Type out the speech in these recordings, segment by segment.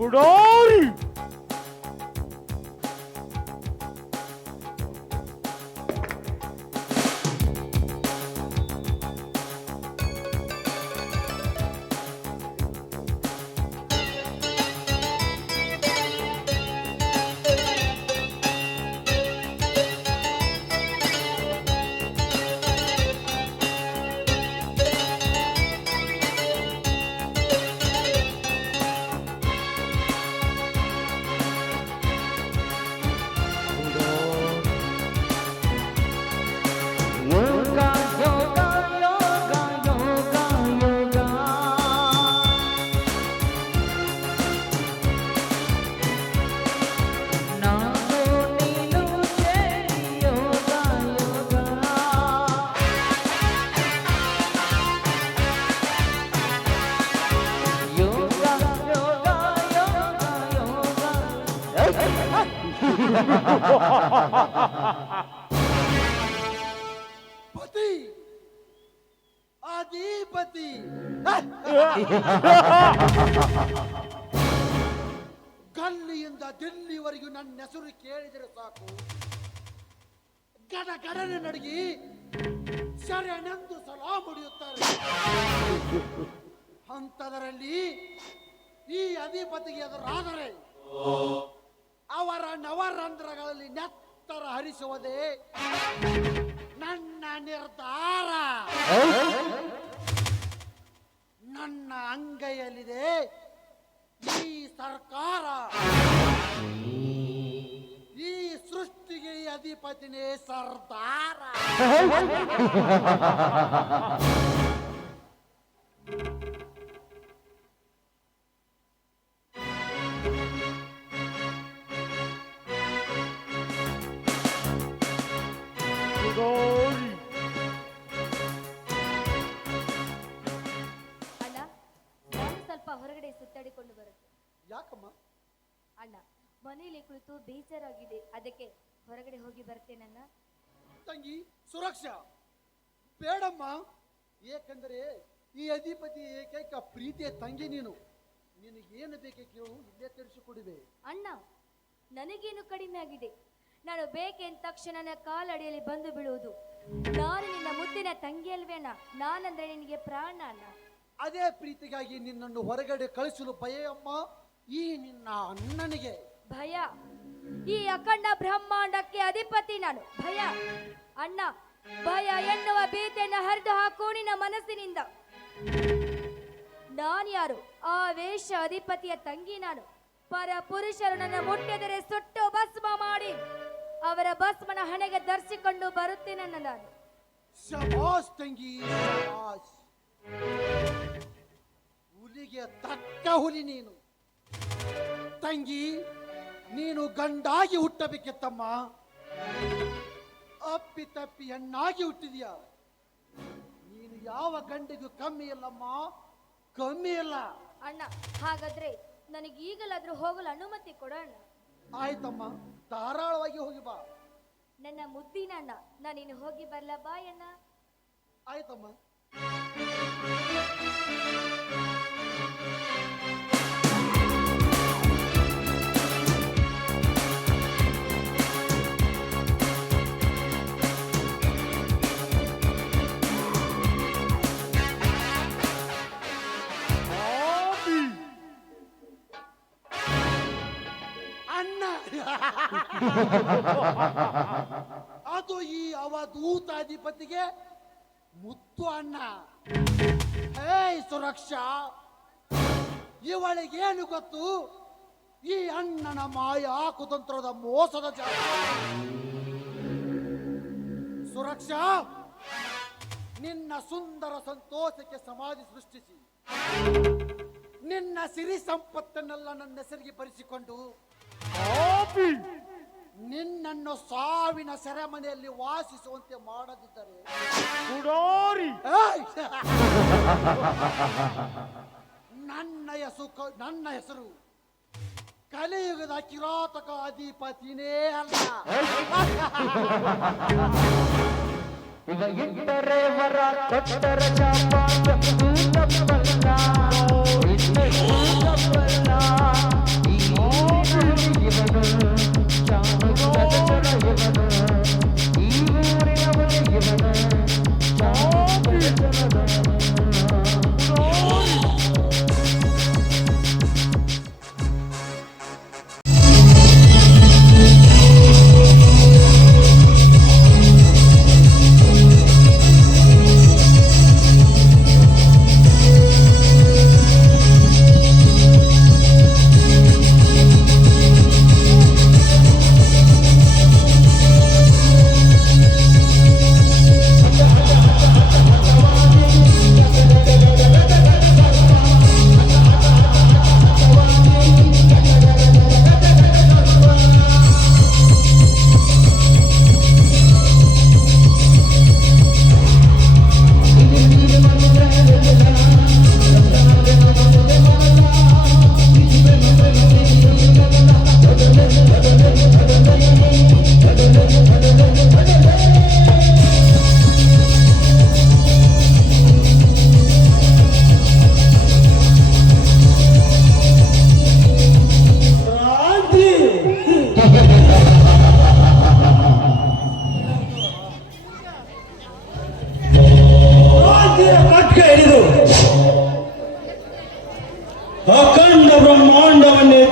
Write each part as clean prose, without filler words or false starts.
ಪುಡಾರಿ ಪತಿ ಅಧಿಪತಿ ಗಲ್ಲಿಯಿಂದ ದಿಲ್ಲಿವರೆಗೂ ನನ್ನ ಹೆಸರು ಕೇಳಿದರೆ ಸಾಕು, ಗಡ ಗಡನೆ ನಡಗಿ ಶರಣೆಂದು ಸಲಾ ಮುಡಿಯುತ್ತಾರೆ. ಅಂಥದರಲ್ಲಿ ಈ ಅಧಿಪತಿಗೆ ಎದುರಾದರೆ ಅವರ ನವರಂಧ್ರಗಳಲ್ಲಿ ನೆತ್ತರ ಹರಿಸುವುದೇ ನನ್ನ ನಿರ್ಧಾರ. ನನ್ನ ಅಂಗೈಯಲ್ಲಿದೆ ಈ ಸರ್ಕಾರ. ಈ ಸೃಷ್ಟಿಗೆ ಈ ಅಧಿಪತಿನೇ ಸರ್ದಾರ. ಅಣ್ಣ, ನಾನು ಸ್ವಲ್ಪ ಹೊರಗಡೆ ಸುತ್ತಾಡಿಕೊಂಡು ಬರುತ್ತೆ. ಯಾಕಮ್ಮ? ಅಣ್ಣ, ಮನೆಯಲ್ಲಿ ಕುಳಿತು ಬೇಜಾರಾಗಿದೆ, ಅದಕ್ಕೆ ಹೊರಗಡೆ ಹೋಗಿ ಬರ್ತೇನಣ್ಣ. ತಂಗಿ ಸುರಕ್ಷಾ, ಬೇಡಮ್ಮ. ಏಕೆಂದರೆ ಈ ಅಧಿಪತಿ ಏಕೈಕ ಪ್ರೀತಿಯ ತಂಗಿ ನೀನು. ನಿನಗೇನು ಬೇಕೆ ಕೇಳು, ಇಲ್ಲೇ ತರಿಸಿಕೊಡುವೆ. ಅಣ್ಣ, ನನಗೇನು ಕಡಿಮೆ ಆಗಿದೆ? ನಾನು ಬೇಕೆಂದ ತಕ್ಷಣ ನನ್ನ ಕಾಲಡಿಯಲ್ಲಿ ಬಂದು ಬೀಳುವುದು. ನಾನು ನಿನ್ನ ಮುದ್ದಿನ ತಂಗಿ ಅಲ್ವೇ ಅಣ್ಣ? ನಾನಂದ್ರೆ ನಿನಗೆ ಪ್ರಾಣ ಅಣ್ಣ. ಅದೇ ಪ್ರೀತಿಗಾಗಿ ನಿನ್ನನ್ನು ಹೊರಗಡೆ ಕಳಿಸಲು ಭಯ ಅಮ್ಮ ಈ ನಿನ್ನ ಅಣ್ಣನಿಗೆ. ಭಯ? ಈ ಅಖಂಡ ಬ್ರಹ್ಮಾಂಡಕ್ಕೆ ಅಧಿಪತಿ ನಾನು. ಭಯ ಅಣ್ಣ, ಭಯ ಎನ್ನುವ ಭೀತಿಯನ್ನು ಹರಿದು ಹಾಕು ನಿನ್ನ ಮನಸ್ಸಿನಿಂದ. ನಾನು ಯಾರು? ಆ ವೇಷ ಅಧಿಪತಿಯ ತಂಗಿ ನಾನು. ಪರ ಪುರುಷರು ನನ್ನ ಮುಟ್ಟಿದರೆ ಸುಟ್ಟು ಭಸ್ಮ ಮಾಡಿ ಅವರ ಭಸ್ಮನ ಹಣೆಗೆ ಧರಿಸಿಕೊಂಡು ಬರುತ್ತೇನೆ ನಾನು. ಶಬಾಸ್ ತಂಗಿ, ಶಬಾಸ್. ಹುಲಿಗೆ ತಕ್ಕ ಹುಲಿ ನೀನು. ತಂಗಿ, ನೀನು ಗಂಡಾಗಿ ಹುಟ್ಟಬೇಕಿತ್ತಮ್ಮ. ಅಪ್ಪಿ ತಪ್ಪಿ ಹೆಣ್ಣಾಗಿ ಹುಟ್ಟಿದೀಯ. ನೀನು ಯಾವ ಗಂಡಿಗೂ ಕಮ್ಮಿ ಇಲ್ಲಮ್ಮ, ಕಮ್ಮಿ ಇಲ್ಲ. ಅಣ್ಣ, ಹಾಗಾದ್ರೆ ನನಗೆ ಈಗಲಾದ್ರೂ ಹೋಗಲು ಅನುಮತಿ ಕೊಡೋಣ. ಆಯ್ತಮ್ಮ, ಧಾರಾಳವಾಗಿ ಹೋಗಿ ಬಾ. ನನ್ನ ಮುದ್ದಿನ ಅಣ್ಣ, ನಾನಿನ್ನು ಹೋಗಿ ಬರ್ಲ ಬಾಯಣ್ಣ. ಆಯ್ತಮ್ಮ. ಅಣ್ಣ, ಅದು ಈ ಅವಧೂತಾಧಿಪತಿಗೆ ಮುತ್ತು ಅಣ್ಣ. ಹೇ ಸುರಕ್ಷಾ, ಇವಳಿಗೇನು ಗೊತ್ತು ಈ ಅಣ್ಣನ ಮಾಯಾ ಕುತಂತ್ರದ ಮೋಸದ ಜಾಲ? ಸುರಕ್ಷಾ, ನಿನ್ನ ಸುಂದರ ಸಂತೋಷಕ್ಕೆ ಸಮಾಧಿ ಸೃಷ್ಟಿಸಿ ನಿನ್ನ ಸಿರಿ ಸಂಪತ್ತನ್ನೆಲ್ಲ ನನ್ನ ಹೆಸರಿಗೆ ಬರೆಸಿಕೊಂಡು ನಿನ್ನನ್ನು ಸಾವಿನ ಸೆರೆಮನೆಯಲ್ಲಿ ವಾಸಿಸುವಂತೆ ಮಾಡದಿದ್ದರೆ ನನ್ನ ಹೆಸರು ಕಲಿಯುಗದ ಕಿರಾತಕ ಅಧಿಪತಿನೇ ಅಲ್ಲ. ಇಟ್ಟರೆ ವರ ಕೊಟ್ಟರ ಜಾಪ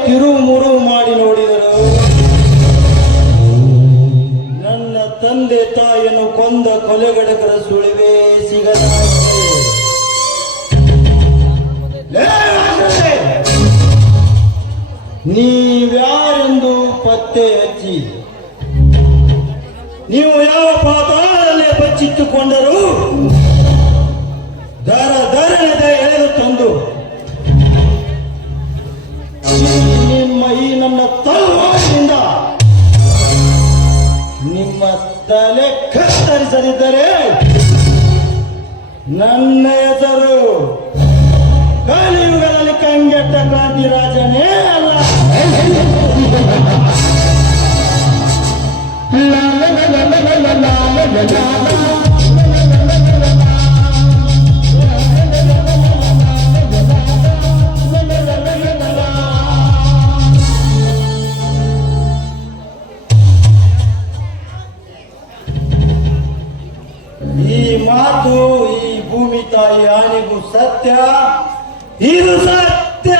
ತಿರುವು ಮುರುವು ಮಾಡಿ ನೋಡಿದರು ನನ್ನ ತಂದೆ ತಾಯಿಯನ್ನು ಕೊಂದ ಕೊಲೆಗಡಕರ ಸುಳಿವೇ ಸಿಗಲಾಗಿದೆ. ನೀವ್ಯಾರೆಂದು ಪತ್ತೆ ಹಚ್ಚಿ ನೀವು ಯಾವ ಪಾತಾಳದಲ್ಲೇ ಬಚ್ಚಿಟ್ಟುಕೊಂಡರೂ ದರದರದ ಎಳೆದು ತಂದು ನಿಮ್ಮ ಈ ನನ್ನ ತಲವಾರಿನಿಂದ ನಿಮ್ಮ ತಲೆ ಕತ್ತರಿಸದಿದ್ದರೆ ನನ್ನ ಹೆಸರು ಕಲಿಯುಗದಲ್ಲಿ ಕಂಗೆಟ್ಟ ಕ್ರಾಂತಿ ರಾಜನೇ ಅಲ್ಲ. ಈ ಮಾತು ಈ ಭೂಮಿ ತಾಯಿ ಆನೆಗೂ ಸತ್ಯ, ಇದು ಸತ್ಯ.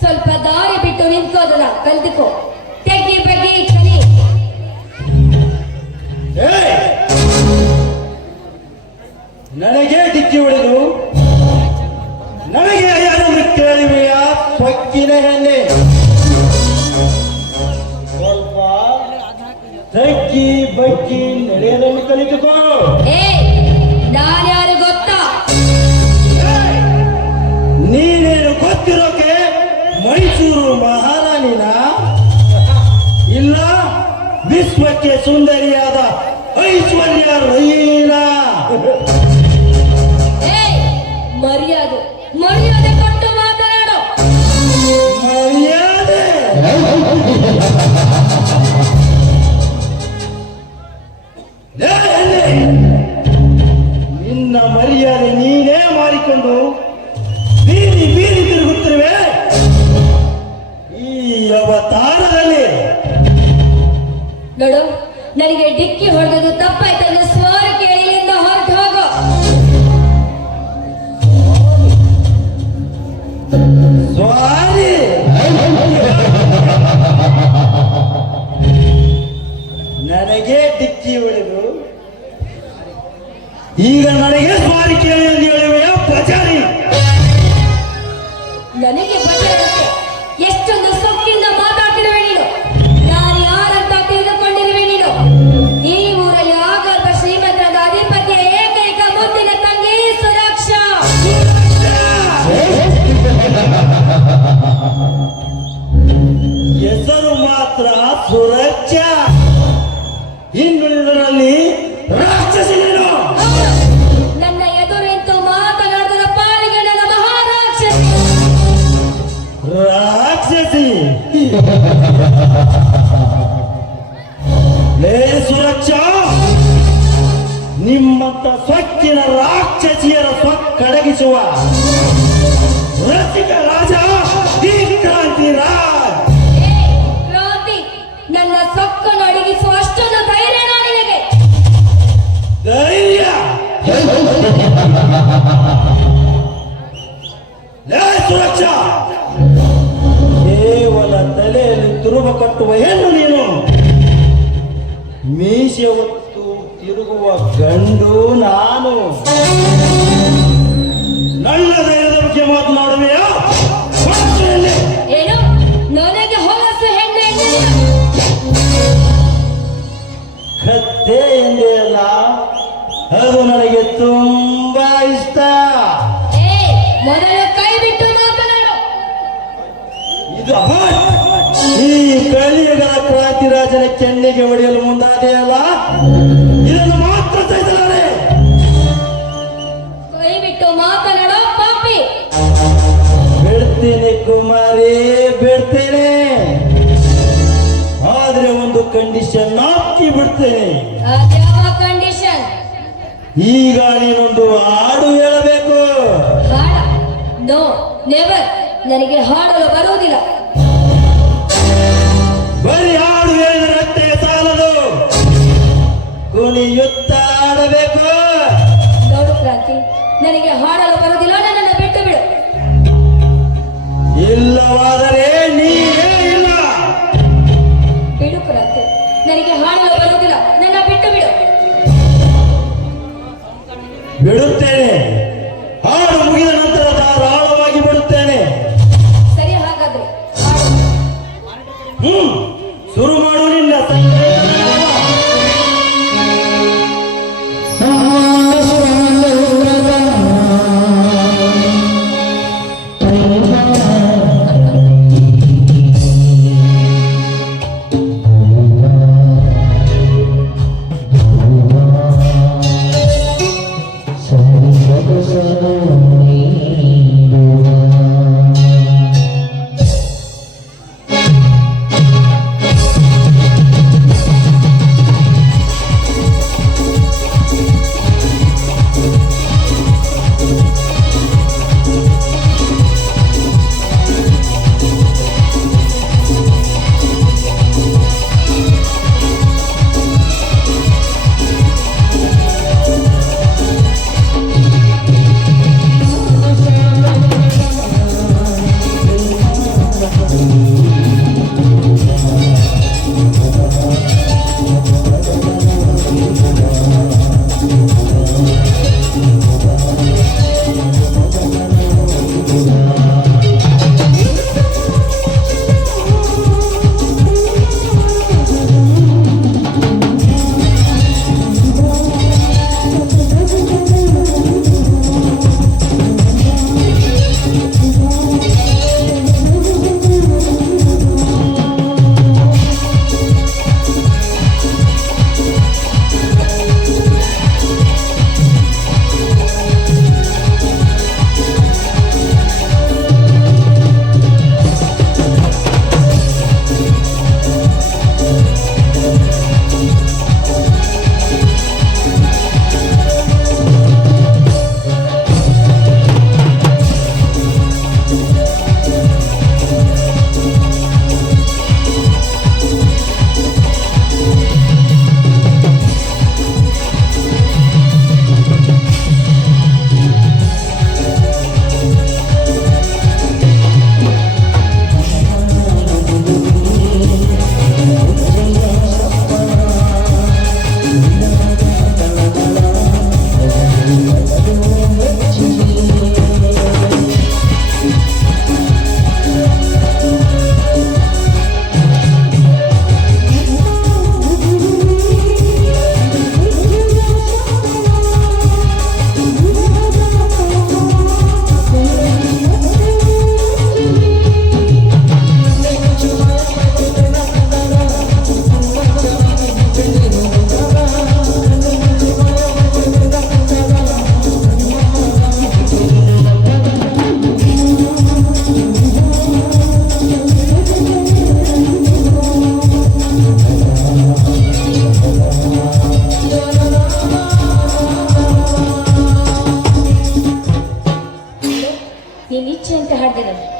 ಸ್ವಲ್ಪ ದಾರಿ ಬಿಟ್ಟು ನಿಂತ್ಕೋದಲ್ಲ ಕಲ್ತುಕೋ. ತೆಗಿ ಬಗ್ಗಿ ಕಲಿ. ನನಗೆ ಡಿಕ್ಕಿ ಹೊಡೆದು ನನಗೆ ಯಾರಾದ್ರೂ ಕೇಳಿವೆಯ ಸೊಕ್ಕಿನ ಹೆಣ್ಣೆ? ಸ್ವಲ್ಪ ತಗ್ಗಿ ಬಗ್ಗಿ ನಡೆಯೋದನ್ನು ಕಲಿತುಕೋ. ನಾನ್ಯಾರು ಗೊತ್ತಾ? ನೀನೇನು ಗೊತ್ತಿರೋಕೆ ಮೈಸೂರು ಮಹಾರಾಣಿನ, ಇಲ್ಲ ವಿಶ್ವಕ್ಕೆ ಸುಂದರಿಯಾದ ಐಶ್ವರ್ಯ ರೈನ? ಮರ್ಯಾದೆ ಕೊಟ್ಟು ಮಾತನಾಡು. ಮರ್ಯಾದೆ? ನಿನ್ನ ಮರ್ಯಾದೆ ನೀನೇ ಮಾಡಿಕೊಂಡು ಬೀದಿ ಬೀದಿ ತಿರುಗುತ್ತಿರುವೆ ಈ ಅವತಾರದಲ್ಲಿ. ನೋಡು, ನನಗೆ ಡಿಕ್ಕಿ ಹೊಡೆದು ತಪ್ಪಾಯ್ತಂದ್ರೆ ಸ್ವರ ಕೇಳಿಲಿಂದ ಹೊರಟು ಹೋಗು. ಸ್ವಾರಿ ನನಗೆ ಡಿಕ್ಕಿ ಹೊಡೆದು ಈಗ ನನಗೆ ಸ್ವಾರಿ ಕೇಳಿ ಎಂದು ಹೇಳುವೆಯ ಪಚಾರಿ? ನನಗೆ ಬಚಾರಕ್ಕೆ ಎಷ್ಟೊಂದು ಸೊಕ್ಕಿಂದ ಮಾತಾಡ್ತಿರುವೆ ನೀನು. ನಾನು ಯಾರಂತ ತಿಳಿದುಕೊಂಡಿರುವೆ ನೀನು? ಈ ಊರಲ್ಲಿ ಆಗರ್ಭ ಶ್ರೀಮಂತರಾದ ಅಧಿಪತಿಯ ಏಕೈಕ ಮುದ್ದಿನ ತಂಗಿ ಸುರಕ್ಷಾ. ಹೆಸರು ಮಾತ್ರ ಸುರಕ್ಷಾ, ಇನ್ನುಳಿದರಲ್ಲಿ ರಾಕ್ಷಸಿ ನೀನು. ನನ್ನ ಎದುರಿಂತು ಮಾತನಾಡಿದ ಪಾಲಿಗೆ ನನ್ನ ಮಹಾರಾಕ್ಷಸಿ. ರಾಕ್ಷಸಿ? ಲೇ ಸುರಕ್ಷಾ, ನಿಮ್ಮಂತ ಸೊಕ್ಕಿನ ರಾಕ್ಷಸಿಯರ ಸೊಕ್ಕಡಗಿಸುವ ರಸಿಕ ರಾಜ ಈ ಕ್ರಾಂತಿ ರಾಜ್. ಕ್ರಾಂತಿ ನನ್ನ ಸೊಕ್ಕನ್ನು ಅಡಗಿಸುವ ಅಷ್ಟೊಂದು ಧೈರ್ಯ ನಿನಗೆ? ಧೈರ್ಯ? ಲೇ ಸುರಕ್ಷಾ, ಕೇವಲ ತಲೆಯಲ್ಲಿ ತುರುಬ ಕಟ್ಟುವ ಹೆಣ್ಣು ನೀನು. ಮೀಸೆ ಮೀಸೆ ಹೊತ್ತು ತಿರುಗುವ ಗಂಡು ನಾನು. ನನ್ನ ಧೈರ್ಯದ ಬಗ್ಗೆ ಮಾತನಾಡುವೆಯಾ? ಏನು ನನಗೆ ಹೊಲಸು ಹೆಣ್ಣು ಎಂದಿಲ್ಲ. ಕತ್ತೆ ಎಂದೇ ಅಲ್ಲ, ಅದು ನನಗೆ ತುಂಬಾ ಇಷ್ಟ. ಏ ಮೊದಲು ಕೈ ಬಿಟ್ಟು ಮಾತನಾಡು. ಇದು ಈ ಕಲಿಯುಗದ ಕ್ರಾಂತಿರಾಜನ ಕೆನ್ನೆಗೆ ಹೊಡೆಯಲು ಮುಂದಾದೆಯಲ್ಲ, ಇದನ್ನು ಮಾತ್ರ ಸಹಿಸಲಾರೆ. ಕೈ ಬಿಟ್ಟು ಮಾತನಾಡೋ ಪಾಪಿ. ಬಿಡ್ತೇನೆ ಕುಮಾರಿ, ಬಿಡ್ತೇನೆ. ಆದ್ರೆ ಒಂದು ಕಂಡೀಷನ್ ಹಾಕಿ ಬಿಡ್ತೇನೆ. ಅದ್ಯಾವ ಕಂಡೀಷನ್? ಈಗ ನೀನೊಂದು ಹಾಡು ಹೇಳಬೇಕು. ಹಾಡ? No never. ನನಗೆ ಹಾಡಲು ಬರುವುದಿಲ್ಲ. ಬರೀ ಹಾಡು ಹೇಳಿದರಷ್ಟೇ ಸಾಲದು, ಕುಣಿಯುತ್ತಾ ಆಡಬೇಕು. ನೋಡು ಕ್ರಾಂತಿ, ನನಗೆ ಹಾಡಲು ಬರುವುದಿಲ್ಲ. ನನ್ನನ್ನು ಬಿಟ್ಟು ಬಿಡು. ಇಲ್ಲವಾದರೆ ನೀನೇ ಇಲ್ಲ. ಬಿಡು ಕ್ರಾಂತಿ, ನನಗೆ ಹಾಡಲು ಬರುವುದಿಲ್ಲ. ನನ್ನ ಬಿಟ್ಟು ಬಿಡು. ಬಿಡುತ್ತೇನೆ. ಹಾಡು ಮುಗಿದ ನಂತರ ಧಾರಾಳವಾಗಿ ಬಿಡುತ್ತೇನೆ. ಸರಿ, ಹಾಗಾದ್ರೆ ಹಾಡು. ಶುರು ಮಾಡು ನಿನ್ನ ಸಂಗೀತ.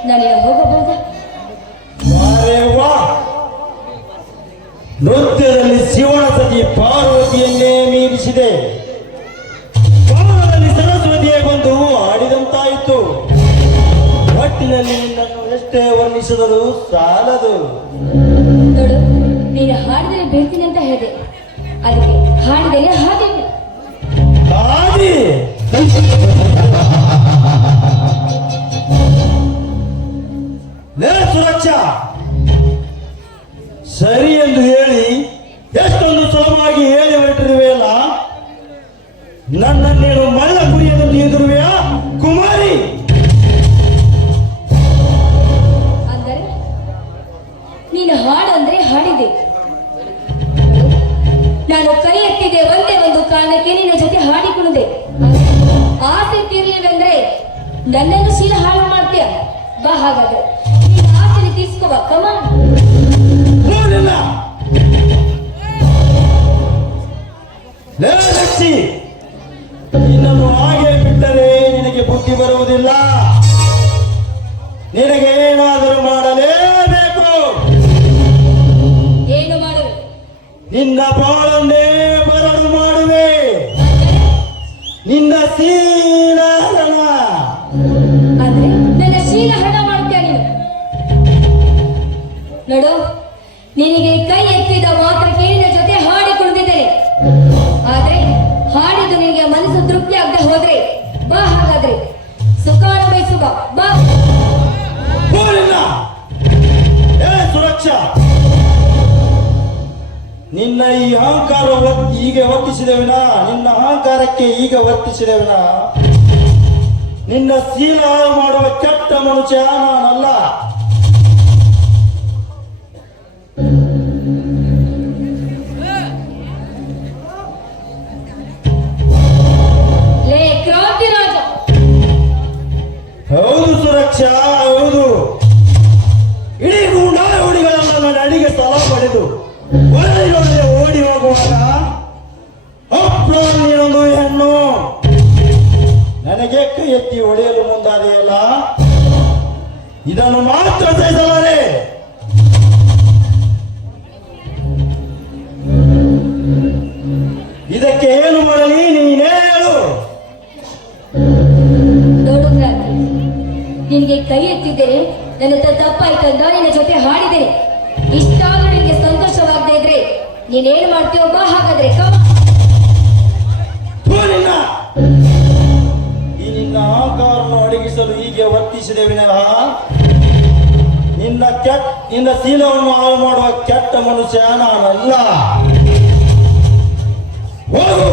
ನಾನಿಲ್ಲಿ ಹೋಗಬಹುದಾ? ನೃತ್ಯದಲ್ಲಿ ಶಿವನ ಸತಿ ಪಾರ್ವತಿಯನ್ನೇ ಮೀರಿಸಿದೆ. ಬಾಣದಲ್ಲಿ ಸರಸ್ವತಿಯೇ ಬಂದು ಆಡಿದಂತಾಯಿತು. ಒಟ್ಟಿನಲ್ಲಿ ನಿನ್ನನ್ನು ಎಷ್ಟೇ ವರ್ಣಿಸಿದರೂ ಸಾಲದು. ನೋಡು, ನೀನು ಹಾಡಿದರೆ ಬೀಳ್ತೀನಿ ಅಂತ ಹೇಳಿದೆ. ಅದಕ್ಕೆ ಹಾಡಿದರೆ ಹಾಗೆ ಆದಿ ಸುರಕ್ಷಾ ಸರಿ ಎಂದು ಹೇಳಿ ಎಷ್ಟೊಂದು ಸುಲಭವಾಗಿ ಹೇಳಿ ಹೊರಟಿರುವೆಯಲ್ಲ, ನನ್ನನ್ನೇನು ಮಳ್ಳ ಗುರಿಯನ್ನು ತಿಳಿದಿರುವೆಯಾ ಕುಮಾರಿ? ಅಂದರೆ ನೀನು ಹಾಡಂದ್ರೆ ಹಾಡಿದೆ, ನಾನು ಕೈ ಎತ್ತಿದೆ ಒಂದೇ ಒಂದು ಕಾರಣಕ್ಕೆ ನಿನ್ನ ಜೊತೆ ಹಾಡಿಕೊಳ್ಳುದೆ. ಆಸೆ ತೀರ್ಲಿಲ್ಲಂದ್ರೆ ನನ್ನನ್ನು ಶೀಲ ಹಾಳು ಮಾಡ್ತೀಯ. ಬಾ ಹಾಗಾದ್ರೆ ನೀನು ಆಸೆ ತೀರ್ಸ್ಕೋಬಾ. ಕಮಾನ್. ಲಕ್ಷಿ, ನಿನ್ನನ್ನು ಹಾಗೆ ಬಿಟ್ಟರೆ ನಿನಗೆ ಬುದ್ಧಿ ಬರುವುದಿಲ್ಲ. ನಿನಗೆ ಏನಾದರೂ ಮಾಡಲೇಬೇಕು. ಏನು ಮಾಡುವೆ? ನಿನ್ನ ಬಾಳನ್ನೇ ಬರಡು ಮಾಡುವೆ. ನಿನ್ನ ಶೀಲಹರಣ. ಅಂದ್ರೆ ನನ್ನ ಶೀಲ ಹಣ ಮಾಡ್ತೀಯ ನೀನು? ನೋಡು, ನಿನಗೆ ಕೈ ಎತ್ತಿದ ಮಾತ್ರಕ್ಕೆ ನಿನ್ನ ಜೊತೆ ಹಾಡಿ ಕುಳಿದಿದ್ದೇನೆ. ಆದ್ರೆ ಹಾಡಿದ್ದು ನಿನಗೆ ಮನಸ್ಸು ತೃಪ್ತಿ ಆಗದೆ ಹೋದ್ರೆ ಬಾ ಹಾಗಾದ್ರೆ ಸುಖ ಅನುಭವಿಸು. ಬಾ. ಸುರಕ್ಷಾ, ನಿನ್ನ ಈ ಅಹಂಕಾರ ಈಗ ವರ್ತಿಸಿದೆವಿನ, ನಿನ್ನ ಅಹಂಕಾರಕ್ಕೆ ಈಗ ವರ್ತಿಸಿದೆವಿನ. ನಿನ್ನ ಶೀಲ ಹಾಳು ಮಾಡುವ ಕೆಟ್ಟ ಮನುಷ್ಯ ನಾನಲ್ಲ. ಲೇ ಕ್ರಾಂತಿರಾಜ. ಹೌದು ಸುರಕ್ಷಾ, ಹೌದು. ಇಡೀ ಗೂಂಡಾಹುಡಿಗಳೆಲ್ಲ ನನ್ನ ಅಡಿಗೆ ಸ್ಥಳ ಪಡೆದು ಒಳಗೆ ಓಡಿ ಹೋಗುವಾಗ ನೀನೊಂದು ಹೆಣ್ಣು ನನಗೆ ಕೈ ಎತ್ತಿ ಹೊಡೆಯಲು ಮುಂದಾದೆಯಲ್ಲ, ಇದನ್ನು ಮಾತ್ರ ಸಹಿಸಲಾರೆ. ಇದಕ್ಕೆ ಏನು ಮಾಡಲಿ ನೀನೇ ಹೇಳು. ನೋಡು ಕ್ರಾಂತಿ, ನಿನಗೆ ಕೈ ಎತ್ತಿದ್ದೇನೆ, ನನ್ನ ತಪ್ಪಾಯ್ತಂದ ನಿನ್ನ ಜೊತೆ ಹಾಡಿದ್ದೇನೆ. ಇಷ್ಟಾದ್ರೂ ನಿನಗೆ ಸಂತೋಷವಾಗದೇ ಇದ್ರೆ ನೀನೇನು ಮಾಡ್ತೀಯೋ ಬಾ ಹಾಗಾದ್ರೆ. ಈ ನಿನ್ನ ಅಹಂಕಾರವನ್ನು ಅಡಗಿಸಲು ಹೀಗೆ ವರ್ತಿಸಿದೆ ವಿನಃ ನಿನ್ನ ಶೀಲವನ್ನು ಹಾಳು ಮಾಡುವ ಕೆಟ್ಟ ಮನುಷ್ಯ ನಾನಲ್ಲ. ಹೋಗು,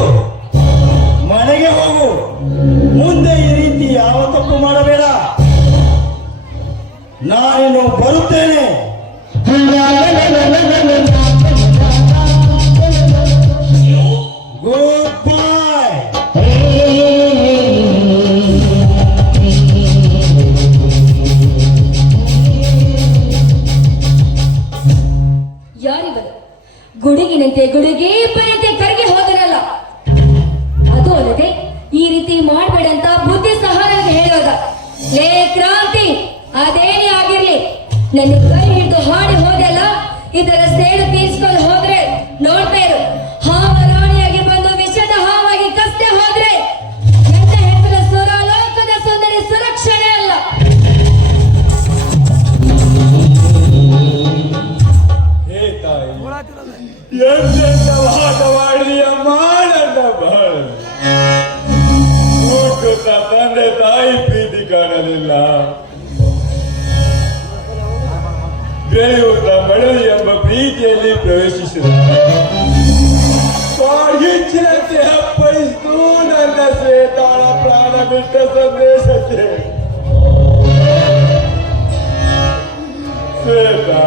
ಮನೆಗೆ ಹೋಗು. ಮುಂದೆ ಈ ರೀತಿ ಯಾವ ತಪ್ಪು ಮಾಡಬೇಡ. ನಾನಿನ್ನು ಬರುತ್ತೇನೆ. ಗುಡ್ ಬಾಯ್. ಯಾರಿವರು? ಗುಡುಗಿನಂತೆ ಗುಡುಗಿ ಪರಂತೆ ಕರಗಿ ಹೋದನಲ್ಲ. ಅದು ಅಲ್ಲದೆ ಈ ರೀತಿ ಮಾಡ್ಬೇಡಂತ ಬುದ್ಧಿ ಸಹ ನನಗೆ ಹೇಳೋದ. ಲೇ ಕ್ರಾಂತಿ, ಅದೇನೇ ಆಗಿರ್ಲಿ, ನನ್ನ ಕೈ ಹಿಡಿದು ಹಾಡಿ ಹೋದೆಲ್ಲ, ಇದರ ಸೇಡು ತೀರ್ಸ್ಕೊಂಡು ಹೋದ್ರೆ ನೋಡ್ತಾ ಇರು. ಹಾವ ರಾಣಿಯಾಗಿ ಬಂದು ವಿಷದ ಹಾವಾಗಿ ಕಷ್ಟೇ ಹೋದ್ರೆ ನನ್ನ ಹೆಸರು ಸುರಲೋಕದ ಸುಂದರಿ ಸುರಕ್ಷಣೆ ಅಲ್ಲ. ಹೇ ತಾಯಿ, ಎಂತೆಂತ ವಾದ ಮಾಡಿದೆಯಮ್ಮ ನನ್ನ ಬಾಳ. ನೋಡ್ಕೊತ ತಂದೆ ತಾಯಿ ಪ್ರೀತಿ ಕಾಣಲಿಲ್ಲ. ಬೆಳೆಯುತ್ತ ಮಡಲಿ ಎಂಬ ಪ್ರೀತಿಯಲ್ಲಿ ಪ್ರವೇಶಿಸಿದ. ಹೆಚ್ಚಿನಂತೆ ಅಪ್ಪಳಿಸಿತು ನನ್ನ ಶ್ವೇತಾಳ ಪ್ರಾಣ ಬಿಟ್ಟ ಸಂದೇಶಕ್ಕೆ. ಶ್ವೇತಾ,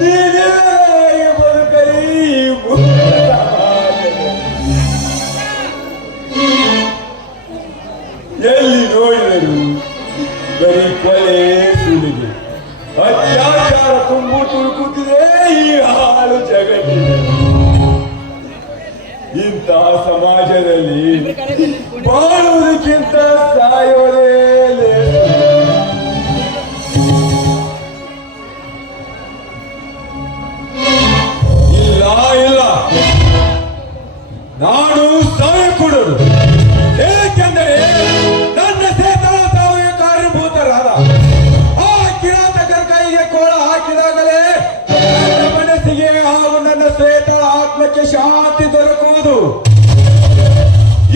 ನೀನೇ ಬದುಕೈ ಎಲ್ಲಿ ನೋಡಿದರು ಬರೀ ಕೊಲೆ ಸುಲಿಗೆ ಅತ್ಯಾಚಾರ ತುಂಬು ತುಳುಕುತ್ತಿದೆ ಈ ಹಾಳು ಜಗತ್ತಿನ. ಇಂತಹ ಸಮಾಜದಲ್ಲಿ ಬಾಳುವುದಕ್ಕಿಂತ ಸಾಯೋದೇ ಇಲ್ಲ. ನಾನು ಸಮಯ ಕೊಡೋದು, ಏಕೆಂದರೆ ನನ್ನ ಸೇತನ ಸಾವಿಗೆ ಕಾರಣಭೂತರಾದ ಆ ಕಿರಾತಕರ ಕೈಗೆ ಕೋಳ ಹಾಕಿದಾಗಲೇ ನನ್ನ ಮನಸ್ಸಿಗೆ ಹಾಗೂ ನನ್ನ ಶ್ವೇತ ಆತ್ಮಕ್ಕೆ ಶಾಂತಿ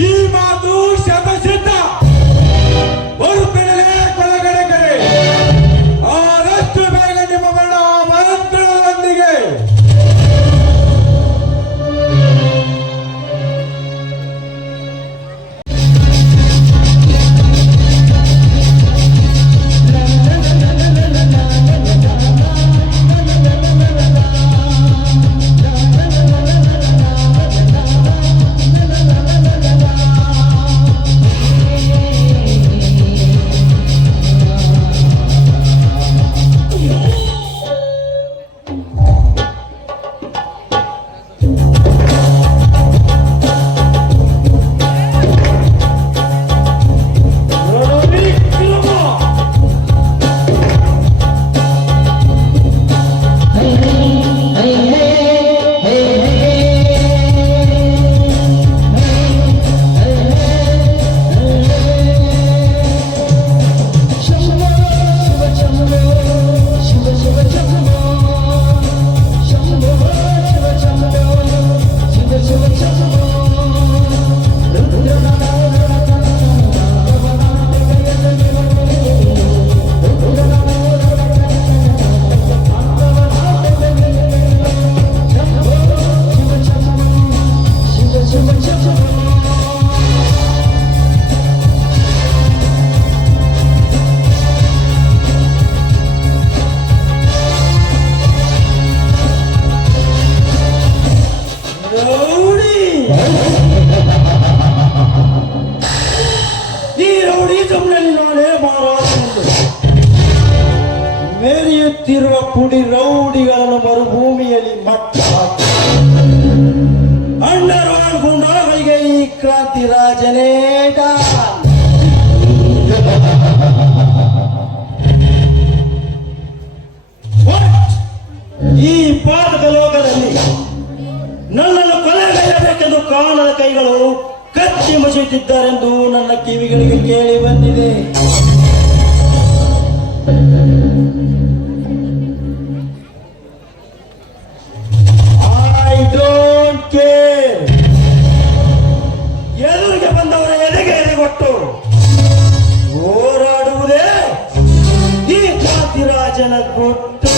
ಈ ಮಾತು ಶತಸಿದ್ಧ. ಬರುತ್ತಲೇ ಕೊಳಗಡೆ ಕಡೆ ಆದಷ್ಟು ಬೇಗ ನಿಮ್ಮ ಬಣ ಮಂತ್ರದೊಂದಿಗೆ. ಈ ರೌಡಿಸಂನಲ್ಲಿ ನಾನೇ ಮಾರಾಟಗೊಂಡು ಮೆರೆಯುತ್ತಿರುವ ಪುಡಿ ರೌಡಿಗಳನ್ನು ಮರುಭೂಮಿಯಲ್ಲಿ ಮಟ್ಟ ಹಾಕಿ ಅಂಡರ್ವಾನ್ ಗುಂಡಾಗಳಿಗೆ ಈ ಕ್ರಾಂತಿ ರಾಜನೇ ಡಾನ್. ಈ ಪಾದಕ ಲೋಕದಲ್ಲಿ ನನ್ನನ್ನು ಕೊಲೆಗೈಯಬೇಕೆಂದು ಕಾಣದ ಕೈಗಳು ಕತ್ತಿ ಮುಸುತ್ತಿದ್ದಾರೆಂದು ನನ್ನ ಕಿವಿಗಳಿಗೆ ಕೇಳಿ ಬಂದಿದೆ. I don't care. ಎದುರಿಗೆ ಬಂದವರ ಎದೆಗೆ ಎದೆಗೊಟ್ಟು ಹೋರಾಡುವುದೇ ಈ ಕ್ರಾಂತಿರಾಜನ ಗುಟ್ಟು.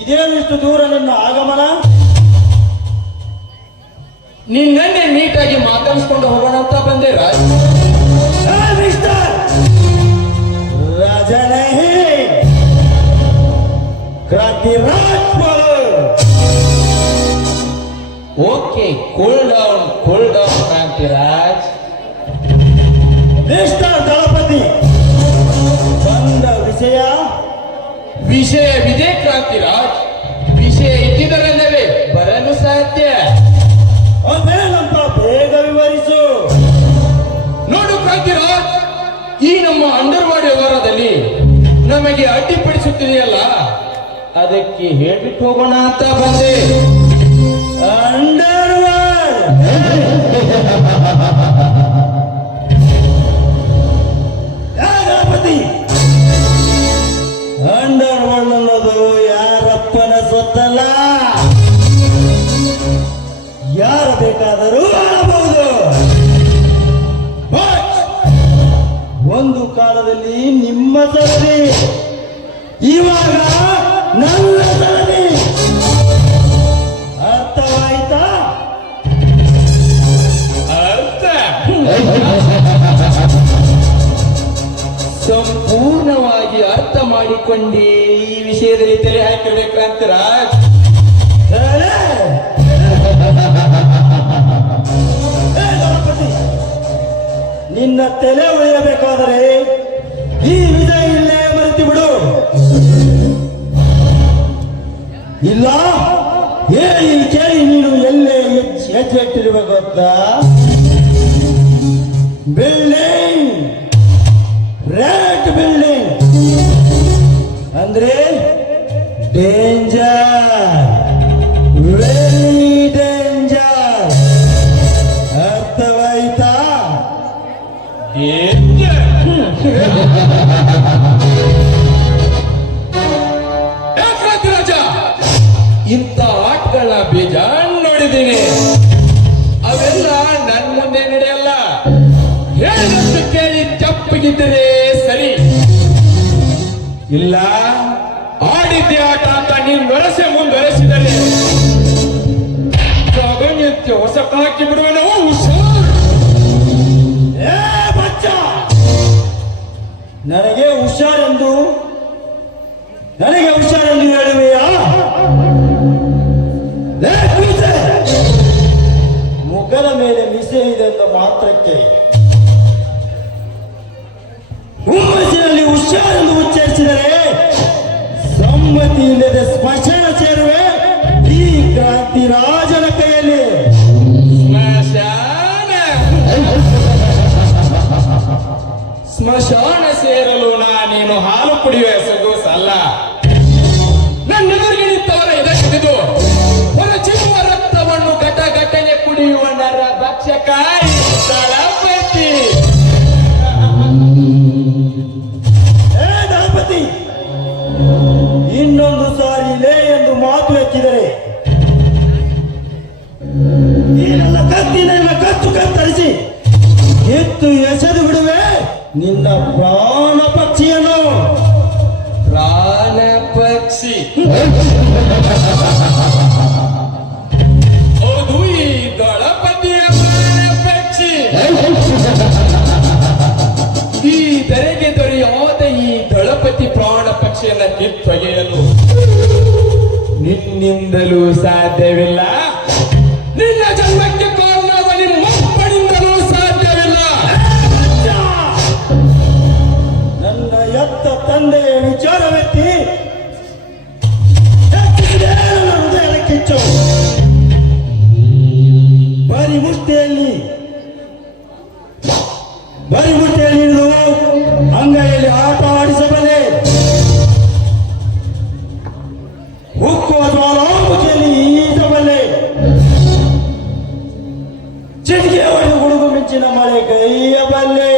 ಇದೇನಿಷ್ಟು ದೂರ ನಿನ್ನ ಆಗಮನ? ನಿನ್ನೆ ನೀಟಾಗಿ ಮಾತಾಡಿಸ್ಕೊಂಡು ಹೋಗೋಣ ಅಂತ ಬಂದೆ ರಾಜ್. ಮಿಸ್ಟರ್ ರಾಜನೇ Kranti Raj okay, cool down Krantiraj. Mister Dalapati, ಬಂದ ವಿಷಯವಿದೆ ಕ್ರಾಂತಿರಾಜ್. ವಿಷಯ ಇದ್ದಿದ್ದರಲ್ಲವೇ ಬರಲು ಸಾಧ್ಯ. ಅದೇನಂತ ಬೇಗ ವಿವರಿಸು. ನೋಡು ಕ್ರಾಂತಿರಾಜ್, ಈ ನಮ್ಮ ಅಂಡರ್ವಾರ್ಡ್ ವ್ಯವಹಾರದಲ್ಲಿ ನಮಗೆ ಅಡ್ಡಿಪಡಿಸುತ್ತಿದೆಯಲ್ಲ, ಅದಕ್ಕೆ ಹೇಳ್ಬಿಟ್ಟು ಹೋಗೋಣ ಅಂತ ಬಂದೆ. ಅಂಡರ್ವರ್ಲ್ಡ್ ಗಣಪತಿ, ಅಂಡರ್ವರ್ಲ್ಡ್ ಅನ್ನೋದು ಯಾರಪ್ಪನ ಸೊತ್ತಲ್ಲ, ಯಾರ ಬೇಕಾದರೂ ಆಳಬಹುದು. ಒಂದು ಕಾಲದಲ್ಲಿ ನಿಮ್ಮ ಸರದಿ, ಇವಾಗ ನನ್ನ ಸರದಿ. ಮಾಡಿಕೊಂಡೆ ಈ ವಿಷಯದಲ್ಲಿ ತಲೆ ಹಾಕಿರ್ಬೇಕು ರಾಜ್. ಹೇಳೆ. ಏ ದಳಪತಿ, ನಿನ್ನ ತಲೆ ಉಳಿಯಬೇಕಾದರೆ ಈ ವಿಜಯ ಇಲ್ಲೇ ಮರೆತು ಬಿಡು. ಇಲ್ಲ ಹೇಳಿ ಕೇಳಿ ನೀನು ಎಲ್ಲೇ ಹೆಜ್ಜೆ ಇಟ್ಟಿರುವ ಗೊತ್ತಾ? ಬಿಲ್ಡಿಂಗ್, ರೆಡ್ ಬಿಲ್ಡಿಂಗ್ ಅಂದ್ರೆ ಡೇಂಜರ್, ವೆರಿ ಡೇಂಜರ್. ಅರ್ಥವಾಯ್ತಾ? ರಾಜ, ಇಂಥ ಆಟಗಳನ್ನ ಬೇಜಾನ್ ನೋಡಿದ್ದೀನಿ. ಅವೆಲ್ಲ ನನ್ ಮುಂದೆ ನಡೆಯಲ್ಲ. ಹೇಳಿದಷ್ಟು ಕೇಳಿ ತಪ್ಪಿಗಿದ್ದರೆ ಸರಿ. ಇಲ್ಲ ಆಡಿದ್ದೆ ಆಟ ಅಂತ ನೀನ್ ವರಸೆ ಮುಂದುವರೆಸಿದರೆ ನಿತ್ಯ ಹೊಸ ಹಾಕಿ ಬಿಡುವ ನಾವು ಹುಷಾರ್. ಏ ಬಚ್ಚ, ನನಗೆ ಹುಷಾರೆಂದು ಹೇಳುವೆಯಾ? ಏ ಮೀಸೆ, ಮುಖದ ಮೇಲೆ ಮೀಸೆ ಇದೆ ಅಂತ ಮಾತ್ರಕ್ಕೆ ಹುಮ್ಮಸ್ಸಿನಲ್ಲಿ ಹುಷಾರೆಂದು ಉಚ್ಚರಿಸಿದರೆ ಸಮ್ಮತಿ ಇಲ್ಲದೆ ಸ್ಮಶಾನ ಸೇರುವೆ ಈ ಕ್ರಾಂತಿ ರಾಜನ ಕೈಯಲ್ಲಿ. ಸ್ಮಶಾನ ಸೇರಲು ನಾನೇನು ಹಾಲು ಕುಡಿಯುವ ಸೊಗಸಲ್ಲ. ನನ್ನೆಲ್ಲರಿಗೆ ನಿಂತವರ ಇದಕ್ಕಿದ್ದು ಹೊರಚಿರುವ ರಕ್ತವನ್ನು ಘಟನೆ ಕುಡಿಯುವ ನರ ಭಕ್ಷಕಾಯಿ ದಳಪತಿ. ಏ ದಳಪತಿ, ಇನ್ನೊಂದು ಸಾರಿ ಲೇ ಎಂದು ಮಾತು ಎತ್ತಿದರೆ ಈ ನನ್ನ ಕತ್ತಿನ ಕತ್ತು ಕತ್ತರಿಸಿ ಎತ್ತು ಎಸೆದು ಬಿಡುವೆ ನಿನ್ನ ಪ್ರಾಣ ಪಕ್ಷಿಯನ್ನು. ಪ್ರಾಣ ಪಕ್ಷಿ ಹೌದು, ಈ ದಳಪತಿಯ ಪ್ರಾಣ ಪಕ್ಷಿ. ಈ ಧರೆಗೆ ದೊರೆಯಾದ ಈ ದಳಪತಿ ಪ್ರಾಣ ಪಕ್ಷಿಯನ್ನ ಕಿತ್ತೊಗೆಯಲು ನಿನ್ನಿಂದಲೂ ಸಾಧ್ಯವಿಲ್ಲ. ನಿನ್ನ ಜನ್ಮಕ್ಕೆ ಕಾರಣವಾದ ನಿಮ್ಮಪ್ಪನಿಂದಲೂ ಸಾಧ್ಯವಿಲ್ಲ. ನನ್ನ ಎತ್ತ ತಂದೆಯ ವಿಚಾರವೆತ್ತಿ ನನ್ನ ಹೃದಯದ ಕಿಚ್ಚು. ಬರಿ ಮುಷ್ಟಿಯಲ್ಲಿ ಹಿಡಿದು ಅಂಗೈಯಲ್ಲಿ ಆಟ ಆಡಿಸಬಲ್ಲೆ. ಉಕ್ಕು ಅಥವಾ ಲಾಂಬುಕಿಯಲ್ಲಿ ಈಜಬಲ್ಲೆ. ಚಿಟಿಕೆ ಹೊಡೆದು ಗುಡುಗು ಮಿಂಚಿನ ಮಳೆ ಕೈಯಬಲ್ಲೆ.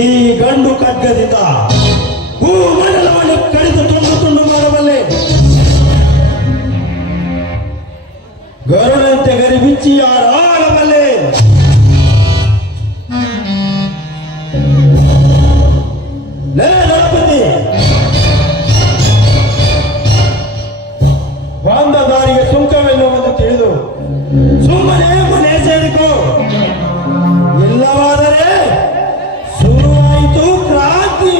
ಈ ಗಂಡು ಖಡ್ಗದಿಂದ ಭೂಮಂಡಲವನ್ನು ಕಡಿದು ತುಂಡು ಮಾಡಬಲ್ಲೆ. ಗರುಡಂತೆ ಗರಿ ಬಿಚ್ಚಿ ಆಡಬಲ್ಲೆ. ದಳಪತಿ, ಬಂದ ದಾರಿಗೆ ಸುಂಕವೆನ್ನುವುದು ತಿಳಿದು ಸುಮ್ಮನೆ ಮನೆ ಸೇರಿಕೋ. ಇಲ್ಲವಾದರೆ ಶುರುವಾಯಿತು ಕ್ರಾಂತಿ.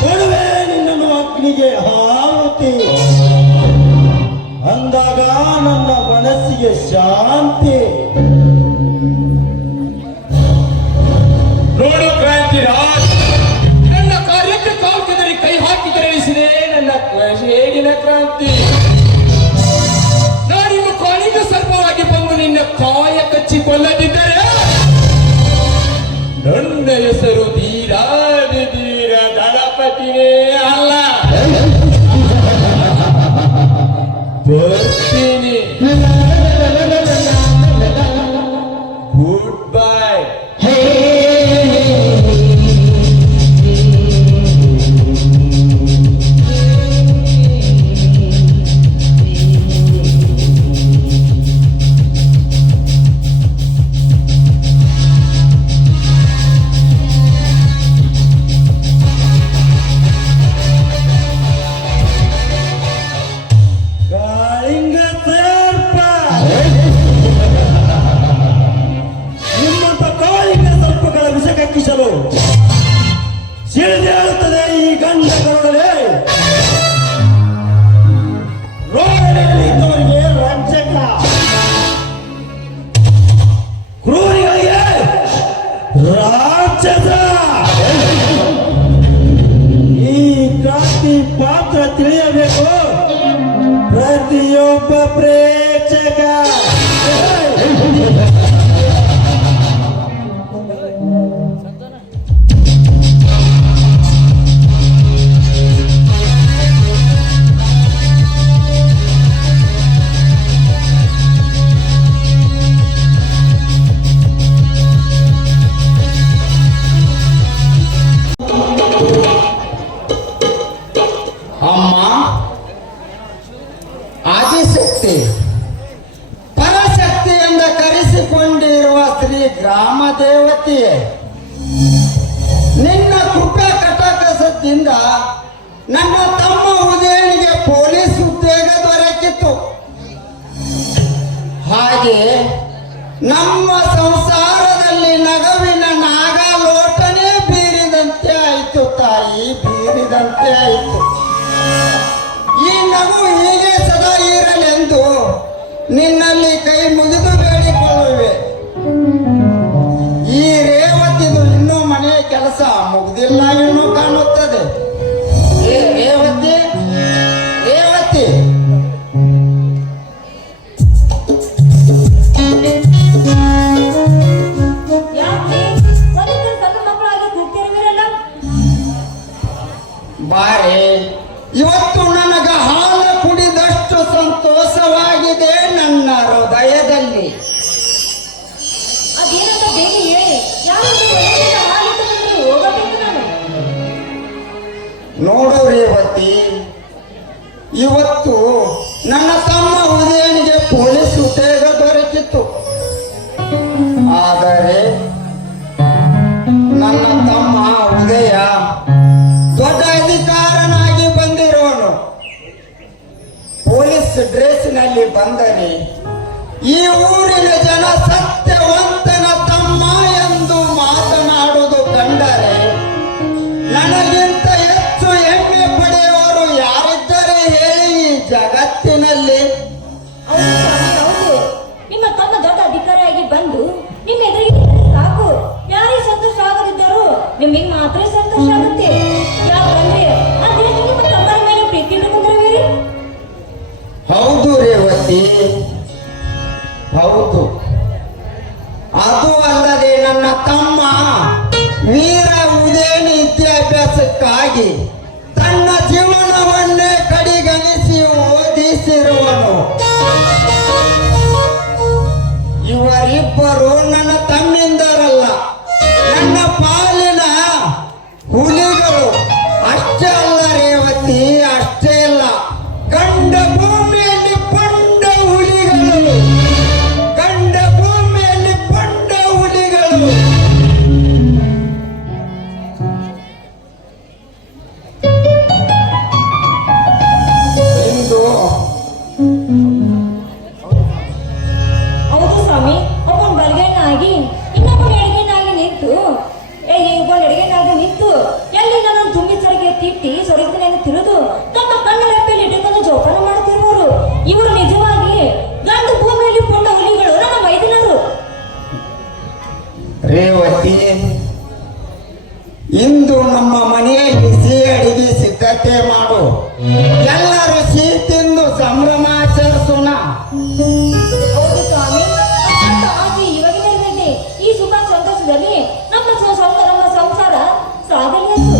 ಕೊಡುವೆ ನಿನ್ನನ್ನು ಅಗ್ನಿಗೆ ಆಹುತಿ. ಅಂದಾಗ ನನ್ನ ಮನಸ್ಸಿಗೆ ಶಾಂತಿ. ನೋಡು ಕ್ರಾಂತಿ ರಾಜ್, ನನ್ನ ಕಾರ್ಯಕ್ಕೆ ಕಾಲ್ಕಿದರೆ ಕೈ ಹಾಕಿದರೆ ಎನಿಸಿದೆ ನನ್ನ ಹೇಗಿನ ಕ್ರಾಂತಿ. ನಾನಿನ್ನು ಕಾಲಿಂಗ ಸರ್ಪವಾಗಿ ಬಂದು ನಿನ್ನ ಕಾಯ ಕಚ್ಚಿ ಕೊಲ್ಲದಿದ್ದರೆ ನನ್ನ ಹೆಸರು ಧೀರ ದಳಪತಿನೇ ಅಲ್ಲ. ಬರ್ತೀನಿ. Good bye. ಕಾಳಿಂಗ ಸರ್ಪ ಪಾತ್ರ ತಿಳಿಯಬೇಕು ಪ್ರತಿಯೊಬ್ಬ ಪ್ರೇಕ್ಷಕ. ಅಮ್ಮ ಆದಿಶಕ್ತಿ ಪರಶಕ್ತಿಯಿಂದ ಕರೆಸಿಕೊಂಡಿರುವ ಶ್ರೀ ಗ್ರಾಮ ದೇವತೆಯೇ, ನಿನ್ನ ಕೃಪಾ ಕಟಾಕ್ಷದಿಂದ ನನ್ನ ತಮ್ಮ ಉದಯನಿಗೆ ಪೊಲೀಸ್ ಉದ್ಯೋಗ ದೊರಕಿತು. ಹಾಗೆ ನಮ್ಮ ಸಂಸಾರದಲ್ಲಿ ನಗವಿನ ನಾಗಾಲೋಟನೆ ಬೀರಿದಂತೆ ಆಯಿತು ತಾಯಿ, ಬೀರಿದಂತೆ ಆಯಿತು. ಈ ನಗು ಹೀಗೆ ಸದಾ ಇರಲೆಂದು ನಿನ್ನಲ್ಲಿ ಕೈ ಮುಗಿದು ಬೇಡಿಕೊಳ್ಳುವೆ. ಈ ರೇವತಿದು ಇನ್ನೂ ಮನೆಯ ಕೆಲಸ ಮುಗಿದಿಲ್ಲ ಇನ್ನೂ ಕಾಣುತ್ತದೆ. ರೇವತಿ, ರೇವತಿ, ಯಾಕೆ ಒಂದಿಬ್ಬರು ಸಣ್ಣ ಮಕ್ಕಳಾಗಿ ಕೂಗ್ತಿರುವಿರಲ್ಲ? ಬಾರೆ, ಇವತ್ತು ನನಗ ಹಾಲು ಕುಡಿದಷ್ಟು ಸಂತೋಷವಾಗಿದೆ ನನ್ನ ಹೃದಯದಲ್ಲಿ. ಅದೇನಂತ ಬೇಗ ಹೇಳಿ. ಯಾವಾಗ ಹಾಲಿಟ್ಟು ಹೋಗಬೇಕು ನಾನು. ನೋಡು ರೇವತಿ, ಇವತ್ತು ನನ್ನ ತಮ್ಮ ಉದಯನಿಗೆ ಪೊಲೀಸ್ ಉದ್ಯೋಗ ದೊರಕಿತು. ಆದರೆ ನನ್ನ ತಮ್ಮ ಉದಯ ದೊಡ್ಡ ಅಧಿಕಾರನಾಗಿ ಬಂದಿರೋನು. ಪೊಲೀಸ್ ಡ್ರೆಸ್ನಲ್ಲಿ ಬಂದರೆ ಈ ಊರಿನ ಜನ ಸತ್ಯವಂತನ ತಮ್ಮ ಎಂದು ಮಾತನಾಡುವುದು ಕಂಡರೆ ನನಗಿಂತ ಹೆಚ್ಚು ಹೆಮ್ಮೆ ಪಡೆಯುವವರು ಯಾರಿದ್ದರೆ ಹೇಳಿ ಈ ಜಗತ್ತಿನಲ್ಲಿ? ಹೌದು ಸ್ವಾಮಿ, ಹೌದು. ನಿಮ್ಮ ತಮ್ಮ ದೊಡ್ಡ ಅಧಿಕಾರಿಯಾಗಿ ಬಂದು ನಿಮ್ಮ ಎದುರಿಗೆ ಸಾಕು. ಯಾರೇ ಸಂತೋಷ ಆಗದಿದ್ದರೂ ನಿಮಗೆ ಮಾತ್ರ ಸಂತೋಷ ಆಗುತ್ತೆ. ಯಾಕಂದ್ರೆ ಆ ದೇಶ ನಿಮ್ಮ ತಮ್ಮರ ಮೇಲೆ ಪ್ರೀತಿ ಇಟ್ಟುಕೊಂಡಿರುವಿರಿ. ಹೌದು ರೇವತಿ, ಹೌದು. ಅದು ಅಲ್ಲದೆ ನನ್ನ ತಮ್ಮ ವೀರ ಉದಯನಿ ವಿದ್ಯಾಭ್ಯಾಸಕ್ಕಾಗಿ ತನ್ನ ಜೀವನವನ್ನೇ ಕಡೆಗಣಿಸಿ ಓದಿಸಿರುವನು. ಇವರಿಬ್ಬರು ನನ್ನ ತಮ್ಮಿಂದರಲ್ಲ, ನನ್ನ ಪಾಲಿನ ಹುಲಿಗಳು. ಅಷ್ಟೇ ಅಲ್ಲ ರೇವತಿ, ಅಷ್ಟೇ ಅಲ್ಲ, ಗಂಡ ಭೂಮಿಯಲ್ಲಿ ಪಂಡ ಹುಲಿಗಳು, ಗಂಡ ಭೂಮಿಯಲ್ಲಿ ಪಂಡ ಹುಲಿಗಳು. ಇಂದು ಹೌದು ಸ್ವಾಮಿ, ಒಬ್ಬನ ಬಲಗೈನಾಗಿ ಇನ್ನೊಬ್ಬನ ಎಡಗೈನಾಗಿ ನಿಂತು ಒಬ್ಬನ ಎಡಗೈನಾಗಿ ನಿಂತು ಎಲ್ಲಿ ನನ್ನ ತುಂಬಿ ಸರಿಗೆ ತಿಟ್ಟಿ ಸೊರಗಿನ ತಿಳಿದು ತಮ್ಮ ಕಣ್ಣ ರೆಪ್ಪೆಯಲ್ಲಿ ಇಟ್ಟುಕೊಂಡು ಜೋಪಾನ ಮಾಡುತ್ತಿರುವರು ಇವರು ನಿಜವಾಗಿ ಗಂಡು ಭೂಮಿಯಲ್ಲಿ ಪುಂಡ ಹುಲಿಗಳು, ನನ್ನ ಮೈದಿನರು. ರೇವತಿ, ಇಂದು ನಮ್ಮ ಮನೆಯಲ್ಲಿ ಸಿಹಿ ಅಡಿಗೆ ಸಿದ್ಧತೆ ಮಾಡು. ಎಲ್ಲರೂ ಸಿಹಿ ತಿಂದು ಸಂಭ್ರಮಾಚರಿಸೋಣ. ಹೌದು ಸ್ವಾಮಿ, ಅತ್ಯಂತ ಆಸೆ ಇವಾಗಿನ ಈ ಸುಖ ಸಂತೋಷದಲ್ಲಿ ನಮ್ಮ ಸಂಸಾರ ಸಾಗಲಿ ಎಂದು.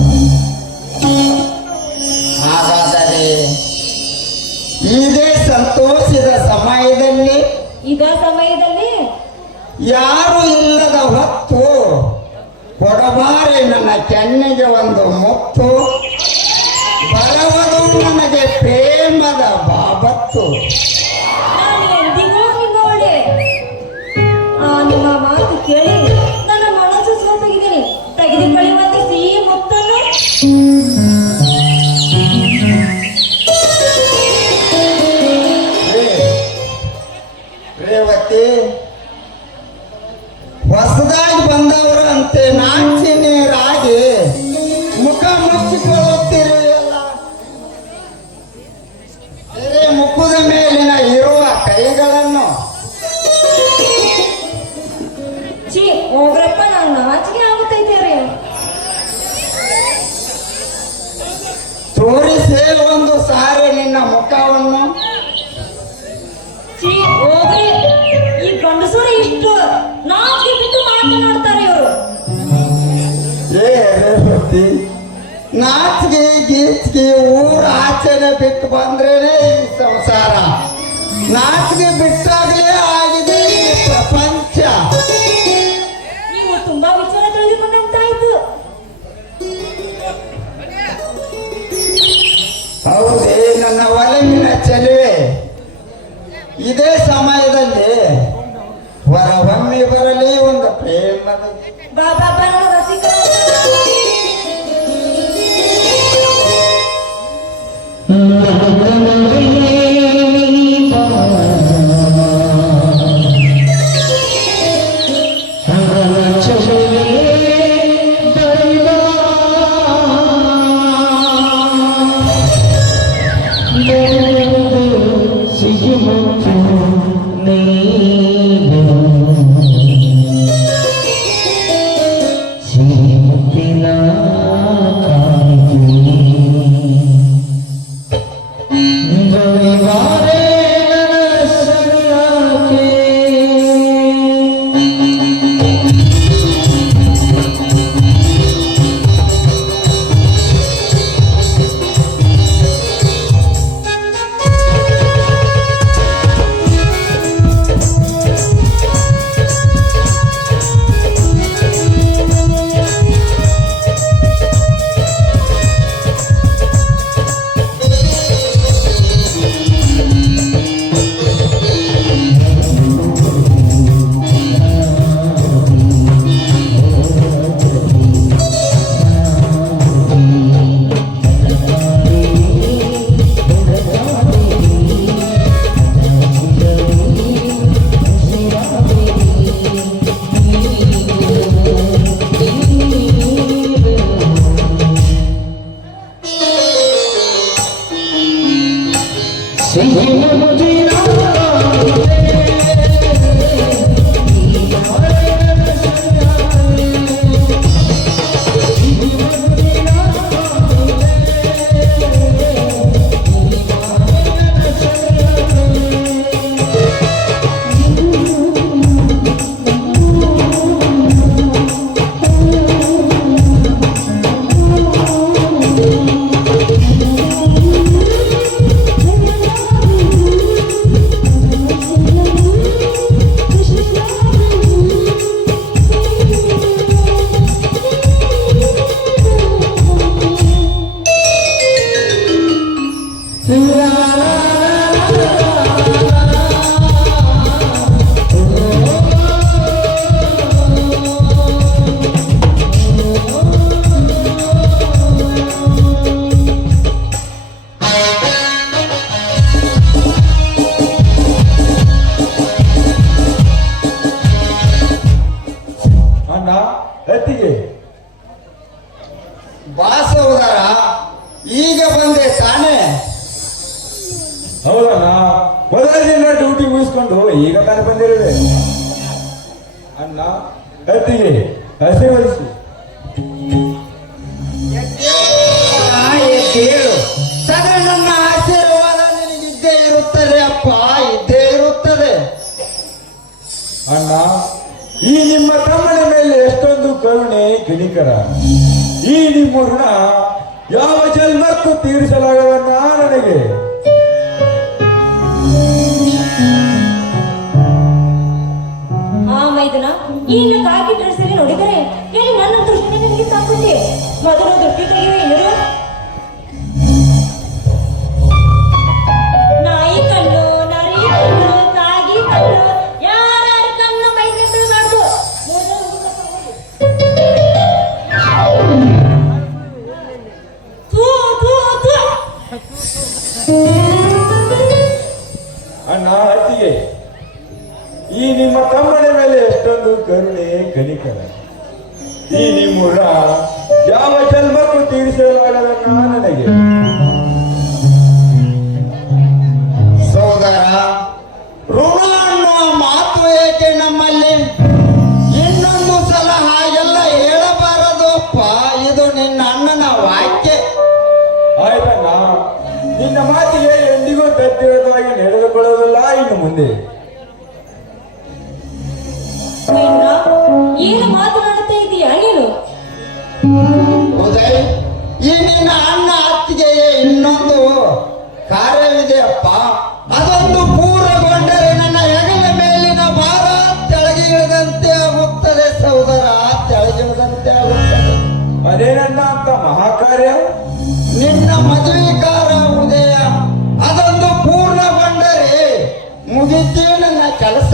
ಹಾಗಾದರೆ ಇದೇ ಸಂತೋಷದ ಸಮಯದಲ್ಲಿ, ಇದ ಸಮಯದಲ್ಲಿ ಯಾರು ಇಲ್ಲದ ಹೊತ್ತು ಕೊಡಬಾರೆ ನನ್ನ ಕೆನ್ನೆಗೆ ಒಂದು ಮುತ್ತು, ಬರವದು ನನಗೆ ಪ್ರೇಮದ ಬಾಬತ್ತು. ನಾನು ಎಂದಿಗೂ ನಿನ್ನೋಳೆ. ನಿಮ್ಮ ಮಾತು ಕೇಳಿ ನನ್ನ ಮನಸ್ಸು ಸೋತಾಗಿದ್ದೀನಿ. ತೆಗೆದುಕೊಳ್ಳಿ ಮತ್ತೆ ಸಿಹಿ ಮುತ್ತನ್ನು. ರೇವತಿ, ಹೊಸದಾಗಿ ಬಂದವರಂತೆ ನಾಚಿ ನೀರಾಗಿ ಮುಖ ಮುಚ್ಚಿಕೊಳ್ಳುತ್ತಿರುವಲ್ಲ. ಮುಖದ ಮೇಲಿನ ಇರುವ ಕೈಗಳನ್ನು ಚೀ ಹೋಗ್ರಪ್ಪ, ನಾನು ನಾಚಿಕೆ ಆಗುತ್ತೈತೆ ರೀ. ತೋರಿಸೇ ಒಂದು ಸಾರಿ ನಿನ್ನ ಮುಖವನ್ನು. ಛೀ, ಹೋಗ್ರಿ. ಈ ಗಂಡಸರು ಇಷ್ಟು ನಾಚಿಕೆ ಬಿಟ್ಟು ಮಾತನಾಡ್ತಾರೆ ಇವರು. ಏ ರೇವತಿ, ನಾಚಿಗೆ ಗೀಚಿಗೆ ಊರ ಆಚೆನೆ ಬಿಟ್ಟು ಬಂದ್ರೇನೆ ಈ ಸಂಸಾರ. ನಾಚಿಗೆ ಬಿಟ್ಟಾಗಲೇ ಆಗಿದೆ ಈ ಪ್ರಪಂಚ. ನೀವು ತುಂಬಾ ವಿಚಾರ ತಿಳಿದುಕೊಂಡಂತಾಯ್ತು. ಹೌದೇ ನನ್ನ ಒಲವಿನ ಚೆಲುವೆ, ಇದೇ ಸಮಯದಲ್ಲಿ ಹೊರಹೊಮ್ಮೆ ಬರಲಿ ಒಂದು ಪ್ರೇಮದ ಬಾಬಾ ನನ್ನ ರಸಿಕ. ಎತ್ತಿಗೆ ಬಾಸವುದರ ಈಗ ಬಂದೆ ತಾನೇ? ಹೌದಣ್ಣ, ಮೊದಲ ದಿನ ಡ್ಯೂಟಿ ಮುಗಿಸ್ಕೊಂಡು ಈಗ ತಾನೇ ಬಂದಿರುವೆ. ಅಣ್ಣ ಎತ್ತಿಗೆ ಆಶೀರ್ವದಿಸಿ. ಕೇಳು, ಸದಾ ನನ್ನ ಆಶೀರ್ವಾದ ನಿನಗಿದ್ದೇ ಇರುತ್ತದೆ ಅಪ್ಪ, ಇದ್ದೇ ಇರುತ್ತದೆ. ಅಣ್ಣ, ಈ ನಿಮ್ಮ ತಮ್ಮನ ಮೇಲೆ ಎಷ್ಟೊಂದು ಕರುಣೆ ಕನಿಕರ. ಈ ನಿಮ್ಮ ಋಣ ಯಾವ ಜನ್ಮಕ್ಕೂ ತೀರಿಸಲಾಗದನ್ನ ನನಗೆ. ಆ ಮೈದನ ಈಗ ಕಾಕಿ ಡ್ರೆಸ್ ಅಲ್ಲಿ ನೋಡಿದರೆ ಏನು ನನ್ನ ದೃಷ್ಟಿ ನಿನಗೆ ತಾಕುತ್ತೆ. ಮೊದಲು ದೃಷ್ಟಿ ತೆಗೆಯುವ ಇವರು ನಾಯಿ ಕಣ್ಣು, ನರಿ ಕಣ್ಣು, ಕಾಗಿ ಕಣ್ಣು, ಯಾರ್ಯಾರ ಕಣ್ಣು ಮೈದನ ಮಾಡ್ದು. ಅಣ್ಣ ಅತ್ತಿಗೆ, ಈ ನಿಮ್ಮ ತಮ್ಮನ ಮೇಲೆ ಎಷ್ಟೊಂದು ಕರುಣೆ ಕನಿಕರ. ಈ ನಿಮ್ಮ ಋಣ ಯಾವ ಜನ್ಮಕ್ಕೂ ತೀರಿಸಲಾಗದನ್ನ ನನಗೆ. ಸೋದರ, ಋಣ ಅನ್ನುವ ಮಾತು ಏಕೆ ನಮ್ಮಲ್ಲಿ? ಇನ್ನೊಂದು ಸಲ ಹಾಗೆಲ್ಲ ಹೇಳಬಾರದು ಅಪ್ಪ, ಇದು ನಿನ್ನ ಅಣ್ಣನ ವಾಕ್ಯ. ಆಯ್ತಣ್ಣ, ಮಾತಿಗೆ ಎಂದಿಗೂ ತದ್ವಿರುದ್ಧವಾಗಿ ನಡೆದುಕೊಳ್ಳುವುದಿಲ್ಲ ಇನ್ನು ಮುಂದೆ. ಮಹೇಂದ್ರ, ಏನು ಮಾತನಾಡ್ತಾ ಇದೀಯಾ ನೀನು? ಉದಯ್, ಈ ನಿನ್ನ ಅಣ್ಣ ಅತ್ತಿಗೆಗೆ ಇನ್ನೊಂದು ಕಾರ್ಯವಿದೆಯಪ್ಪ. ಅದೊಂದು ಪೂರ್ಣಗೊಂಡರೆ ನನ್ನ ಹೆಗಲ ಮೇಲಿನ ಭಾರ ತೆಳಗೆ ಇಳಿದಂತೆ ಆಗುತ್ತದೆ ಸಹೋದರ, ತೆಳಗಿಳಿದಂತೆ ಆಗುತ್ತದೆ. ಅದೇನನ್ನ ಅಂತ ಮಹಾಕಾರ್ಯ? ನಿನ್ನ ಮದುವೆಕಾರ ಉದಯ, ಅದೊಂದು ಪೂರ್ಣಗೊಂಡರೆ ಮುಗಿತೇ ನನ್ನ ಕೆಲಸ.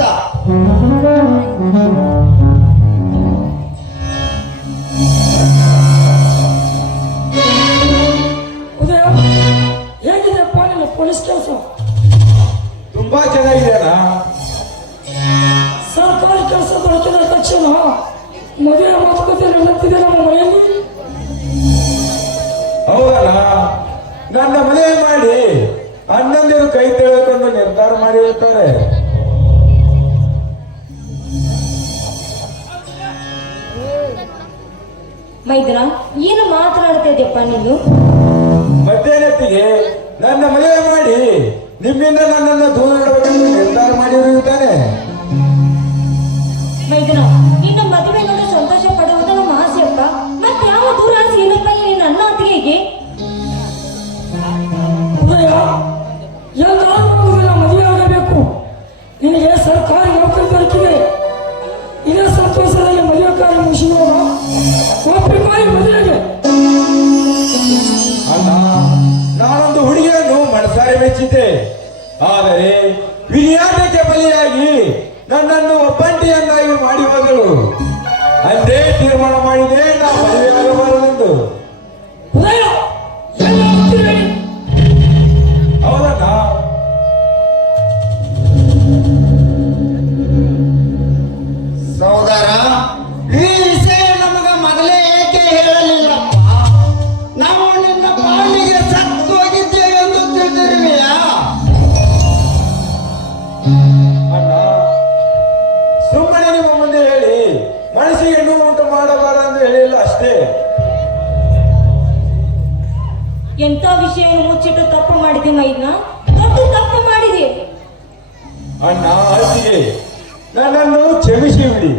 ಉದಯ, ಹೇಗಿದೆಪ್ಪ ನಿನ್ನ ಪೊಲೀಸ್ ಕೆಲಸ? ತುಂಬಾ ಚೆನ್ನಾಗಿದೆಯಣ್ಣ. ಸರ್ಕಾರಿ ಕೆಲಸ ದೊರಕಿದ ತಕ್ಷಣ ಮದುವೆ ಮಾತುಕತೆ ನಡೆಯುತ್ತಿದೆ ನಮ್ಮ ಮನೆಯಲ್ಲಿ. ಹೌದಣ್ಣ, ನನ್ನ ಮದುವೆ ಮಾಡಿ ಅಣ್ಣಂದಿರು ಕೈ ತೆಗೆದುಕೊಂಡು ನಿರ್ಧಾರ ಮಾಡಿರುತ್ತಾರೆ. ಮೈದ್ರ, ಏನು ಮಾತನಾಡ್ತಾ ಇದೆಯಪ್ಪ ನೀನು? ಮತ್ತೇನತ್ತಿಗೆ ನನ್ನ ಮದುವೆ ಮಾಡಿ ನಿಮ್ಮಿಂದ ನನ್ನನ್ನು ದೂರ ಇಡಬೇಕೆಂದು ನಿರ್ಧಾರ ಮಾಡಿರುತ್ತಾನೆ. ಮೈದ್ರ, ನಿನ್ನ ಮದುವೆ ನೋಡಿ ಸಂತೋಷ ಪಡುವುದು ನಮ್ಮ ಆಸೆಯಪ್ಪ. ಮತ್ತೆ ಯಾವ ದೂರ ಆಸೆ ಏನಪ್ಪ ನಿನ್ನ ಅಣ್ಣ ಅತ್ತಿಗೆಗೆ? ಉದಯ, ಎಲ್ಲ ಮದುವೆ ಆಗಬೇಕು. ನಿನಗೆ ಸರ್ಕಾರಿ ನೌಕರಿ ದೊರಕಿದೆ. ಇದೇ ಸಂತೋಷದಲ್ಲಿ ಮದುವೆ ಕಾರ್ಯ ಮುಗಿಸಿದಾಗ ಒಪ್ಪಿಕೊಳ್ಳಿ ಮದುವೆಗೆ. ಅಣ್ಣ, ನಾನೊಂದು ಹುಡುಗಿಯನ್ನು ಮನಸಾರೆ ಮೆಚ್ಚಿದ್ದೆ. ಆದರೆ ವಿರಿಯಾಟಕ್ಕೆ ಬಲಿಯಾಗಿ ನನ್ನನ್ನು ಒಬ್ಬಂಟಿಯನ್ನಾಗಿ ಮಾಡಿ ಹೋದಳು. ಅಂದೇ ತೀರ್ಮಾನ ಮಾಡಿದೆ, ನಾ ಮದುವೆ ಆಗಬಾರದೆಂದು. ಉದಯ, ಎಲ್ಲ ಹೋಗ್ತಿರುವೆ. ಹೌದಣ್ಣ. ಸಹೋದರ, ಈ ವಿಷಯ ನಮಗ ಮೊದಲೇ ಏಕೆ ಹೇಳಲಿಲ್ಲಪ್ಪ? ನಾವು ನಿನ್ನ ಪಾಲಿಗೆ ಸತ್ತು ಹೋಗಿದ್ದೇವೆ ಎಂದು ತಿಳಿದಿರುವೆಯಾ? ಅಣ್ಣ, ಸುಮ್ಮನೆ ನಿಮ್ಮ ಮುಂದೆ ಹೇಳಿ ಮನಸ್ಸಿಗೆ ನೋವು ಉಂಟು ಮಾಡಬಾರದೆಂದು ಹೇಳಿಲ್ಲ ಅಷ್ಟೇ. ಎಂತ ವಿಷಯವನ್ನು ಮುಚ್ಚಿಟ್ಟು ತಪ್ಪು ಮಾಡಿದೆ ಮೈದ್ನ? ದೊಡ್ಡ ತಪ್ಪು ಮಾಡಿದೆ. ಅಣ್ಣ ಅತ್ತಿಗೆ, ನನ್ನನ್ನು ಕ್ಷಮಿಸಿ ಬಿಡಿ.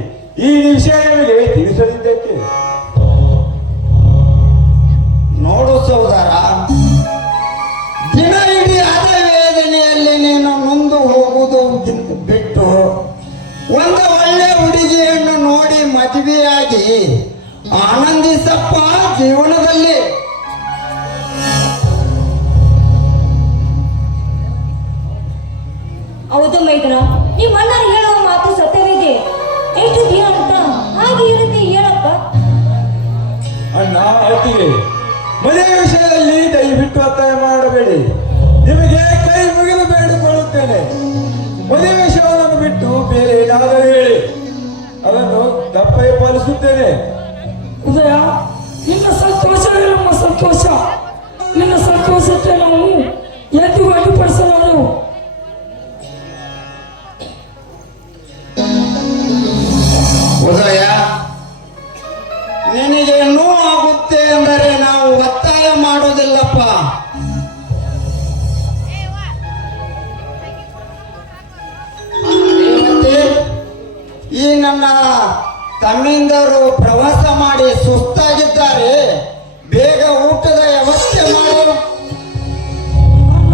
ಈ ವಿಷಯ ನಿಮಗೆ ತಿಳಿಸದಿದ್ದಕ್ಕೆ. ನೋಡು ಸಹೋದರ, ದಿನ ಇಡೀ ಅದೇ ವೇದನೆಯಲ್ಲಿ ನೀನು ನೊಂದು ಹೋಗುವುದು ಬಿಟ್ಟು ಒಂದು ಒಳ್ಳೆ ಹುಡುಗಿಯನ್ನು ನೋಡಿ ಮದುವೆಯಾಗಿ ಆನಂದಿಸಪ್ಪ ಜೀವನದಲ್ಲಿ. ಹೌದು ಮೈದ್ರ, ನಿಮ್ಮ ಅಣ್ಣ ಹೇಳುವ ಮಾತು ಸತ್ಯವಿದೆ. ಎಷ್ಟು ದಿನ ಅಂತ ಹಾಗೆ ಇರುತ್ತೆ ಹೇಳಪ್ಪ. ಅಣ್ಣ ಅತ್ತಿಗೆ, ಮದುವೆ ವಿಷಯದಲ್ಲಿ ದಯವಿಟ್ಟು ಒತ್ತಾಯ ಮಾಡಬೇಡಿ. ನಿಮಗೆ ಕೈ ಮುಗಿದು ಬೇಡಿಕೊಳ್ಳುತ್ತೇನೆ. ಮದುವೆ ವಿಷಯವನ್ನು ಬಿಟ್ಟು ಬೇರೆ ಏನಾದರೂ ಹೇಳಿ, ಅದನ್ನು ತಪ್ಪೇ ಪಾಲಿಸುತ್ತೇನೆ. ಉದಯ, ನಿನ್ನ ಸಂತೋಷವೇ ನಮ್ಮ ಸಂತೋಷ. ನಿನ್ನ ಸಂತೋಷಕ್ಕೆ ನಾವು ಎಂದಿಗೂ ಅಡ್ಡಿಪಡಿಸಲಾರೆವು. ಉದಯ, ನಿನಗೆ ನೋವಾಗುತ್ತೆ ಅಂದರೆ ನಾವು ಒತ್ತಾಯ ಮಾಡುವುದಿಲ್ಲಪ್ಪ. ಮತ್ತೆ ಈ ನನ್ನ ತಮ್ಮಿಂದರು ಪ್ರವಾಸ ಮಾಡಿ ಸುಸ್ತಾಗಿದ್ದಾರೆ. ಬೇಗ ಊಟದ ವ್ಯವಸ್ಥೆ ಮಾಡು. ಅಣ್ಣ,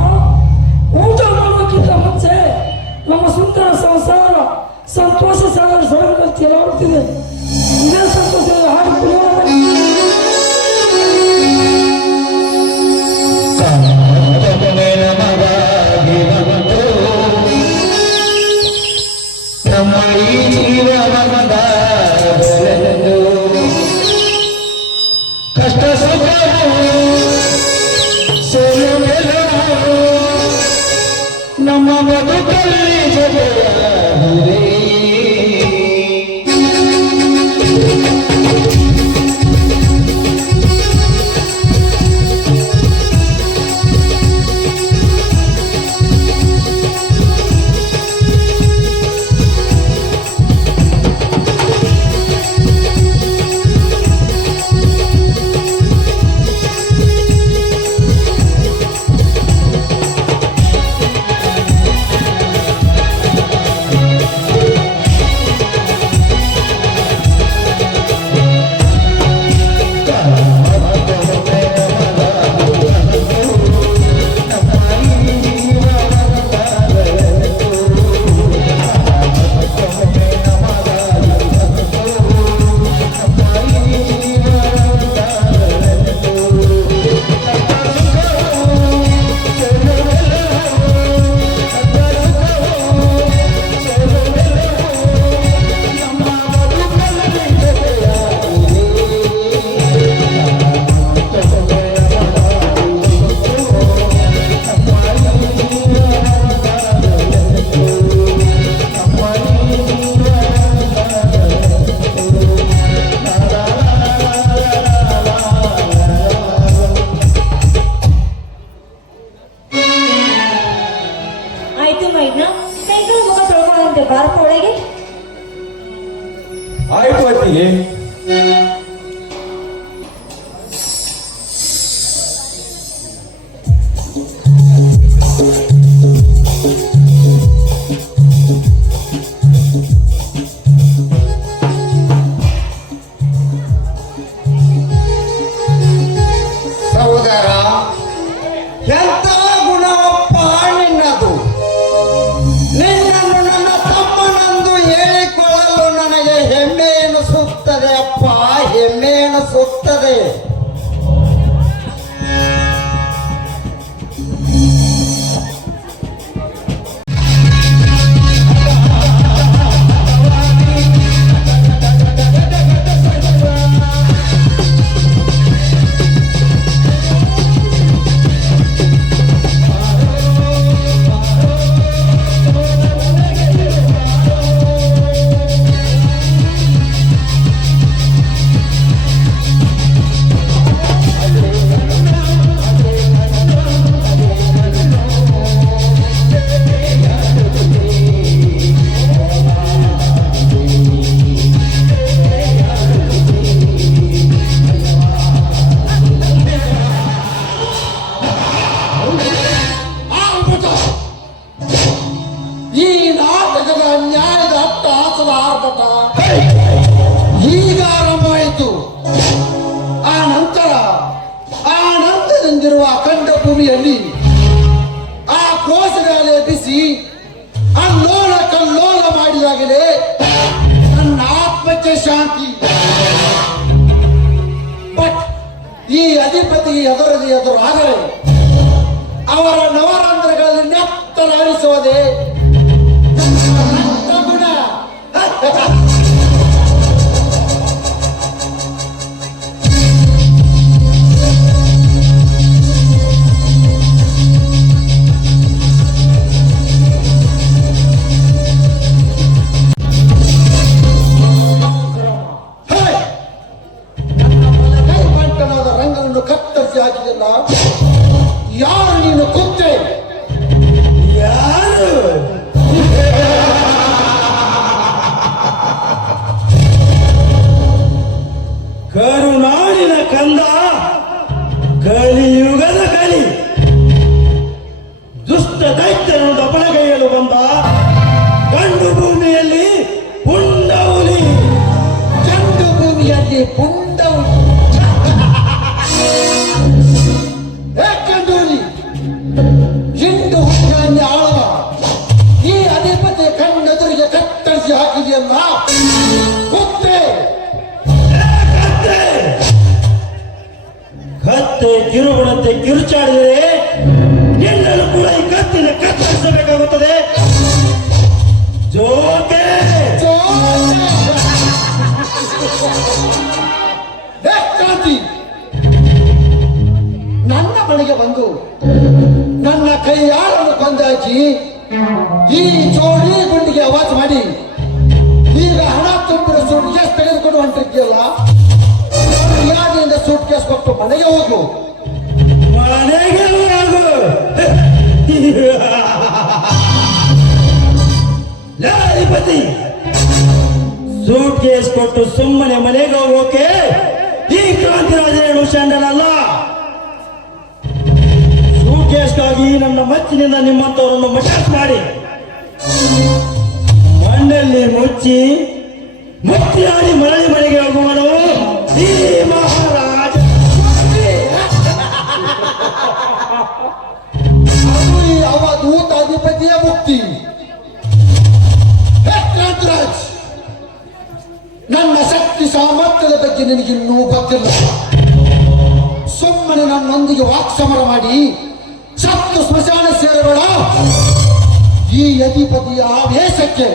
ಊಟ ಮಾಡೋಕ್ಕಿಂತ ಮುಂಚೆ ನಮ್ಮ ಸುಂದರ ಸಂಸಾರ ಸಂತೋಷ ಸಾಗರ ಸಡಗರ ತೇಲಾಡುತ್ತಿದೆ. ಇದೇ ಸಂತೋಷದಲ್ಲಿ ಹಾಡು ಕುಡಿಯೋಣ. ನಮ್ಮ ಈ ಜೀವನದ ಕಷ್ಟ ಸುಖವು ಸೋಲು ಗೆಲುವು ನಮ್ಮ ಬದುಕಲ್ಲಿ ಜೊತೆಯಾಗಿದೆ. ಮೈದ್ನ ಕೈಗಳ ಮುಖ ತೊಳ್ಕೊಳ್ಳುವಂತೆ ಬಾರಪ್ಪ ಒಳಗೆ. ಆಯ್ತು ಅತ್ತಿಗೆ. ಸಹೋದರ, ಎಂತ ಗುಣವಪ್ಪ ನಿನ್ನದು. ನಿನ್ನನ್ನು ನನ್ನ ತಮ್ಮನೆಂದು ಹೇಳಿಕೊಳ್ಳಲು ನನಗೆ ಹೆಮ್ಮೆ ಎನಿಸುತ್ತದೆ ಅಪ್ಪ, ಹೆಮ್ಮೆ ಎನಿಸುತ್ತದೆ. ಈ ನಾಟಕದ ನ್ಯಾಯದ ಅಟ್ಟಹಾಸದ ಆರ್ಭಟ ಈಗ ಆರಂಭವಾಯಿತು. ಆ ನಂತರದಿಂದಿರುವ ಅಖಂಡ ಭೂಮಿಯಲ್ಲಿ ಆ ಕೋಶಗಾಲೆ ಬಿಸಿ ಅಲ್ಲೋಲ ಕಲ್ಲೋಲ ಮಾಡಿದಾಗಲೇ ನನ್ನ ಆತ್ಮಕ್ಕೆ ಶಾಂತಿ. ಬಟ್ ಈ ಅಧಿಪತಿಗೆ ಎದುರಾದರೆ ಅವರ ನವರಂಧ್ರಗಳಲ್ಲಿ ನೆತ್ತರರಿಸುವುದೇ ಗುಣ. ಕೈಪಂಟನಾದ ರಂಗವನ್ನು ಕತ್ತರಿಸಿ ಹಾಕಿದೆಲ್ಲ ಯಾರು ನೀನು ಕುತ್ತೆ? ಯಾರು? ಕರುನಾಡಿನ ಕಂದ, ಕಲಿಯುಗದ ಕಲಿ, ದುಷ್ಟ ದೈತ್ಯರನ್ನು ದಪನಗೈಯಲು ಬಂದ ಗಂಡು ಭೂಮಿಯಲ್ಲಿ ಪುಂಡ ಹುಲಿ. ಚಂಡು ಭೂಮಿಯಲ್ಲಿ ಪುಂಡವು ಏಕೆಂದೂರಿ ಹಿಂಡು ಹುಟ್ಟಿನಲ್ಲಿ ಆಳವ ಈ ಅಧಿಪತಿ ಕಣ್ಣೆದುರಿಗೆ ಕತ್ತರಿಸಿ ಹಾಕಿದೆಯಲ್ಲ ಕುತ್ತೆ. ಕತ್ತೆ ಕಿರುಗುಣಂತೆ ಕಿರುಚಾಡಿದರೆ ನಿನ್ನನ್ನು ಕೂಡ ಈ ಕತ್ತಿನ ಕತ್ತರಿಸಬೇಕಾಗುತ್ತದೆ. ಜೋಕೆ ಕ್ರಾಂತಿ ನನ್ನ ಮನೆಗೆ ಬಂದು ನನ್ನ ಕೈಯಾಳನ್ನು ಕೊಂದಾಕಿ ಈ ಜೋಡಿ ಗುಂಡಿಗೆ ಆವಾಜ್ ಮಾಡಿ ಈಗ ಹಣ ತುಂಬಿದ ಸೂಟ್ ಕೇಸ್ ತೆಗೆದುಕೊಂಡು ಹೊಂಟಿದ್ಯಲ್ಲ, ಯಾರಿಂದ ಸೂಟ್ ಕೇಸ್ ಕೊಟ್ಟು ಮನೆಗೆ ಹೋಗು. ಮನೆಗೆ ಹೋಗು. ಅಧಿಪತಿ ಸೂಟ್ ಕೇಸ್ ಕೊಟ್ಟು ಸುಮ್ಮನೆ ಮನೆಗೆ ಹೋಗೋಕೆ ಈ ಕ್ರಾಂತಿರಾಜರೇನು ಶಂಡನಲ್ಲ. ಸೂಟ್ ಕೇಸ್ಗಾಗಿ ನನ್ನ ಮಚ್ಚಿನಿಂದ ನಿಮ್ಮಂತವರನ್ನು ಮಸಾಜ್ ಮಾಡಿ ಮಣ್ಣಲ್ಲಿ ಮುಚ್ಚಿ ಮುತ್ತಿಯಾಡಿ ಮರಳಿ ಮನೆಗೆ ಹೋಗುವನು ಈ ಮಹಾರಾಜ. ಅದು ಈ ಅವಧೂತ ಅಧಿಪತಿಯ ಮುಕ್ತಿ. ಕ್ರಾಂತಿರಾಜ್, ನನ್ನ ಶಕ್ತಿ ಸಾಮರ್ಥ್ಯದ ಬಗ್ಗೆ ನಿನಗಿನ್ನೂ ಗೊತ್ತಿಲ್ಲ. ಸುಮ್ಮನೆ ನನ್ನೊಂದಿಗೆ ವಾಕ್ಸಮರ ಮಾಡಿ ಸತ್ತು ಸ್ಮಶಾನ ಸೇರಬೇಡ. ಈ ಅಧಿಪತಿಯ ಆದೇಶಕ್ಕೆ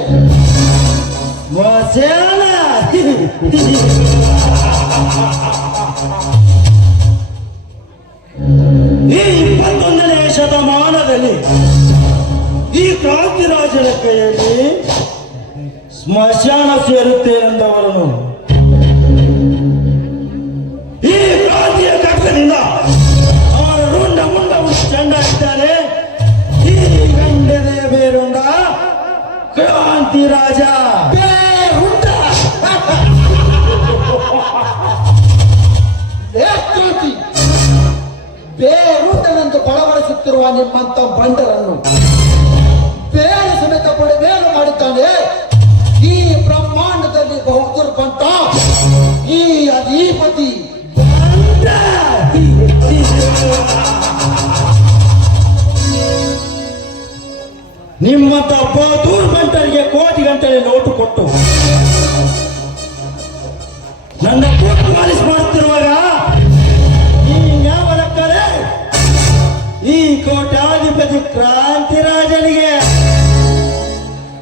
ವಚನ. ಈ 21ನೇ ಶತಮಾನದಲ್ಲಿ ಈ ಕ್ರಾಂತಿರಾಜನ ಕೈಯಲ್ಲಿ ಸ್ಮಶಾನ ಸೇರುತ್ತೇನೆಂದವರನ್ನು ಈ ಕ್ರಾಂತಿಯ ಕಟ್ಟದಿಂದ ಅವರ ರುಂಡ ಮುಂಡ ಚಂಡ ಇದ್ದಾನೆ. ಈ ಗಂಡದೆ ಬೇರುಂಡ ಕ್ರಾಂತಿ ರಾಜ. ಬೇರುಂಡ. ಏ ಕ್ರಾಂತಿ, ಬೇರುಂಡನೆಂದು ಬಡಬಡಿಸುತ್ತಿರುವ ನಿಮ್ಮಂತ ಬಂಡರನ್ನು ಬೇರೆ ಸಮೇತ ಬೇರೆ ಮಾಡಿದ್ದಾನೆ. ಈ ಬ್ರಹ್ಮಾಂಡದಲ್ಲಿ ಬಹುದುರ್ಬಂತ ಈ ಅಧಿಪತಿ ನಿಮ್ಮಂತ ಬಹದ್ದೂರ್ ಬಂಟರಿಗೆ ಕೋಟಿ ಗಂಟೆ ನೋಟು ಕೊಟ್ಟು ನನ್ನ ಕೋಟ್ ಮಾಲಿಶ್ ಮಾಡುತ್ತಿರುವಾಗ ಈ ನ್ಯಾವಲಕ್ಕರೆ ಈ ಕೋಟ್ಯಾಧಿಪತಿ ಕ್ರಾಂತಿ ರಾಜನಿಗೆ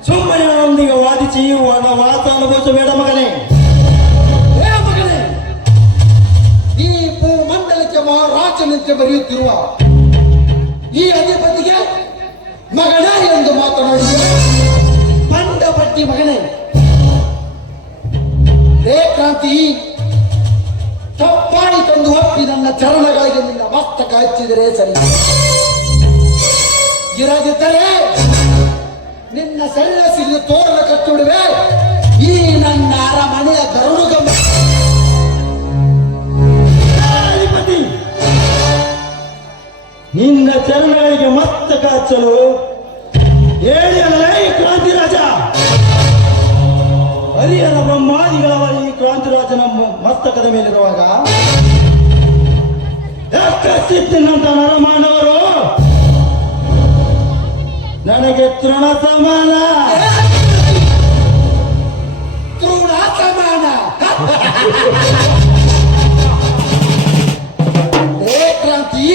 ಸುಮ್ಮನೆ ನನ್ನೊಂದಿಗೆ ವಾದಿಸಿ ವಾತ ಅನುಭವಿಸಬೇಡ ಮಗನೇ. ಏ ಮಗನೇ, ಈ ಭೂಮಂಡಲಕ್ಕೆ ಮಹಾರಾಜನಂತೆ ಬರೆಯುತ್ತಿರುವ ಈ ಅಧಿಪತಿಗೆ ಮಗನೇ ಎಂದು ಮಾತನಾಡಿ ಬಂಡ ಬಟ್ಟಿ ಮಗನೇ. ರೇ ಕ್ರಾಂತಿ, ತಪ್ಪಾಗಿ ತಂದು ಒಪ್ಪಿ ನನ್ನ ಚರಣಗಳಿಗೆ ನಿನ್ನ ಮಸ್ತಕ ಹಚ್ಚಿದರೆ ಸರಿ. ಇರದಿದ್ದರೆ ನಿನ್ನ ಸಣ್ಣ ಸಿರಿದು ತೋರಣ ಕಟ್ಟಿಡುವೆ ಈ ನನ್ನ ಅರಮನೆಯ ಗರುಡುಗಮ್ಮ. ಅಧಿಪತಿ, ನಿನ್ನ ಚರಣಗಳಿಗೆ ಮಸ್ತಕ ಹಚ್ಚಲು ಹೇಳಿ ಅಲ್ಲೇ ಈ ಕ್ರಾಂತಿ ರಾಜ. ಹರಿಹರ ಬ್ರಹ್ಮಾದಿಗಳವರ ಈ ಕ್ರಾಂತಿ ರಾಜನ ಮಸ್ತಕದ ಮೇಲಿರುವಾಗ ಸಿಟ್ಟಿನಂತ ನರಮಾನವರು ನನಗೆ ತೃಣ ಸಮಾನ. ತೃಣ ಸಮಾನ. ರೇ ಕ್ರಾಂತಿ,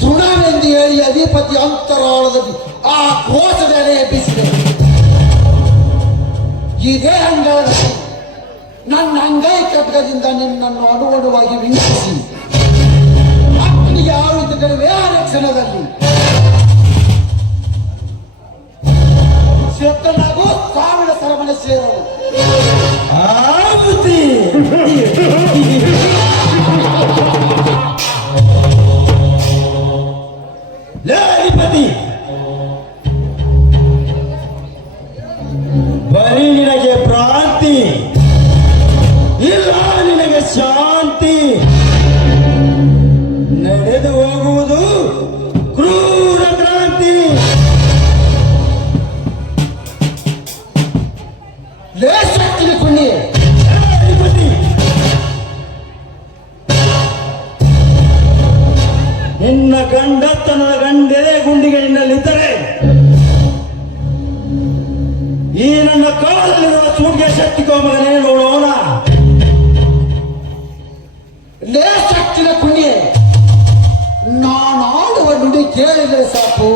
ತೃಣವೆಂದು ಹೇಳಿ ಅಧಿಪತಿ ಅಂತರಾಳದಲ್ಲಿ ಆ ಕ್ರೋಧದಲ್ಲಿ ಎಬ್ಬಿಸಿದೆ. ಇದೇ ಅಂಗಳದಲ್ಲಿ ನನ್ನ ಅಂಗೈ ಕಟ್ಕದಿಂದ ನಿನ್ನನ್ನು ಅಣುವಣುವಾಗಿ ವಿಂಗಿಸಿ ಅಗ್ನಿಗೆ ಆಯುಧಗಳಿವೆ ಆ ಕ್ಷಣದಲ್ಲಿ ಶೆತ್ತನಾಗೂ ಸಾವಿರ ಸರಮನೆ ಸೇರಲು. ಆ ಬುದ್ಧಿ ಲೇ ಅಧಿಪತಿ, ಬರೀ ನಿನಗೆ ಭ್ರಾಂತಿ ಇಲ್ಲ, ನಿನಗೆ ಶಾಂತಿ. ನಡೆದು ಹೋಗುವುದು ಕ್ರೂರ ಕ್ರಾಂತಿ. ಲೇ ಶಕ್ತಿನ ಕುಣ್ಣಿ, ಅಧಿಪತಿ, ನಿನ್ನ ಗಂಡತನದ ಗಂಡೇ ಗುಂಡಿಗೆ ನಿನ್ನಲ್ಲಿದ್ದರೆ ಈ ನನ್ನ ಕಾಲಲ್ಲಿರುವ ಸೂಟಿಗೆ ಶಕ್ತಿಗೋ ಮಗನೇ ನೋಡೋಣ. ಲೇ ಶಕ್ತಿನ ಕುಣ್ಣಿ, ನಾನಾಡುವ ನುಡಿ ಕೇಳಿದರೆ ಸಾಕು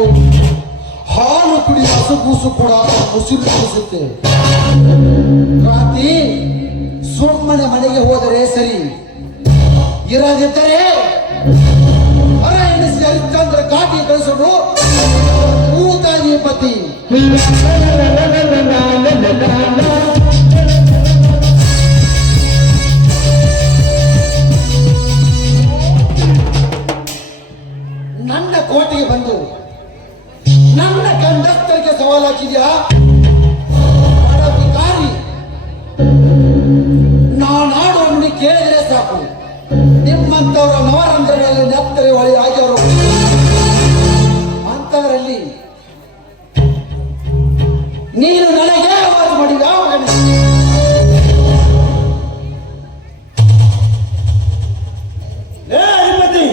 ಹಾಲು ಕುಡಿ ಹಸುಗೂಸು ಕೂಡ ಉಸಿರು ಕೂಸುತ್ತೆ. ಕ್ರಾಂತಿ, ಸುಮ್ಮನೆ ಮನೆಗೆ ಹೋದರೆ ಸರಿ, ಇರದಿದ್ದರೆ ಹೊರ ಎಣಿಸಿ ಹರಿಶ್ಚಂದ್ರ ಘಾಟಿ ಕಳಿಸೋದು ಭೂತಾಧಿಪತಿ. ನನ್ನ ಕೋಟೆಗೆ ಬಂದು ನನ್ನ ಗಂಡಸ್ತರಿಗೆ ಸವಾಲು ಹಾಕಿದ್ಯಾ ಅಧಿಕಾರಿ? ನಾನಾಡುವ ನುಡಿ ಕೇಳಿದರೆ ಸಾಕು ನಿಮ್ಮಂತವರ ನವರಂಧ್ರಗಳಲ್ಲಿ ನೆತ್ತರೆ ಹೊಳಿ ಆಗಿವರು. ಅಂತವರಲ್ಲಿ ನೀನು ನನಗೆ ಆವಾಜು ಮಾಡಿ ಯಾವ ಏ ಅಧಿಪತಿ,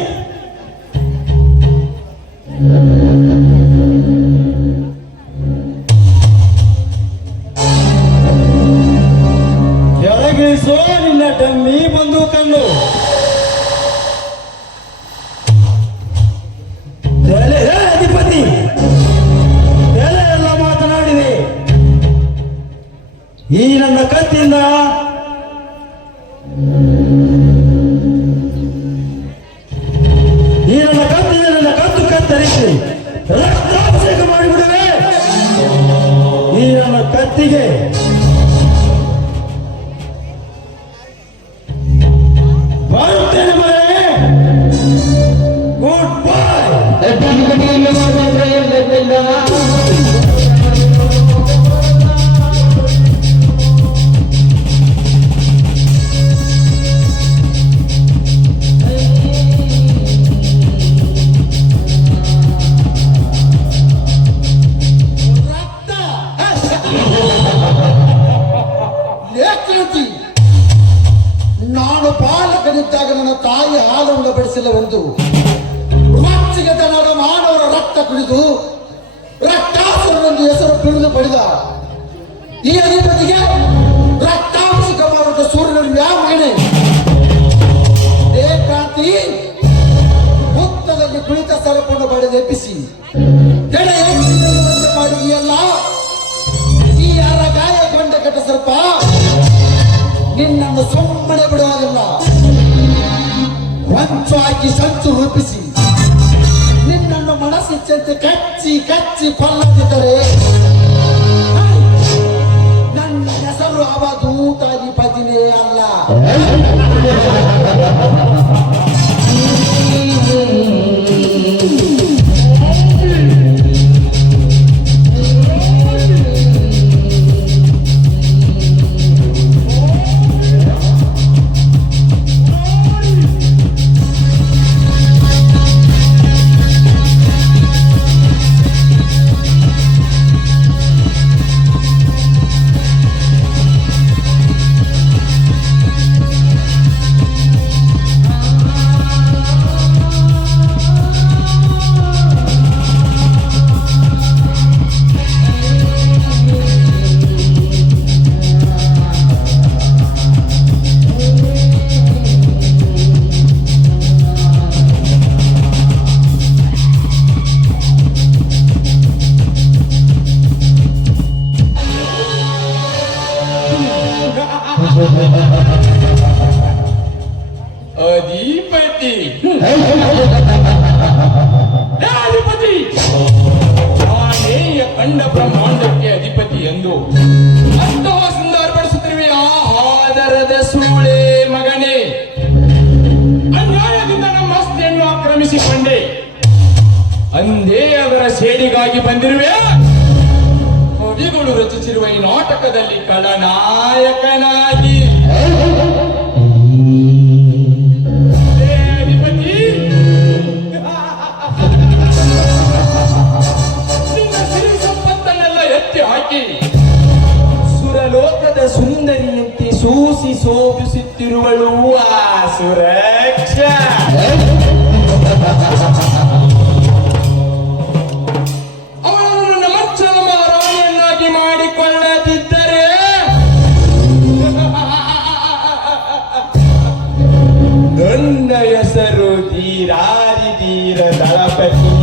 ಕೆಳಗಿಳಿಸೋ ನಿನ್ನ ಡಮ್ಮಿ ಬಂದು ಕಂಡು ಅಧಿಪತಿ ತಲೆ ಎಲ್ಲ ಮಾತನಾಡಿದೆ. ಈ ನನ್ನ ಕತ್ತಿಂದ ನನ್ನ ಕತ್ತು ಕತ್ತರಿಸಿ ರಕ್ತಾಭಿಷೇಕ ಮಾಡಿಬಿಡುವೆ. ಈ ನನ್ನ ಕತ್ತಿಗೆ ಬರ್ತೇನೆ ಮಗನೇ. ಗುಡ್ ಬಾಯ್. ತಾಯಿ ಹಾಲನ್ನು ಬಡಿಸಿಲ್ಲವೆಂದು ಮಚ್ಚಿಗೆತನದ ಮಾನವರ ರಕ್ತ ಕುಡಿದು ರಕ್ತಾಸುರನೆಂದು ಹೆಸರು ತಿಳಿದು ಪಡೆದ ಈ ಅಧಿಪತಿಗೆ ರಕ್ತಾಂಶಿಕ ಮಾರುತ ಸೂರ್ಯನ ಯಾವ ಮಗನೇ ಕ್ರಾಂತಿ ಮುಕ್ತದಲ್ಲಿ ಕುಳಿತ ಸರಪನ್ನು ಬಡಿದೆಬ್ಬಿಸಿ ಮಾಡಿದೆಯಲ್ಲ ಈ ಯಾರ ಗಾಯಗೊಂಡ ಕೆಟ್ಟ ಸರ್ಪ ನಿನ್ನನ್ನು ಸುಮ್ಮನೆ ಬಿಡುವುದಿಲ್ಲ. ಹೊಂಚು ಹಾಕಿ ಸಂಚು ರೂಪಿಸಿ ನಿನ್ನನ್ನು ಮನಸ್ಸಿಚ್ಚಂತೆ ಕಚ್ಚಿ ಕಚ್ಚಿ ಕೊಲ್ಲದಿದ್ದರೆ ನನ್ನ ಹೆಸರು ಅವಧೂತಾಧಿಪತಿನೇ ಅಲ್ಲ. ಅಧಿಪತಿ ಅಧಿಪತಿ ನಾನೇ ಕಂಡ ಬ್ರಹ್ಮಾಂಡಕ್ಕೆ ಅಧಿಪತಿ ಎಂದು ಅಂತಹ ಸುಂದರಪಡಿಸುತ್ತಿರುವೆ ಆಹಾರದ ಸೂಳೆ ಮಗನೇ. ಅನ್ಯಾಯದಿಂದ ನಮ್ಮ ಆಸ್ತಿಯನ್ನು ಆಕ್ರಮಿಸಿಕೊಂಡೆ ಅಂದೇ ಅವರ ಸೇಡಿಗಾಗಿ ಬಂದಿರುವೆ. ಕವಿಗಳು ರಚಿಸಿರುವ ಈ ನಾಟಕದಲ್ಲಿ ಖಳನಾಯಕನಾಗಿ ಅಧಿಪತಿ ನಿನ್ನ ಸಿರಿ ಸಂಪತ್ತನ್ನೆಲ್ಲ ಎತ್ತಿ ಹಾಕಿ ಸುರಲೋಕದ ಸುಂದರಿಯಂತೆ ಸೂಸಿ ಶೋಭಿಸುತ್ತಿರುವಳು ಆ ಸುರಕ್ಷ. ಅವಳನ್ನು ನನ್ನ ಮಚ್ಚನ ರಾಣಿಯನ್ನಾಗಿ ಮಾಡಿಕೊಳ್ಳದಿದ್ದರೆ ನನ್ನ ಹೆಸರು ಧೀರಾದಿ ಧೀರ ದಳಪತಿ.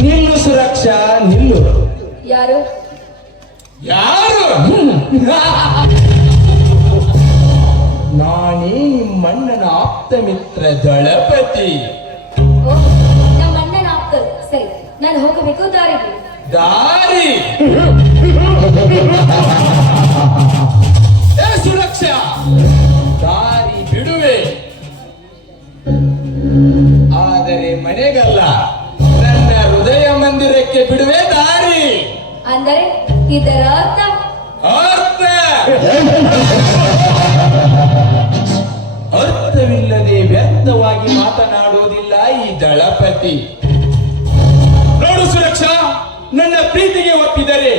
ನಿಲ್ಲು ಸುರಕ್ಷಾ ನಿಲ್ಲು. ಯಾರು ಯಾರು? ನಾನೇ ನಿಮ್ಮಣ್ಣನ ಆಪ್ತ ಮಿತ್ರ ದಳಪತಿ. ಓ, ನಮ್ಮ ಅಣ್ಣನ ಆಪ್ತರು. ಸರಿ, ನಾನು ಹೋಗಬೇಕು ದಾರಿಗೆ. ದಾರಿ ಏ ಸುರಕ್ಷಾ, ದಾರಿ ಬಿಡುವೆ, ಆದರೆ ಮನೆಗಲ್ಲ, ನನ್ನ ಹೃದಯ ಮಂದಿರಕ್ಕೆ ಬಿಡುವೆ ದಾರಿ. ಅಂದರೆ ಇದರ ಅರ್ಥ ಅರ್ಥ ಅರ್ಥವಿಲ್ಲದೆ ವ್ಯರ್ಥವಾಗಿ ಮಾತನಾಡುವುದಿಲ್ಲ ಈ ದಳಪತಿ. ನೋಡು ಸುರಕ್ಷಾ, ನನ್ನ ಪ್ರೀತಿಗೆ ಒಪ್ಪಿದರೆ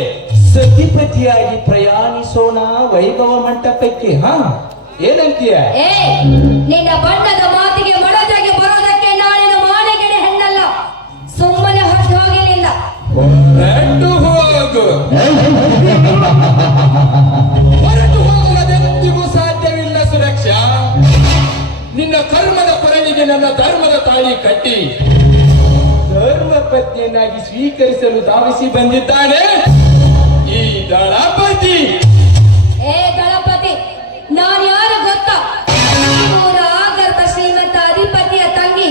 ಸತಿಪತಿಯಾಗಿ ಪ್ರಯಾಣಿಸೋಣ ವೈಭವ ಮಂಟಪಕ್ಕೆ. ಹಾ, ಏನಂತೀಯ? ಏ, ನಿನ್ನ ಬಣ್ಣದ ಮಾತಿಗೆ ಮೊಳಜಾಗಿ ಬರೋದಕ್ಕೆ ನಾಳಿನ ಮಾನೆಗೆಡೆ ಹೆಣ್ಣಲ್ಲ. ಸುಮ್ಮನೆ ಹೊರಟು ಹೋಗಲಿಲ್ಲ. ಹೊರಟು ಹೋಗು. ಹೊರಟು ಹೋಗುವುದೆಂದಿಗೂ ಸಾಧ್ಯವಿಲ್ಲ ಸುರಕ್ಷಾ. ನಿನ್ನ ಕರ್ಮದ ಕೊರಳಿಗೆ ನನ್ನ ಧರ್ಮದ ತಾಳಿ ಕಟ್ಟಿ ಧರ್ಮ ಪತ್ನಿಯನ್ನಾಗಿ ಸ್ವೀಕರಿಸಲು ಧಾವಿಸಿ ಬಂದಿದ್ದಾನೆ ಈ ದಳಪತಿ. ಏ ದಳಪತಿ, ನಾನು ಯಾರು ಗೊತ್ತಾ? ಊರ ಆಗರ್ಭ ಶ್ರೀಮಂತ ಅಧಿಪತಿಯ ತಂಗಿ,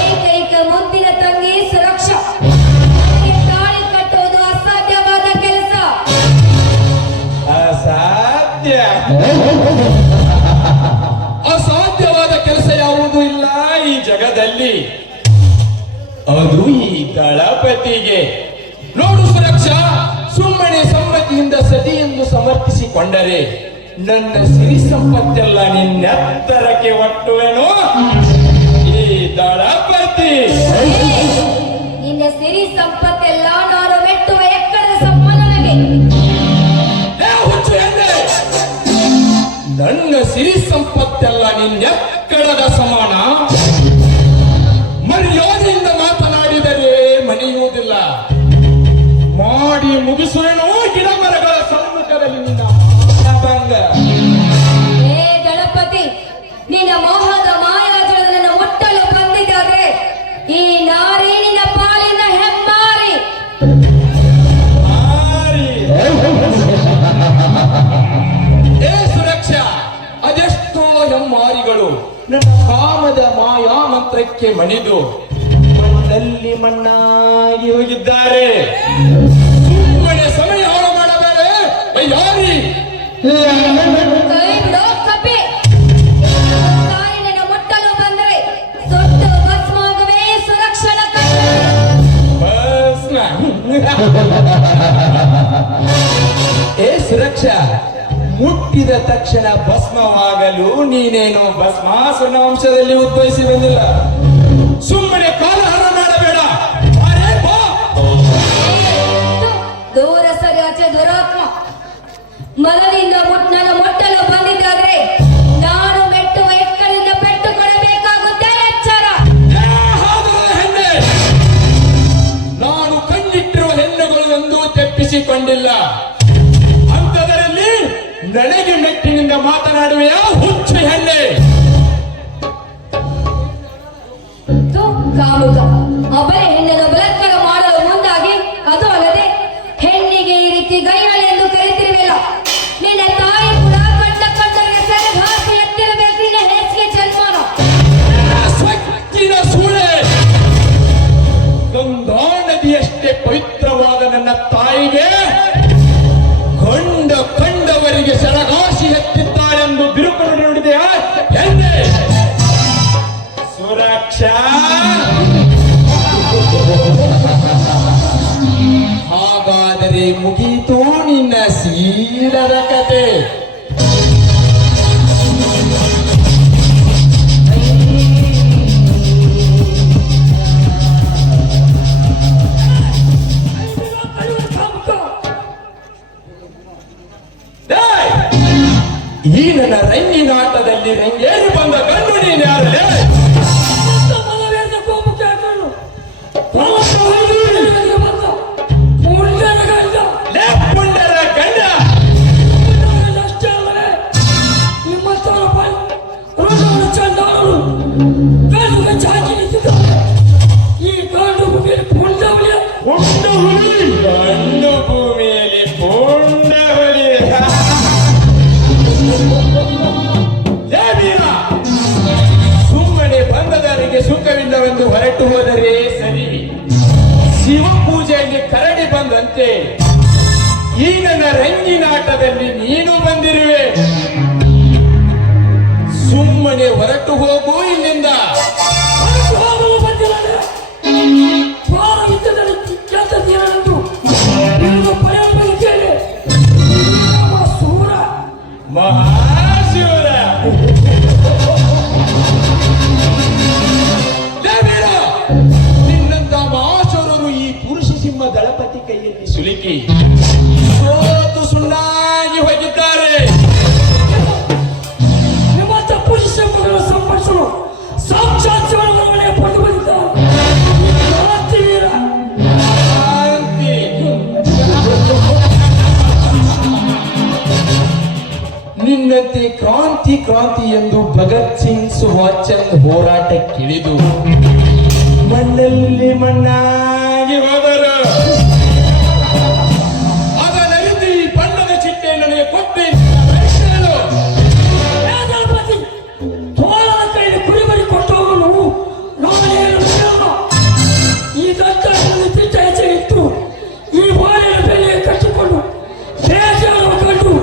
ಏಕೈಕ ಮುದ್ದಿನ ತಂಗಿ ಸುರಕ್ಷಾ. ತಾಳಿ ಕಟ್ಟುವುದು ಅಸಾಧ್ಯವಾದ ಕೆಲಸ. ಅಸಾಧ್ಯ ಅಸಾಧ್ಯವಾದ ಕೆಲಸ ಯಾವುದೂ ಇಲ್ಲ ಈ ಜಗದಲ್ಲಿ, ಅದು ಈ ದಳಪತಿಗೆ. ನೋಡು ಸುರಕ್ಷಾ, ಸುಮ್ಮನೆ ಸಮ್ಮತಿಯಿಂದ ಸತಿಯನ್ನು ಸಮರ್ಪಿಸಿಕೊಂಡರೆ ನನ್ನ ಸಿರಿ ಸಂಪತ್ತೆಲ್ಲ ನಿನ್ನೆತ್ತರಕ್ಕೆ ಒಟ್ಟುವೆನು ಈ ದಳಪತಿ. ನಿನ್ನ ಸಿರಿ ಸಂಪತ್ತೆಲ್ಲ ನಾನು ಮೆಟ್ಟುವ ಎಕ್ಕರದ ಸಂಪದ ನನಗೆ. ಏ ಹುಚ್ಚು ಎಂದೆ, ನನ್ನ ಸಿರಿ ಸಂಪತ್ತೆಲ್ಲ ನಿನ್ನೆಕ್ಕಡದ ಸಮಾನ. ಮರ್ಯಾದೆಯಿಂದ ಮಾತನಾಡಿದರೆ ಮನೆಯುವುದಿಲ್ಲ. ಮಾಡಿ ಮುಗಿಸುವೆನು ಗಿಡ ಮರಗಳ ಸಮ್ಮುಖದಲ್ಲಿ ನಿನ್ನ ಮಾನಭಂಗ. ಏ ದಳಪತಿ, ನಿನ್ನ ಮೋಹದ ಮಾಯಾಜಲದ ನನ್ನ ಮುಟ್ಟಲು ಬಂದಿದ್ದಾದ್ರೆ ಈ ನಾರಿ ನಿನ್ನ ಪಾಲಿನ ಹೆಮ್ಮಾರಿ. ಮಾರಿ. ಏ ಸುರಕ್ಷಾ, ಅದೆಷ್ಟೋ ಹೆಮ್ಮಾರಿಗಳು ನನ್ನ ಕಾಮದ ಮಾಯಾ ಮಂತ್ರಕ್ಕೆ ಮಣಿದು ಮಣ್ಣಲ್ಲಿ ಮಣ್ಣಾಗಿ ಹೋಗಿದ್ದಾರೆ. ಸುಮ್ಮನೆ ಸಮಯ ಹಾಳು ಮಾಡಬೇಡ ಯಾರಿ. ಕೈ ಬಿಡೋ ಕಪ್ಪೆ. ತಾಯಿ ನಿನ್ನ ಮುಟ್ಟಲು ಬಂದರೆ ಸುಟ್ಟು ಭಸ್ಮಾಗುವೆ ಸುರಕ್ಷಣ ಕಣ್ಣು. ಭಸ್ಮ. ಏ ಸುರಕ್ಷಾ, ಮುಟ್ಟಿದ ತಕ್ಷಣ ಭಸ್ಮವಾಗಲು ನೀನೇನು ಭಸ್ಮಾಸುರನ ವಂಶದಲ್ಲಿ ಉದ್ಭವಿಸಿ ಬಂದಿಲ್ಲ. ಸುಮ್ಮನೆ ಕಾಲಹರಣ ಮಾಡಬೇಡ. ಅರೆ ಬಾ. ದೂರ ಸರಿ ಆಚೆ ದುರಾತ್ಮ. ಮನದಿಂದ ನನ್ನ ಮುಟ್ಟಲು ಬಂದಿದ್ದಾದ್ರೆ ನಾನು ಮೆಟ್ಟುವ ಎಕ್ಕರಿಂದ ಪೆಟ್ಟು ಕೊಡಬೇಕಾಗುತ್ತೆ. ಎಚ್ಚರ. ಏ ಹಾಗಲ್ಲ ಹೆಣ್ಣೆ, ನಾನು ಕಣ್ಣಿಟ್ಟಿರುವ ಹೆಣ್ಣುಗಳು ಎಂದೂ ತೆಪ್ಪಿಸಿಕೊಂಡಿಲ್ಲ. ಅಂಥದರಲ್ಲಿ ನನಗೆ ಮೆಟ್ಟಿನಿಂದ ಮಾತನಾಡುವೆಯಾ ಹುಚ್ಚು ಹೆಣ್ಣೆ. ಕಾಮುಕ ಒಬ್ಬರೇ ಹೆಣ್ಣನ್ನು ಬಲಾತ್ಕಾರ ಮಾಡಲು ಮುಂದಾಗಿ, ಅದು ಅಲ್ಲದೆ ಹೆಣ್ಣಿಗೆ ಈ ರೀತಿ ಗೈವಳೆ ಎಂದು ಕರೆತಿರುವೆಲ್ಲ. ನಿನ್ನ ತಾಯಿ ಕೂಡ ಕಂಡರಿಗೆ ಸೆರೆಗಾಸಿ ಎತ್ತಿರಬೇಕು. ನಿನ್ನ ಹೆಸರಿಗೆ ಜನ್ಮಾನ. ಸ್ವಚ್ಛಿನ ಸೂಳೆ. ಗಂಗಾ ನದಿಯಷ್ಟೇ ಪವಿತ್ರವಾದ ನನ್ನ ತಾಯಿಗೆ ಕಂಡವರಿಗೆ ಸೆರಗಾಸಿ ಎತ್ತಿದ್ದಾರೆಂದು ಬಿರುಕು ನುಡಿದೆಯಾ ಹೆಣ್ಣೆ. ಸುರಕ್ಷಾ, ಹಾಗಾದರೆ ಮುಗೀತು ನಿನ್ನ ಶೀಲದ ಕತೆ. ಡೇಯ್, ಈ ನನ್ನ ರಂಗಿನಾಟದಲ್ಲಿ ರಂಗೇರಿ ಬಂದ ಗಂಡು ನೀನು ಯಾರೇ? ಪುಂಡರ ಗಂಡ. ಗಂಡು ಭೂಮಿಯಲ್ಲಿ ಪುಂಡ ಹುಲಿ. ಸುಮ್ಮನೆ ಬಂದದರಿಗೆ ಸುಖವಿಲ್ಲವೆಂದು ಹೊರಟು ಹೋದರೆ ಸರಿ. ಶಿವ ಪೂಜೆಯಲ್ಲಿ ಕರಡಿ ಬಂದಂತೆ ಈ ನನ್ನ ರಂಗಿನಾಟದಲ್ಲಿ ನೀನು ಬಂದಿರುವೆ. ಸುಮ್ಮನೆ ಹೊರಟು ಹೋಗು ಇಲ್ಲಿಂದ. ಮಹಾಶಿವರ ನಿನ್ನಂತ ಮಹಾಶೂರರು ಈ ಪುರುಷ ಸಿಂಹ ದಳಪತಿ ಕೈಯಲ್ಲಿ ಸುಲಿಕಿ ಸೋತು ಸುಣ್ಣಾಗಿ ಹೋಗಿದ್ದಾರೆ. ನಿಮ್ಮಂತ ಪುರುಷ ಸಿಂಹಗಳನ್ನು ಸಂಪಡಿಸಲು ಸಾಕ್ಷಾತ್ ಶಿವನ ಪಡೆದು ಬಂದಿದ್ದಾರೆ. ನಿನ್ನಂತೆ ಕ್ರಾಂತಿ ಕ್ರಾಂತಿ ಎಂದು ಭಗತ್ ಸಿಂಗ್ ಸುಭಾಷ್ ಚಂದ್ರ ಹೋರಾಟಕ್ಕಿಳಿದು ಮಣ್ಣಲ್ಲಿ ಮಣ್ಣಾಗಿ ಹೋದರು. ಅದನ್ನರಿತು ಈ ಬಣ್ಣದ ಚಿಟ್ಟೆ ನನಗೆ ಕೊಟ್ಟೆ. ತೋಳದ ಕೈಯಲ್ಲಿ ಕುರಿಮರಿ ಕೊಟ್ಟವನು ನಾನೇನು ಈ ದತ್ತ ತಿಟ್ಟ ಹೆಚ್ಚಿತ್ತು. ಈ ಬಾಳೆಯ ಬೆಲೆಯ ಕಟ್ಟಿಕೊಂಡು ಬೇಜಾರು ಕಂಡು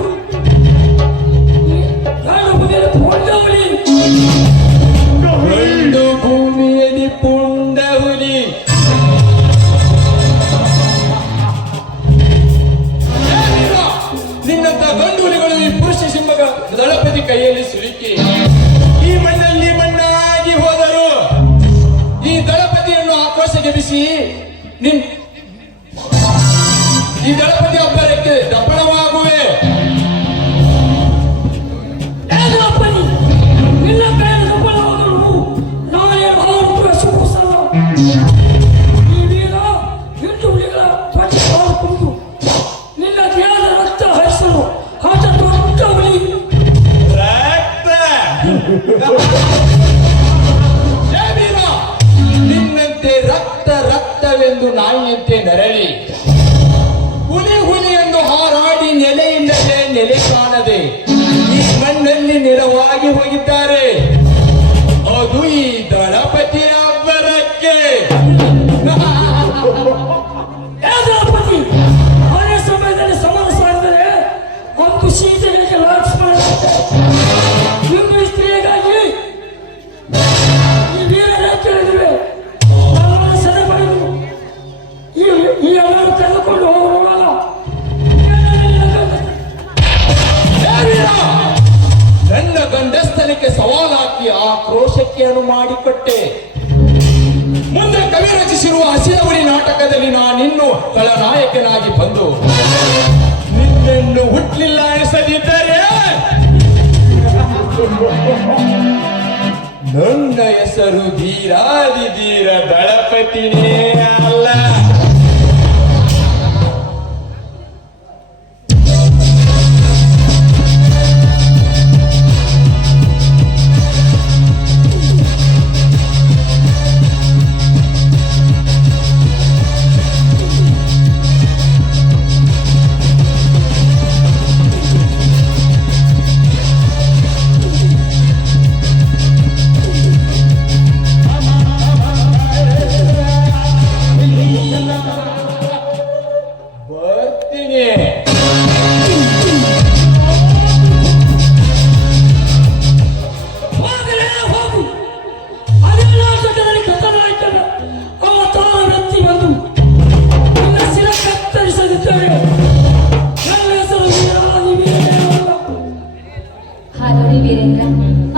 ಗಂಡು ಭೂಮಿಯಲ್ಲಿ ಪುಂಡ ಹುಲಿ. ನಿನ್ ಈ ದಳಪತಿ ಅಬ್ಬರಕ್ಕೆ ದಪ್ಪಣವಾಗುವೆ. ಏನಾಪನಿ ನಿನ್ನ ಕೈಯಲ್ಲಿ ದಪ್ಪಳವಾಗಲು ನಾನೇನು ಹಾರು ಸುಖಸಲ್ಲ. ಈ ವೀರ ಹಿಂಡು ಹುಲಿಗಳ ಧ್ವಜ ಹಾರು ಕುಡಿದು ನಿನ್ನ ದೇಹದ ರಕ್ತ ಹರಿಸಲು ಆತ ದೊಡ್ಡ ಹುಲಿ. ರಕ್ತ ಏ ವೀರ, ನಿನ್ನಂತೆ ರಕ್ತ ರಕ್ತವೆಂದು ನಾಯಿಯಂತೆ ನರಳಿ ಹುಲಿ ಹುಲಿ ಎಂದು ಹಾರಾಡಿ ನೆಲೆಯಿಲ್ಲದೆ ನೆಲೆ ಕಾಣದೆ ಈ ಮಣ್ಣಲ್ಲಿ ನೆಲವಾಗಿ ಹೋಗಿದ್ದಾರೆ. ಅದು ಈ ದಳಪತಿಯ ಅಬ್ಬರಕ್ಕೆ. ಏನಾಪತಿ ಅದೇ ಸಮಯದಲ್ಲಿ ಸಮರ ಸಾರಿದರೆ ಒಂದು ಸೀತೆಗೆ ಲಕ್ಷ್ಮಣ ನಿಮ್ಮ ಸ್ತ್ರೀಯಗಾಗಿ ಈ ವೀರರೇ ಕೇಳಿದಿವೆ. ನನ್ನನ್ನು ಸದೆ ಪಡೆದು ಈ ಎಲ್ಲರೂ ತೆಗೆದುಕೊಂಡು ಹೋಗಲ್ಲ. ಏ ವೀರ, ನನ್ನ ಗಂಡಸ್ಥನಕ್ಕೆ ಸವಾಲಾಕಿ ಆಕ್ರೋಶಕ್ಕೆ ಅನು ಮಾಡಿಕೊಟ್ಟೆ. ಮುಂದೆ ಕವಿ ರಚಿಸಿರುವ ಹಸಿರವಳಿ ನಾಟಕದಲ್ಲಿ ನಾನಿನ್ನು ಖಳನಾಯಕನಾಗಿ ಬಂದು ನಿನ್ನನ್ನು ಹುಟ್ಟಲಿಲ್ಲ ಎನಿಸದಿದ್ದರೆ ನನ್ನ ಹೆಸರು ಧೀರಾದಿಧೀರ ದಳಪತಿನೇ ಅಲ್ಲ. ಬರ್ತೀನಿ. ಹೋಗಲೇ ಹೋಗು. ಅದೇ ನಾಟಕದಲ್ಲಿ ಕಥನಾಯಕನ ಅವತಾರ ವ್ಯಕ್ತಿ ಬಂದು ನನ್ನ ಶಿರ ಕತ್ತರಿಸದಿದ್ದರೆ ನನ್ನ ಹೆಸರು ವೀರಾದಿ ವೀರನೇ ಅಲ್ಲ. ಹಾ ನೋಡಿ ವೀರೇಂದ್ರ,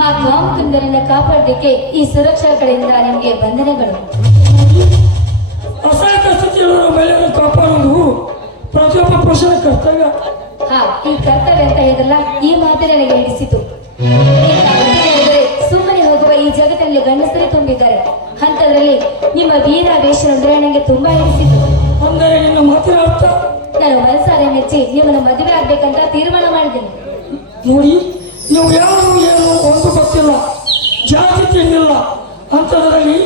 ಆ ಕಾಮಕಂದರನ್ನ ಕಾಪಾಡಲಿಕ್ಕೆ ಈ ಸುರಕ್ಷಾ ಕಡೆಯಿಂದ ನಿಮಗೆ ವಂದನೆಗಳು. ಅಸಹಾಯಕ ಸ್ಥಿತಿಯಲ್ಲಿರುವ ಮಹಿಳೆಯರನ್ನು ಕಾಪಾಡುವುದು ಪ್ರತಿಯೊಬ್ಬ ಪುರುಷನ ಕರ್ತವ್ಯ. ಹಾ, ಈ ಕರ್ತವ್ಯ ಅಂತ ಹೇಳಿದ್ರಲ್ಲ, ಈ ಮಾತು ನನಗೆ ಹಿಡಿಸಿತು. ಸುಮ್ಮನೆ ಹೋಗುವ ಈ ಜಗತ್ತಲ್ಲಿ ಗಂಡಸರೇ ತುಂಬಿದ್ದಾರೆ. ಅಂತದ್ರಲ್ಲಿ ನಿಮ್ಮ ವೀರಾವೇಶ ಅಂದ್ರೆ ನನಗೆ ತುಂಬಾ ಹಿಡಿಸಿತು. ಅಂದರೆ ನಿನ್ನ ಮಾತಿನ ಅರ್ಥ ನಾನು ಮನಸಾರೆ ಮೆಚ್ಚಿ ನಿಮ್ಮನ್ನು ಮದುವೆ ಆಗ್ಬೇಕಂತ ತೀರ್ಮಾನ ಮಾಡಿದ್ದೀನಿ. ನೋಡಿ, ನೀವು ಯಾರು ಏನು ಒಂದು ಗೊತ್ತಿಲ್ಲ, ಜಾತಿ ತಿನ್ನಿಲ್ಲ, ಅಂಥದ್ರಲ್ಲಿ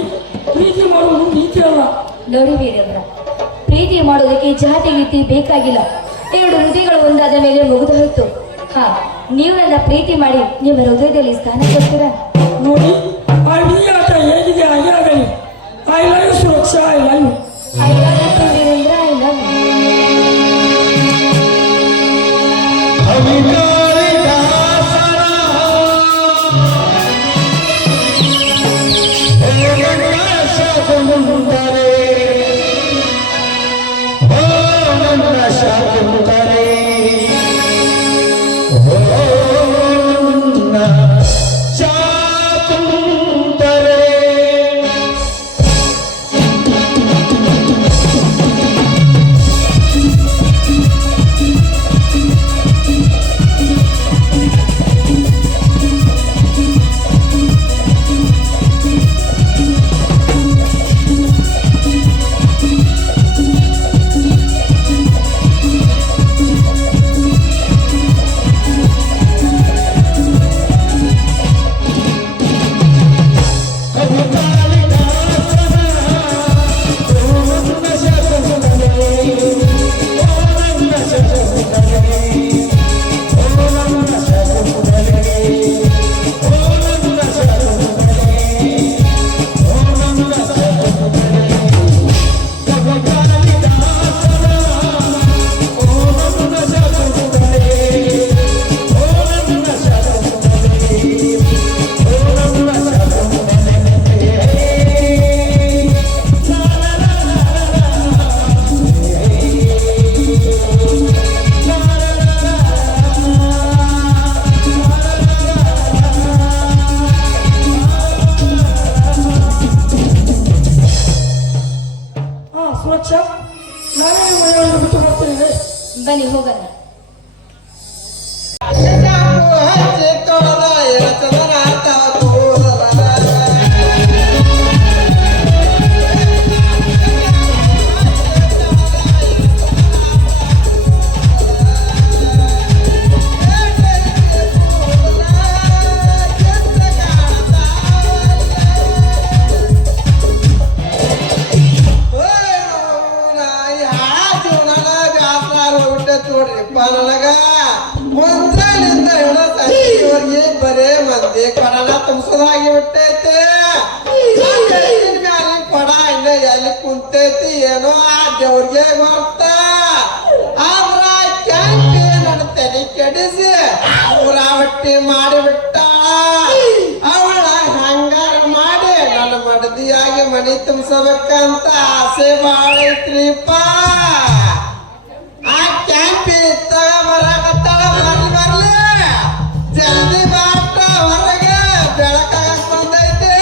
ಪ್ರೀತಿ ಮಾಡುವುದು ನೀತಿ ಅಲ್ಲ. ನೋಡಿ ವೀರೇಂದ್ರ, ಪ್ರೀತಿ ಮಾಡೋದಕ್ಕೆ ಜಾತಿ ಗೀತಿ ಬೇಕಾಗಿಲ್ಲ. ಎರಡು ಹೃದಯಗಳು ಒಂದಾದ ಮೇಲೆ ಮುಗಿದು ಹೋಯ್ತು. ಹಾ, ನೀವು ನನ್ನ ಪ್ರೀತಿ ಮಾಡಿ ನಿಮ್ಮ ಹೃದಯದಲ್ಲಿ ಸ್ಥಾನ ಕೊಡ್ತೀರಾ? ನೋಡಿ, ಆ ವಿಧಿಯಾಟ ಹೇಗಿದೆ ಹಾಗೆ ಆಗಲಿ. I love Suraksha, I love you. I love you too, Virendra, I love you. ಪಕ್ಷ ನಾನೇ ನಿಮ್ಮ ಮನೆಯನ್ನು ಬಿಟ್ಟು ಬರ್ತೀನಿ. ಬನ್ನಿ ಹೋಗೋಣ. ನನಗ ಮುಂಜಾನಿಂದ ಹಿಡಿದ ಸಂಜೆವರೆಗೆ ಬರೇ ಮಂದಿ ಕೊಡನ ತುಂಬಿಸೋದಾಗಿ ಬಿಟ್ಟೈತೆ. ಕೊಡ ಇನ್ನ ಎಲ್ಲಿ ಕುಂತೈತಿ ಏನೋ ಆ ದೇವ್ರಿಗೆ ಗೊತ್ತ. ಆದ್ರ ಕ್ಯಾಂಪಿ ನನ್ನ ತಲೆ ಕೆಡಿಸಿ ಊರಾವಟ್ಟಿ ಮಾಡಿಬಿಟ್ಟ. ಅವಳ ಹಂಗಾರ ಮಾಡಿ ನನ್ನ ಮಡದಿಯಾಗಿ ಮನಿ ತುಂಬಿಸಬೇಕಂತ ಆಸೆ ಬಾಳ ಐತ್ರಿಪ್ಪ. ಆ ಕ್ಯಾಂಪಿ ಬರಾಕತ್ತಾಳ ಬರ್ಲಿ ಜಲ್ದಿ ಬಾಟ ಹೊರಗೆ ಬೆಳಕಾಗ ಬಂದೈತೆ.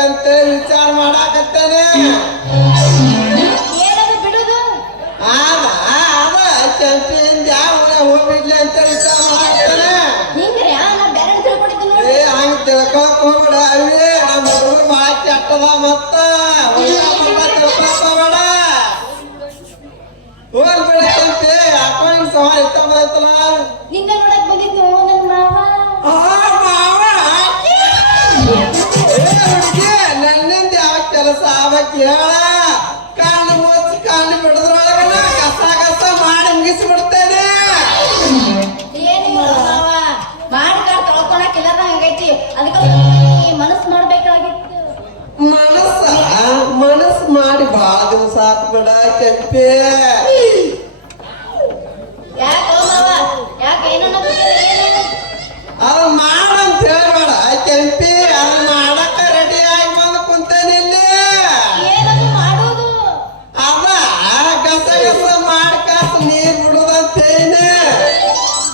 ಅಂತ ವಿಚಾರ ಮಾಡಾಕತ್ತೇನೆ. ಕೆಂಪಿಂದ ಯಾವ ಹೋಗ್ಬಿಡ್ಲಿ ಅಂತ ವಿಚಾರ ಮಾಡಾಕತ್ತೇನೆ. ಹಂಗ ತಿಳ್ಕೊಳಕ್ ಹೋಗ್ಬೇಡ. ಅವೇ ನಮ್ಮ ಹುಡುಗರು ಭಾಳ ಕೆಟ್ಟದ ಮತ್ತ ತಿಳ್ಕೊಬೇಡ. ಹೋಗ್ಬೇಡ ಕೆಂಪಿ ಯಾಕೋ ಹಿಂಗ್ ಸವಾಲ್ ಇತ್ತ ಬಂದೈತಲ್ಲ. ನನ್ನಿಂದ ಯಾವ ಕೆಲಸ ಆಗ್ಬೇಕು ಹೇಳ. ಕಣ್ಣು ಮುಚ್ಚಿ ಕಣ್ಣು ಬಿಡದ್ರೊಳಗನ ಕಸ ಕಸ ಮಾಡಿ ಮುಗಿಸಿ ಬಿಡ್ತೇನೆ. ಮನಸ್ಸು ಮಾಡಿ ಬಾಳ ದಿವಸ ಆತ್ ಬಿಡ ಕೆಂಪಿ. ಅದ್ ಮಾಡಂತ ಹೇಳ್ಬೇಡ ಕೆಂಪಿ. ಅದ್ ಮಾಡಕ್ಕ ರೆಡಿ ಆಗಿ ಬಂದು ಕುಂತೇನೆ ಇಲ್ಲಿ. ಅದ ಗಸ ಗಸ ಮಾಡ್ಕಾಸ ನೀರ್ ಬಿಡುದಂತೇನೆ.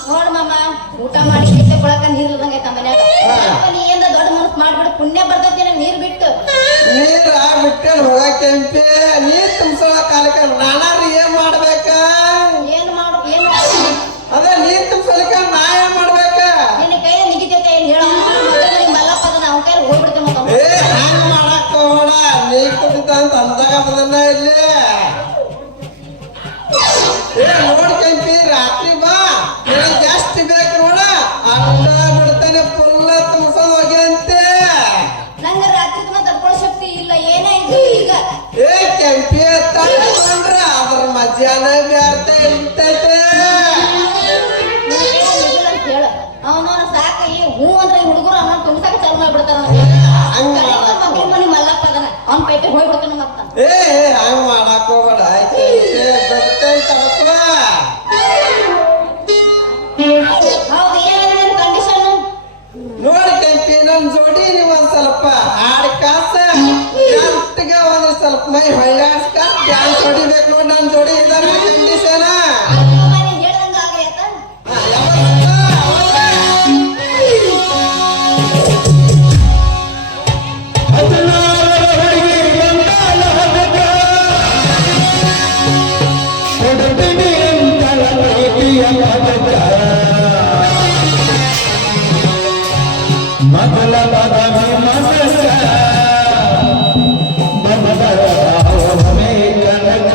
ನೋಡ್ ಮಾಮ, ಊಟ ಮಾಡಿ ಕೊಳಕ ನೀರ್ ಇಲ್ದಂಗೈತ ಮನ್ಯಾಗ. ನೀ ಏನ್ ದೊಡ್ಡ ಮನಸ್ ಮಾಡ್ಬಿಡು, ಪುಣ್ಯ ಬರ್ತೈತಿ ನೀರ್ ಬಿಟ್ಟು. ನೀರ ಬಿಟ್ಟೇನ್ ಹೋಗ ಕೆಂಪಿ. ನೀರ್ ತುಂಬಿಸೋಳ ಕಾಲಕ್ಕೆ ನಾನಾರು ಏನ್ ಮಾಡ್ಬೇಕ? ಏನ್ ಮಾಡು ಏನ್ ಅದ ನೀರ್ ತುಂಬಿಸಲಿಕ್ಕ ನಾ ಏನ್ ಮಾಡ್ಬೇಕ? ನಿನ್ನ ಕೈ ನಿಗಿತೈತೆ ಏನ್ ಹೇಳ. ಮಲ್ಲಪ್ಪದ ನಾವು ಕೈ ಹೋಗ್ಬಿಡ್ತೇನೆ. ಹಂಗ ಮಾಡಕ್ ಹೋಗೋಣ. ನೀರ್ ಕುಡಿತ ಅಂತ ಅಂದಾಗ ಬಂದನ್ನ ಇಲ್ಲಿ. ನೋಡ್ ಕೆಂಪಿ ರಾತ್ರಿ ಬಾ, ನಿನಗೆ ಜಾಸ್ತಿ ಬೇಕು ನೋಡ. ಅಡ್ಡ ಬಿಡ್ತಾನೆ ಫುಲ್ಲ ತುಂಬಿಸೋದ್ ಹೋಗಿ ಅಂತೆ. ನಂಗ ರಾತ್ರಿ ತಡ್ಕೊಳ್ಳೋ ಶಕ್ತಿ ಇಲ್ಲ. ಏನಾಯ್ತು ಈಗ? ಕೆಂಪಿ ತಗೊಂಡ್ರ ಅದ್ರ ಮಧ್ಯಾಹ್ನ ಬ್ಯಾರ್ತ ಇರ್ತೈತೆ. ಹೇಳ ಅವನವನ ಸಾಕ. ಈ ಹೂ ಅಂದ್ರೆ ಹುಡುಗರು ಅವನ ತುಂಬಿಸಾಕ ಚಾಲು ಮಾಡ್ಬಿಡ್ತಾರ. ಮನಿ ಮಲ್ಲಪ್ಪ ಅದನ ಅವ್ನ ಪೈಪೆ ಹೋಗ್ಬಿಡ್ತಾನ ಮತ್ತ. ಹಂಗ ಮಾಡಕ್ ಹೋಗ್ಬೇಡ ಬಿಡ್ತೇನೆ ತಡಕ. ಹೌದು, ಏನಿದೆ ಕಂಡೀಷನ್? ನೋಡಿ ಕೆಂಪಿ, ನನ್ ಜೋಡಿ ನೀವು ಒಂದ್ ಸ್ವಲ್ಪ ಹಾಡ್ ಕಾಸ ಕರೆಕ್ಟ್ಗೆ ಒಂದು ಸ್ವಲ್ಪ ಮೈ ಹೊಳ್ಳಾಡ್ಸ್ಕ ಡ್ಯಾನ್ಸ್ ಹೊಡಿಬೇಕು ನೋಡಿ ನನ್ನ ಜೋಡಿ ಇದಾರೆ ಕಂಡೀಷನ್ ಹೇಳ್ದಂಗ ಆಗ್ಲಿ ಆತ ಮೊದಲ ಮಗನೇ ಮನಸ ಮೇ ಕನಕ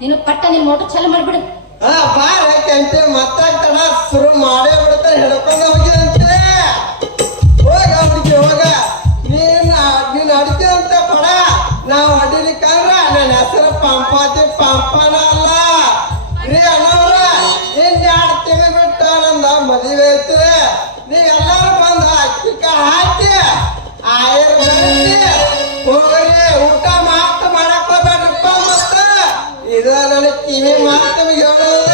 ನೀನು ಪಟ್ಟ ನಿನ್ ಮೋಟರ್ ಚಾಲು ಮಾಡ್ಬಿಡು ಬಾರ ಕಂತೆ ಮತ್ತಾಗ್ತಾಳ ಶುರು ಮಾಡೇ ಬಿಡ್ತಾರೆ ಹೇಳ್ಕೊಂಡು ಹೋಗಿದಂತೆ ಹೋಗ ಹುಡುಗಿ ಹೋಗ ನೀನ್ ಅಡಿಕೆ ಅಂತ ಪಡ ನಾವು ಹೊಡಿಲಿಕ್ಕಂದ್ರ ನನ್ನ ಹೆಸರು ಪಂಪಾತಿ ಪಂಪನ ಅಲ್ಲ ರೀ ಅಣ್ಣವ್ರ ಇನ್ 2 ತಿಂಗಳು ಬಿಟ್ಟ ನಂದ ಮದುವೆ ಐತ್ರಿ ನೀವೆಲ್ಲರೂ ಬಂದು ಅಕ್ಕಿ ಕಾಳು ಹಾಕಿ ಆಯರ್ ಬೆಳೆಸಿ ಹೋಗ್ರಿ ಊಟ ಮಾತ್ರ ಮಾಡಕ್ ಹೋಗ್ಬೇಡ್ರಪ್ಪ ಮತ್ತ ಇದ ನನ್ನ ಕಿವಿ ಮಾತು ಹೇಳೋದ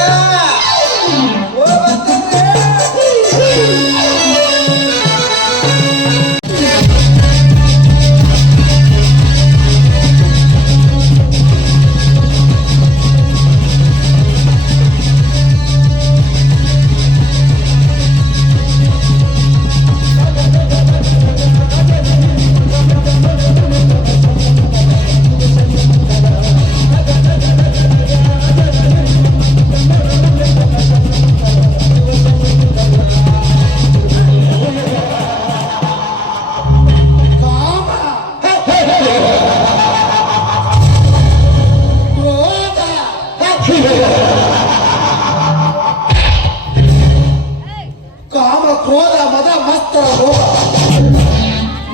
ಕಾಮ ಕ್ರೋಧ ಮದ ಮಸ್ತರ ರೋಗ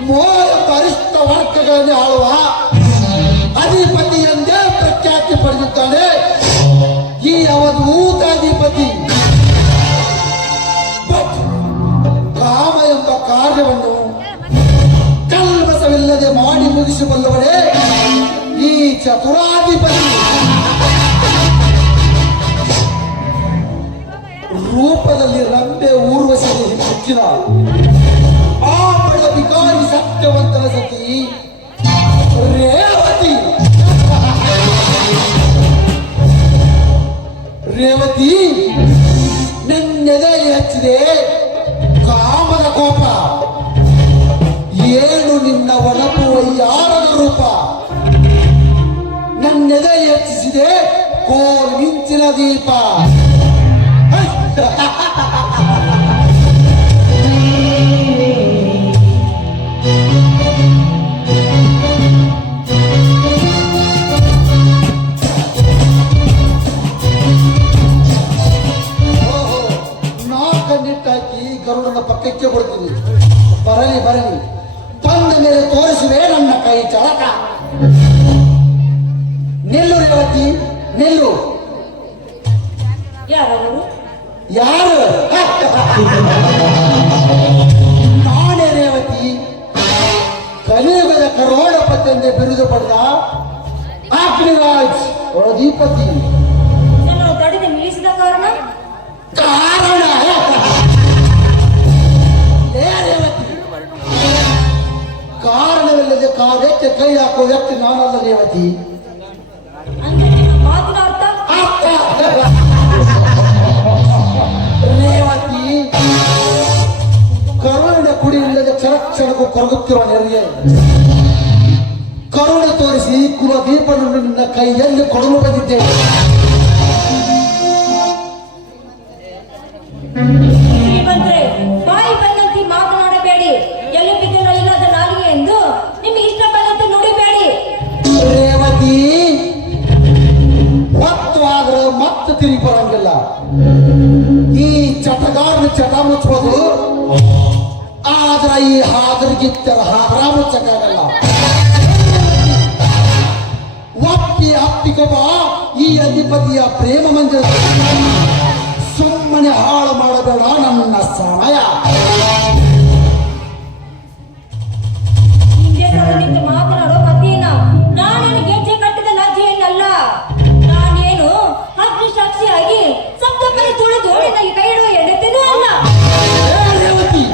ಮೋಹ ಗರಿಷ್ಠ ವರ್ಗಗಳನ್ನು ಆಳುವ ಅಧಿಪತಿ ಎಂದೇ ಪ್ರಖ್ಯಾತಿ ಪಡೆದಿದ್ದಾನೆ ಈ ಅವಧೂತಾಧಿಪತಿ. ಕಾಮ ಎಂಬ ಕಾರ್ಯವನ್ನು ಕಲ್ಮಸವಿಲ್ಲದೆ ಮಾಡಿ ಮುಗಿಸಿಕೊಳ್ಳುವನೇ ಈ ಚತುರಾಧಿಪತಿ. ರೂಪದಲ್ಲಿ ರಂಬೆ ಊರ್ವಶಿಗೆ ಹೆಚ್ಚಿನ ಆ ಪಡೆದ ವಿಕಾರಿ ಸತ್ಯವಂತನ ಸತಿ ರೇವತಿ. ರೇವತಿ ನನ್ನೆದೆಯಲ್ಲಿ ಹಚ್ಚಿದೆ ಕಾಮದ ಕೋಪ. ಏನು ನಿನ್ನ ಒಳಪು ವೈಯಾರದ ರೂಪ. ನನ್ನೆದೆಯಲ್ಲಿ ಹೆಚ್ಚಿಸಿದೆ ಕೋಲ್ ಮಿಂಚಿನ ದೀಪ. ಕೈ ಚಳಕ. ನಿಲ್ಲು ರೇವತಿ ನಿಲ್ಲು. ಯಾರವರು? ಯಾರು? ನಾನೇ ರೇವತಿ, ಕಲಿಯುಗದ ಕರೋಡಪತಿ ಎಂದೇ ಬಿರುದು ಪಡೆದ ಅಗ್ನಿರಾಜ್ ಅಧಿಪತಿ. ನನ್ನನ್ನು ತಡೆದು ನಿಲ್ಲಿಸಿದ ಕಾರಣ? ಕಾರಣ ಏ ರೇವತಿ, ಕಾರಣವಿಲ್ಲದೆ ಕಾರ್ಯಕ್ಕೆ ಕೈ ಹಾಕುವ ವ್ಯಕ್ತಿ ನಾನಲ್ಲ ರೇವತಿ. ಅಂದ್ರೆ ನಿಮ್ಮ ಮಾತಿನ ಅರ್ಥ? ಅರ್ಥ ರೇವತಿ, ಕರುಣಿನ ಕುಡಿ ಇಲ್ಲದೆ ಕ್ಷಣಕ್ಕೂ ಕೊರಗುತ್ತಿರುವ ನೆರೆಗೆ ಕರುಣೆ ತೋರಿಸಿ ಕುಲದೀಪನನ್ನು ನಿನ್ನ ಕೈಯಲ್ಲಿ ಕೊಡಲು ಬಂದಿದ್ದೇನೆ. ಶ್ರೀಮಂತ್ರೆ, ಬಾಯಿ ಬಂದಂತೆ ಮಾತನಾಡಬೇಡಿ. ಎಲ್ಲಿ ಬಿದ್ದನೋ ಇಲ್ಲದ ನಾಲಿಗೆ ಎಂದು ನಿಮಗೆ ಇಷ್ಟ ಬಂದಂತೆ ನುಡಿಬೇಡಿ. ರೇವತಿ, ಹೊತ್ತು ಆದ್ರೆ ಮತ್ತೆ ತಿರುಗಿ ಬರಂಗಿಲ್ಲ. ಈ ಚಟಗಾರನ ಚಟ ಮುಚ್ಚಬಹುದು, ಆದ್ರೆ ಈ ಹಾದರಿಗಿತ್ತರ ಹಾದ್ರ ಮುಚ್ಚಕ್ಕಾಗಲ್ಲ. ಒಪ್ಪಿ ಅಪ್ಪಿಕೊಬ್ಬ ಈ ಅಧಿಪತಿಯ ಪ್ರೇಮ ಮಂದಿರ. ಸುಮ್ಮನೆ ಹಾಳು ಮಾಡಬೇಡ ನನ್ನ ಸಮಯ. ಹಿಂದೆ ನಿಂತು ಮಾತನಾಡೋ ಮತ್ತೇನ? ನಾನೇನು ಗೆಜ್ಜೆ ಕಟ್ಟಿದ ಲಜ್ಜೆಯನ್ನಲ್ಲ. ನಾನೇನು ಅಗ್ನಿ ಸಾಕ್ಷಿಯಾಗಿ ಸಪ್ತಪದಿ ತುಳಿದು ನಿನ್ನಲ್ಲಿ ಕೈ ಇಡುವ ಎಡೆತೇನೂ ಅಲ್ಲ. ರೇವತಿ,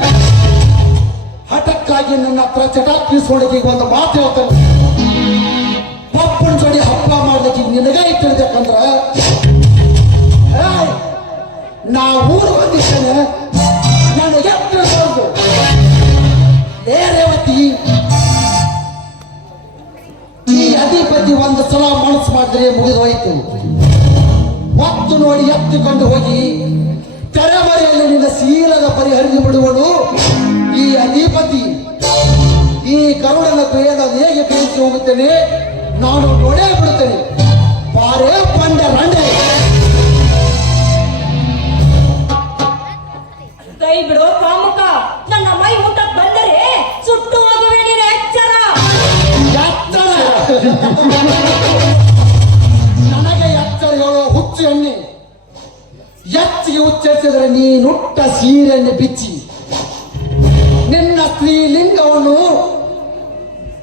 ಹಠಕ್ಕಾಗಿ ನನ್ನ ಹತ್ರ ಚಟಾಕಿಸೋಡಿಗೆ ಒಂದು ಮಾತು ಹೇಳ್ತಾನೆ. ಪಪ್ಪನ ಜೋಡಿ ಹಬ್ಬ ಮಾಡ್ಲಿಕ್ಕೆ ನಿನಗೆ ತಿಳಿಬೇಕಂದ್ರ ನಾ ಊರು ಬಂದಿದ್ದೇನೆ, ನನಗೆ ತಿಳಿಸೋದು. ಏ ರೇವತಿ, ಈ ಅಧಿಪತಿ ಒಂದು ಸಲ ಮನಸ್ಸು ಮಾಡಿದ್ರೆ ಮುಗಿದು ಹೋಯಿತು. ಹೊತ್ತು ನೋಡಿ ಎತ್ತಿಕೊಂಡು ಹೋಗಿ ತೆರೆಮರೆಯಲ್ಲಿ ನಿನ್ನ ಶೀಲದ ಪರಿಹರಿಸಿ ಬಿಡುವನು ಈ ಅಧಿಪತಿ. ಈ ಕರುಣನ ಬೇಡ ಹೇಗೆ ಬೇಯಿಸಿ ಹೋಗುತ್ತೇನೆ, ನಾನು ನೋಡೇ ಬಿಡುತ್ತೇನೆ. ಬಾರೇ ಬಂಡ ರಂಡೆ. ಕೈ ಬಿಡೋ ಕಾಮುಕ, ನನ್ನ ಮೈ ಮುಟ್ಟಕ್ ಬಂದರೆ ಸುಟ್ಟು ಹೋಗುವೆ ನೀನು, ಎಚ್ಚರ. ಎತ್ತರ. ನನಗೆ ಎತ್ತರ ಹೇಳೋ ಹುಚ್ಚು ಎಣ್ಣೆ. ಎಚ್ಚಿಗೆ ಉಚ್ಚರಿಸಿದರೆ ನೀನುಟ್ಟ ಸೀರೆಯನ್ನು ಬಿಚ್ಚಿ ನಿನ್ನ ಸ್ತ್ರೀಲಿಂಗವನ್ನು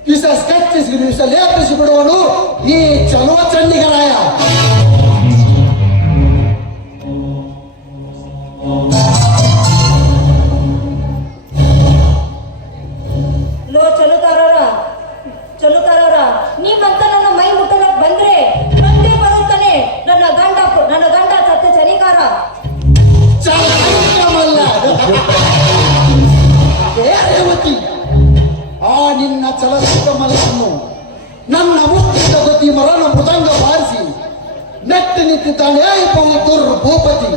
ವಿಷ ಕಚ್ಚಿಸಿ ವಿಷ ಲೇಪಿಸಿ ಬಿಡುವನು ಈ ಚಲುವ ಚಂಡಿಗರಾಯ. ಲೋ ಚಲುಕಾರರ, ನೀವಂತ ನನ್ನ ಮೈ ಮುಟ್ಟಲಕ್ ಬಂದ್ರೆ ಬಂದೇ ಬರುತ್ತಾನೆ ನನ್ನ ಗಂಡ ಸತ್ಯ ಚನಿಕಾರ. ಚಾಲಕಮಲ್ಲ. ಏ ರೇವತಿ, ಆ ನಿನ್ನ ಚಲಚಿತ್ರ ಮಲವನ್ನು ನನ್ನ ಮುಟ್ಟಿದ ಗತಿ ಮರಣ ಮೃದಂಗ ಬಾರಿಸಿ ನೆಟ್ಟು ನಿಂತಿದ್ದಾನೆ ಭೂಪತಿ.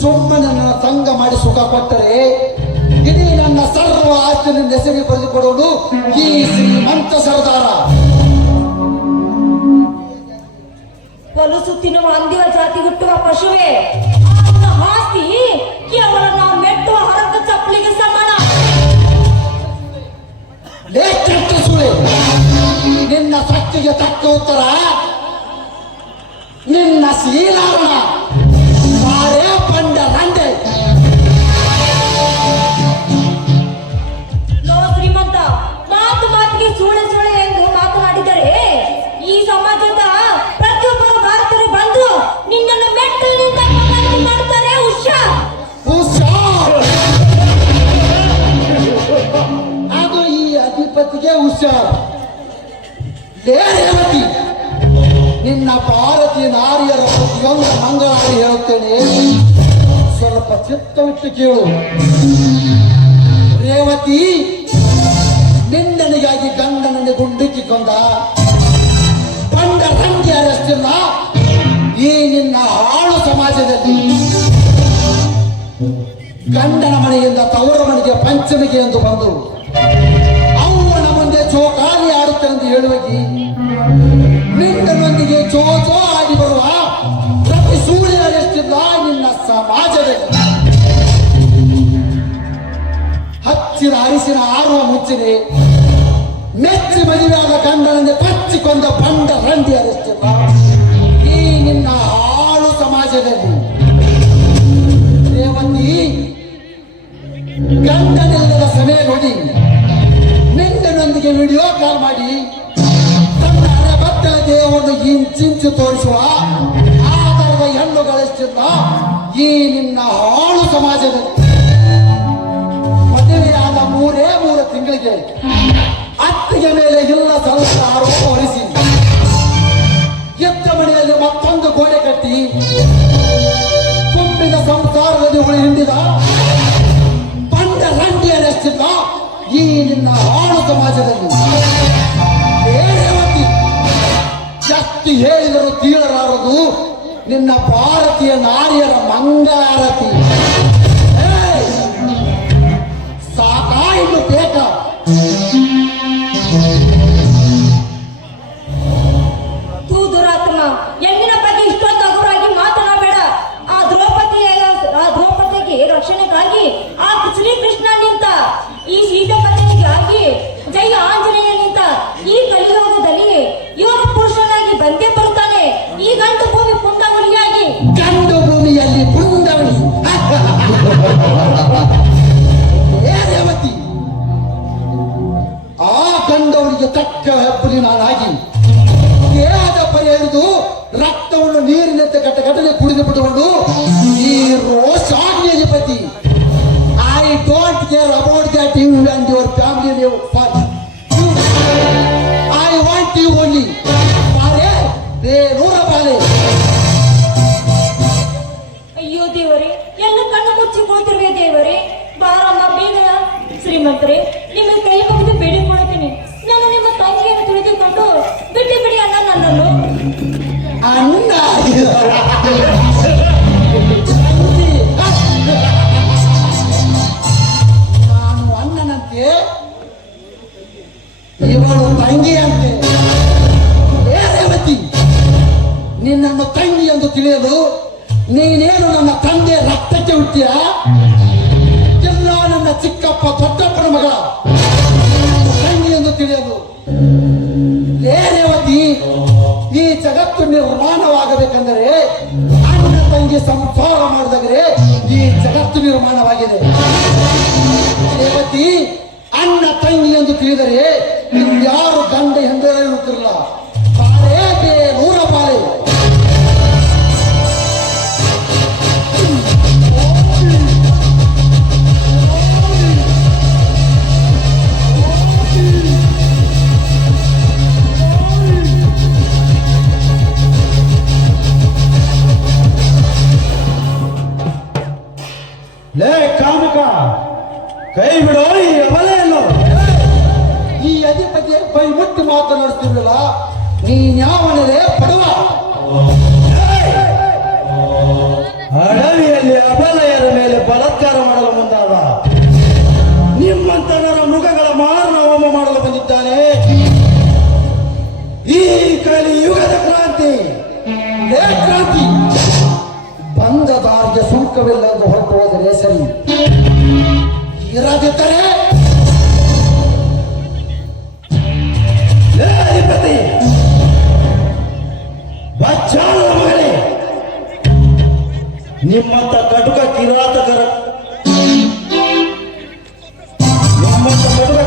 ಸುಮ್ಮನೆ ನನ್ನ ಸಂಗ ಮಾಡಿ ಸುಖ ಕೊಟ್ಟರೆ ಇಡೀ ನನ್ನ ಸರ್ವ ಆಸ್ತಿಯನ್ನು ನೆಸರಿ ಬರೆದುಕೊಡುವುದು ಈ ಶ್ರೀಮಂತ ಸರ್ದಾರ. ಹೊಲಸು ತಿನ್ನುವ ಅಂದಿವ ಜಾತಿ ಹುಟ್ಟುವ ಪಶುವೆ. ಅವನ ಆಸ್ತಿ ಕೇವಲ ನಾವು ಮೆಟ್ಟುವ ಹರಕ ಚಪ್ಪಲಿಗೆ ಸಮಾನ. ಲೇಖಕ್ಕೆ ಸುಳೆ ನಿನ್ನ ಸತ್ತಿಗೆ ತಕ್ಕ ಉತ್ತರ ನಿನ್ನ ಶೀಲಾರಣ. ಬಾರೇ ಬಂಡ ರಂಡೆ. ಲೋ ಶ್ರೀಮಂತ, ಮಾತಿಗೆ ಸುಳೆ ಎಂದು ಮಾತನಾಡಿದರೆ ಈ ಸಮಾಜದ ಪ್ರತಿಯೊಬ್ಬರು ಭಾರತರು ಬಂದು ನಿನ್ನನ್ನು ಮೆಟ್ಟಲಿನಿಂದ ಮಾಡ್ತಾರೆ. ಹುಷಾರ್. ಅದು ಈ ಅಧಿಪತಿಗೆ ಹುಷಾರು. ಲೇ ರೇವತಿ, ನಿನ್ನ ಭಾರತೀಯ ನಾರಿಯರ ಪ್ರತಿಯೊಂದು ಮಂಗಳಾರಿ ಹೇಳುತ್ತೇನೆ, ಸ್ವಲ್ಪ ಚಿತ್ತವಿಟ್ಟು ಕೇಳು. ರೇವತಿ, ನಿನ್ನನಿಗಾಗಿ ಗಂಡನನ್ನು ಗುಂಡಿಕ್ಕಿ ಕೊಂದ ಬಂಡ ರಂಗಿ ಅರಷ್ಟಿಲ್ಲ ಈ ನಿನ್ನ ಹಾಳು ಸಮಾಜದಲ್ಲಿ. ಗಂಡನ ಮನೆಯಿಂದ ತವರ ಮನೆಗೆ ಪಂಚಮಿಗೆ ಎಂದು ಬಂದು ಅವನ ಮುಂದೆ ಚೋಕಾಲಿ ಆಡುತ್ತೆಂದು ಹೇಳುವಾಗಿ ನಿನ್ನೊಂದಿಗೆ ಚೋ ಆಡಿ ಬರುವ ಪ್ರತಿ ಸೂರ್ಯನೆಷ್ಟಿಲ್ಲ ನಿನ್ನ ಸಮಾಜದಲ್ಲಿ. ಹಚ್ಚಿ ಕುದಿಸಿದ ಅರಿಸಿನ ಆರುವ ಮುಚ್ಚಿದೆ ಮೆಚ್ಚಿ ಮದುವೆಯಾದ ಗಂಡನಿಂದ ಕಚ್ಚಿಕೊಂಡ ಬಂಡ ರಂಡಿ ಅರಿಸ್ತಿಲ್ಲ ಈ ನಿನ್ನ ಹಾಳು ಸಮಾಜದಲ್ಲಿ ರೇವತಿ ಗಂಡನಿಲ್ಲದ ಸಮಯ ನೋಡಿ ನಿಂದನೊಂದಿಗೆ ವಿಡಿಯೋ ಕಾಲ್ ಮಾಡಿ ತನ್ನ ಅರಬತ್ತಲ ದೇಹವನ್ನು ಇಂಚಿಂಚು ತೋರಿಸುವ ಆಧಾರದ ಹೆಣ್ಣು ಗಳಿಸ್ತಿಲ್ಲ ಈ ನಿನ್ನ ಹಾಳು ಸಮಾಜದಲ್ಲಿ ಮದುವೆಯಾದ 3 ತಿಂಗಳಿಗೆ ಅತ್ತಿಗೆ ಮೇಲೆ ಇಲ್ಲ ಸ್ವಲ್ಪ ಆರೋಪ ಹೊರಿಸಿ ಎದ್ದ ಮನೆಯಲ್ಲಿ ಮತ್ತೊಂದು ಗೋಡೆ ಕಟ್ಟಿ ತುಂಬಿದ ಸಂಸಾರದಲ್ಲಿ ಹುಳಿ ಹಿಂಡಿದ ಬಂಡ ರಂಡಿಯನ್ನೆಷ್ಟಿಲ್ಲ ಈ ನಿನ್ನ ಹಾಳು ಸಮಾಜದಲ್ಲಿ ಎಷ್ಟು ಹೇಳಿದರೂ ತೀಳಲಾರದು ನಿನ್ನ ಭಾರತೀಯ ನಾರಿಯರ ಮಂಗಾರತಿ ಸಾಕಾ ಇನ್ನು ಬೇಕಾ ತೂ ದುರಾತ್ಮ ಹೆಣ್ಣಿನ ಬಗ್ಗೆ ಇಷ್ಟೊಂದು ಹಗುರಾಗಿ ಮಾತನಾಡಬೇಡ. ಆ ದ್ರೌಪದಿಗೆ ರಕ್ಷಣೆಗಾಗಿ ಆ ಶ್ರೀಕೃಷ್ಣ ನಿಂತ, ಈ ಸೀತಾಪತಿಗಾಗಿ ಜೈ ಆಂಜನೇಯ ನಿಂತ. ಈ ಕಲಿಯುಗದಲ್ಲಿ ಇವನು ಪುರುಷನಾಗಿ ಬಂದೇ ಬರುತ್ತಾನೆ. ಈ ಗಂಡು ಭೂಮಿ ಪುಂಡಮುಲಿಯಾಗಿ ಗಂಡು ಭೂಮಿಯಲ್ಲಿ ಪುಂಡವಳಿ ರೇವತಿ ಆ ಗಂಡವಳಿಗೆ ತಕ್ಕ ಹೆಬ್ಬುಲಿ ನಾನಾಗಿ ದೇಹದ ಪರಿ ಹಿಡಿದು ರಕ್ತವನ್ನು ನೀರಿನಂತೆ ಕಟ್ಟಕಟ್ಟಲೆ ಕುಡಿದು ಬಿಟ್ಟುಕೊಂಡು ಈ ರೋಷಾಗ್ನಿಪತಿ I don't care about that you and your family ನೀವು ಐ ವಾಂಟ್ ಯು ಓನ್ಲಿ ಬಾರೆ ಬೇರೂರ ಬಾಲೆ. ಅಯ್ಯೋ ದೇವರೇ, ಎಲ್ಲ ಕಣ್ಣು ಮುಚ್ಚಿ ಕೂತಿರುವೆ ದೇವರೇ. ಬಾರಮ್ಮ ಬೇಗ. ಶ್ರೀಮಂತರೇ, ನಿಮ್ಮ ಕೈ ಮುಗಿದು ಬೇಡಿಕೊಳ್ಳುತ್ತೀನಿ. ನಾನು ನಿಮ್ಮ ತಂಗಿಯನ್ನು ತಿಳಿದುಕೊಂಡು ಬಿಟ್ಟು ಬಿಡಿ ಅಣ್ಣ ನನ್ನನ್ನು. ಅಣ್ಣ ನಾನು ಅಣ್ಣನಂತೆ ಇವಳು ತಂಗಿ ಅಂತೆ. ರೇವತಿ, ನಿನ್ನನ್ನು ತಂಗಿ ಎಂದು ತಿಳಿಯಲು ನೀನೇನು ನನ್ನ ತಂದೆ ರಕ್ತಕ್ಕೆ ಹುಟ್ಟಿಯ ಎಲ್ಲ ನನ್ನ ಚಿಕ್ಕಪ್ಪ ದೊಡ್ಡಪ್ಪನ ಮಗಳ ತಂಗಿ ಎಂದು ತಿಳಿಯಲು. ರೇವತಿ, ಈ ಜಗತ್ತು ನಿರ್ಮಾಣವಾಗಬೇಕೆಂದರೆ ಅಣ್ಣ ತಂಗಿ ಸಂಸಾರ ಮಾಡಿದರೆ ಈ ಜಗತ್ತು ನಿರ್ಮಾಣವಾಗಿದೆ. ರೇವತಿ, ಅಣ್ಣ ತಂಗಿ ಎಂದು ತಿಳಿದರೆ ಇನ್ಯಾರು ಗಂಡ ಎಂದರೆ ಇರುತ್ತಿರಲ್ಲ. ಬಾಳೆ ಬೇರೂರ ಬಾಳೆ. ಲೇ ಕಾಮುಕ, ಕೈ ಬಿಡೋ ಈ ಅಬಲೆಯನ್ನು. ಈ ಅಧಿಪತಿಯ ಕೈ ಮುಟ್ಟಿ ಮಾತನಾಡುತ್ತಿರಲಿಲ್ಲ. ನೀನ್ಯಾವನೇ ಪಡುವ ಅಡವಿಯಲ್ಲಿ ಅಬಲೆಯರ ಮೇಲೆ ಬಲಾತ್ಕಾರ ಮಾಡಲು ಮುಂದಾದ ನಿಮ್ಮಂತನರ ಮೃಗಗಳ ಮಾರಣ ಹೋಮ ಮಾಡಲು ಬಂದಿದ್ದಾನೆ ಈ ಕಲಿಯುಗದ ಕ್ರಾಂತಿ. ಲೇ ಕ್ರಾಂತಿ, ಬಂದ ದಾರಿಗೆ ಸುಂಕವಿಲ್ಲ ಎಂದು ಹೊರಟು ಹೋದರೆ ಸರಿ, ಇರದಿದ್ದರೆ ಲೇ ಅಧಿಪತಿ, ಬಚ್ಚಾಳ ಮಗನೇ, ನಿಮ್ಮಂತ ಕಟುಕ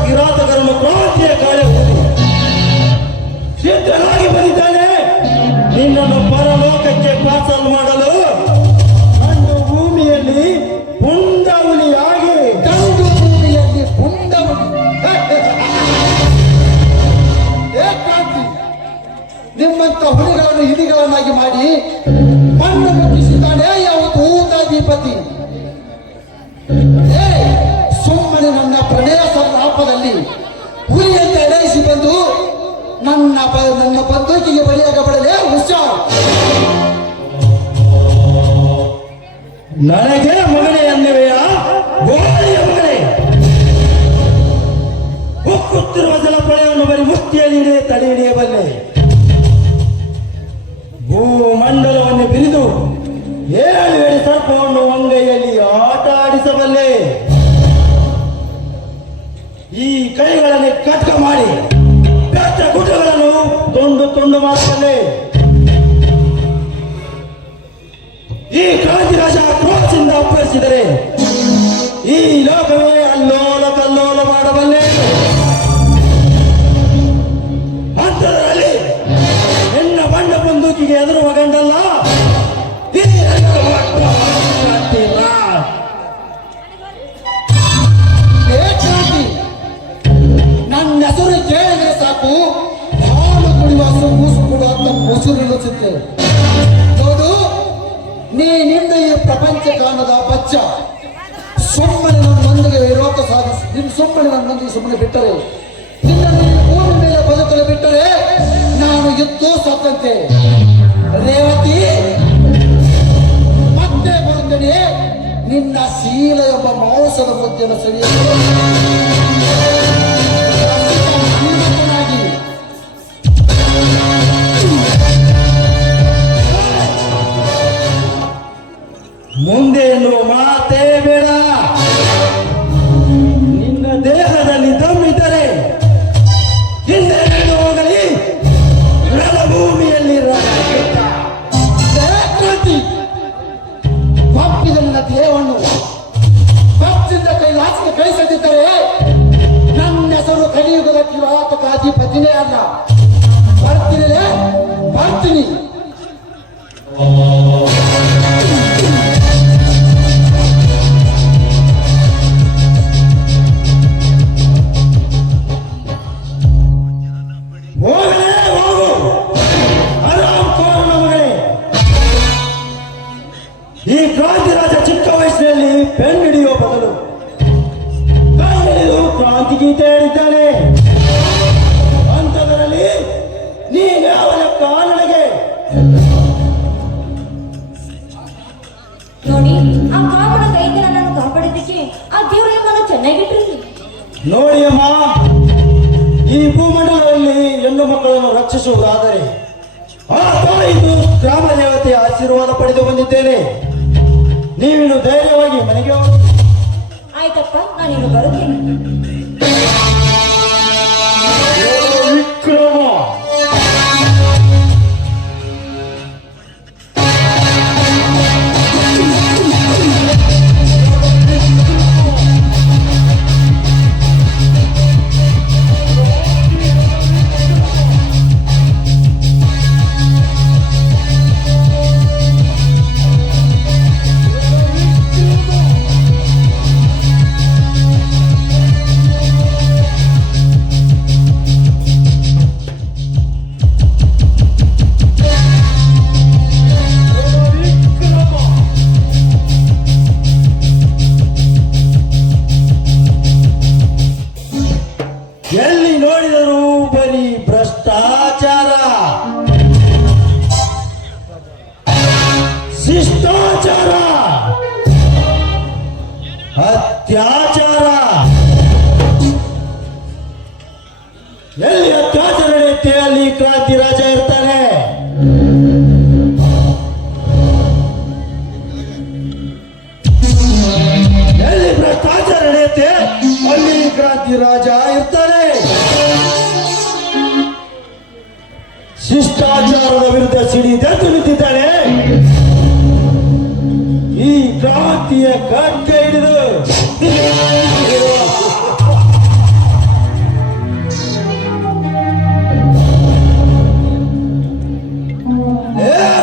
ಕಿರಾತಕರನ್ನು ಕ್ರಾಂತಿಯ ಕಾರ್ಯ ಸಿದ್ಧನಾಗಿ ಬಂದಿದ್ದಾನೆ. ನಿನ್ನನ್ನು ಪರಲೋಕಕ್ಕೆ ಪಾಸಲ್ ಮಾಡಲು ಗಂಡು ಭೂಮಿಯಲ್ಲಿ ಪುಂಡವುಲಿಯಾಗಿ ಗಂಡು ಭೂಮಿಯಲ್ಲಿ ಪುಂಡವಳಿ. ಏ ಕ್ರಾಂತಿ, ನಿಮ್ಮಂತ ಹುಲಿಗಳನ್ನು ಹಿಡಿಗಳನ್ನಾಗಿ ಮಾಡಿ ಮಣ್ಣು ಮುಟ್ಟಿಸಿದ್ದಾನೆ ಯಾವತ್ತು ಊತಾಧಿಪತಿ. ಸುಮ್ಮನೆ ನನ್ನ ಪ್ರಣಯ ಸಂಲಾಪದಲ್ಲಿ ಹುಲಿಯಂತೆ ಎಡಯಿಸಿ ಬಂದು ನನ್ನ ಬಂದೂಕಿಗೆ ಬಲಿಯಾಗಬಡಲೇ ಹುಷಾರ್. ನನಗೆ ಮಗನೇ ಅನ್ನುವೆಯ ಗೋಳಿಯ ಮಗನೇ, ಹೊಕ್ಕುತ್ತಿರುವ ಜಲಪಳೆಯನ್ನು ಬರೀ ಮುಷ್ಟಿಯಲ್ಲಿ ತಡೆ ಹಿಡಿಯಬಲ್ಲೆ. ಭೂಮಂಡಲವನ್ನು ಬಿರಿದು 7 ಸರ್ಪವನ್ನು ಅಂಗೈಯಲ್ಲಿ ಆಟ ಆಡಿಸಬಲ್ಲೆ. ಈ ಕೈಗಳಲ್ಲಿ ಕಟ್ಕ ಮಾಡಿ ಬೆಟ್ಟ ಗುಡ್ಡಗಳನ್ನು ತುಂಡು ತುಂಡು ಮಾಡುತ್ತಲೇ ಈ ಕ್ರಾಂತಿ ರಾಜ ಕ್ರೋಧದಿಂದ ಅಪ್ಪಳಿಸಿದರೆ ಈ ಲೋಕವೇ ಅಲ್ಲೋಲ ಕಲ್ಲೋಲ ಮಾಡಬಲ್ಲೆ. ಅಂತರಲ್ಲಿ ನಿನ್ನ ಬಂಡ ಬಂದೂಕಿಗೆ ಎದುರುವ ಗಂಡಲ್ಲ ಈ ನನ್ನ ಒಟ್ಟ ಕ್ರಾಂತಿ ರಾಜ್. ಏ ಕ್ರಾಂತಿ, ನನ್ನ ಹೆಸರು ಕೇಳಿದ್ರೆ ಸಾಕು ಹಾಲು ಕುಡಿಯುವ ಮೂಸು ಕೊಡುವಂತ ಮೊಸರು ನಿಲ್ಲಿಸುತ್ತೆ. ನೋಡು, ನೀನಿಂದ ಈ ಪ್ರಪಂಚ ಕಾಣದ ಬಚ್ಚ ಸುಮ್ಮನೆ ನನ್ನೊಂದಿಗೆ ವಿರೋಧ ಸಾಧಿಸಿ ಸುಮ್ಮನೆ ನನ್ನೊಂದಿಗೆ ಸುಮ್ಮನೆ ಬಿಟ್ಟರೆ ನಿನ್ನ ಭೂಮಿ ಮೇಲೆ ಬದುಕಲು ಬಿಟ್ಟರೆ ನಾನು ಇದ್ದು ಸತ್ತಂತೆ. ರೇವತಿ, ಮತ್ತೆ ಬರುತ್ತೇನೆ ನಿನ್ನ ಶೀಲ ಎಂಬ ಮಾಂಸದ ಮುದ್ದೆಯನ್ನು ಸವಿಯಲು. ಮುಂದೆ ಎನ್ನುವ ಮಾತೇ ಬೇಡ. ನಿನ್ನ ದೇಹದಲ್ಲಿ ದಮ್ಮಿದ್ದರೆ ಹಿಂದೆ ನಡೆದು ಹೋಗಲಿ ರಣಭೂಮಿಯಲ್ಲಿ ಕ್ರಾಂತಿ, ತಪ್ಪಿದ ನನ್ನ ದೇಹವನ್ನು ತಪ್ಪಿದ ಕೈಲಾಸಿಗೆ ಕಳಿಸದಿದ್ದರೆ ನನ್ನ ಹೆಸರು ಕಲಿಯುಗದ ಕಿರಾತಕ ಅಧಿಪತಿನೇ ಅಲ್ಲ. ಬರ್ತೀನಿ. ಹೋಗಲೇ ಹೋಗು ಆರಾಮ್ ಕೋರಣ ಮಗನೇ. ಈ ಕ್ರಾಂತಿ ರಾಜ ಚಿಕ್ಕ ವಯಸ್ಸಿನಲ್ಲಿ ಪೆನ್ ಹಿಡಿಯುವ ಬದಲು ಪೆನ್ ಹಿಡಿದು ಕ್ರಾಂತಿ ಗೀತೆ ಹೇಳಿದ್ದಾನೆ. ಅಂಥದರಲ್ಲಿ ನೀನು ಅವನ ಕಾರಣಗೆ ನೋಡಿ, ಆ ಕಾಪಡ ಕೈಯಿಂದ ನನ್ನನ್ನು ಕಾಪಾಡಿದ್ದಕ್ಕೆ ಆ ದೇವರು ನಮ್ಮನ್ನು ಚೆನ್ನಾಗಿಟ್ಟಿರಲಿ. ನೋಡಿ ಅಮ್ಮ, ಈ ಭೂಮಂಡಲದಲ್ಲಿ ಹೆಣ್ಣು ಮಕ್ಕಳನ್ನು ರಕ್ಷಿಸುವುದಾದರೆ ಆ ತಾಯಿದು ಗ್ರಾಮ ದೇವತೆಯ ಆಶೀರ್ವಾದ ಪಡೆದು ಬಂದಿದ್ದೇನೆ. ನೀವಿನ್ನು ಧೈರ್ಯವಾಗಿ ಮನೆಗೆ ಹೋಗಿ. ಆಯ್ತಪ್ಪ, ನಾನಿನ್ನು ಬರುತ್ತೇನೆ. ವಿಕ್ರಮ, ಎಲ್ಲಿ ನೋಡಿದರೂ ಬರೀ ಭ್ರಷ್ಟಾಚಾರ, ಶಿಷ್ಟಾಚಾರ, ಅತ್ಯಾಚಾರ. ಎಲ್ಲಿ ಅತ್ಯಾಚಾರ ನಡೆಯುತ್ತೆ ಅಲ್ಲಿ ಕ್ರಾಂತಿ ರಾಜ ಇರ್ತಾನೆ. ಎಲ್ಲಿ ಭ್ರಷ್ಟಾಚಾರ ನಡೆಯುತ್ತೆ ಅಲ್ಲಿ ಕ್ರಾಂತಿ ರಾಜ ಇರ್ತಾನೆ. ಶಿಷ್ಟಾಚಾರದ ವಿರುದ್ಧ ಸಿಡಿದೆದ್ದು ನಿಂತಿದ್ದಾನೆ. ಈ ಕ್ರಾಂತಿಯ ಕಟ್ಟೆ ಹಿಡಿದು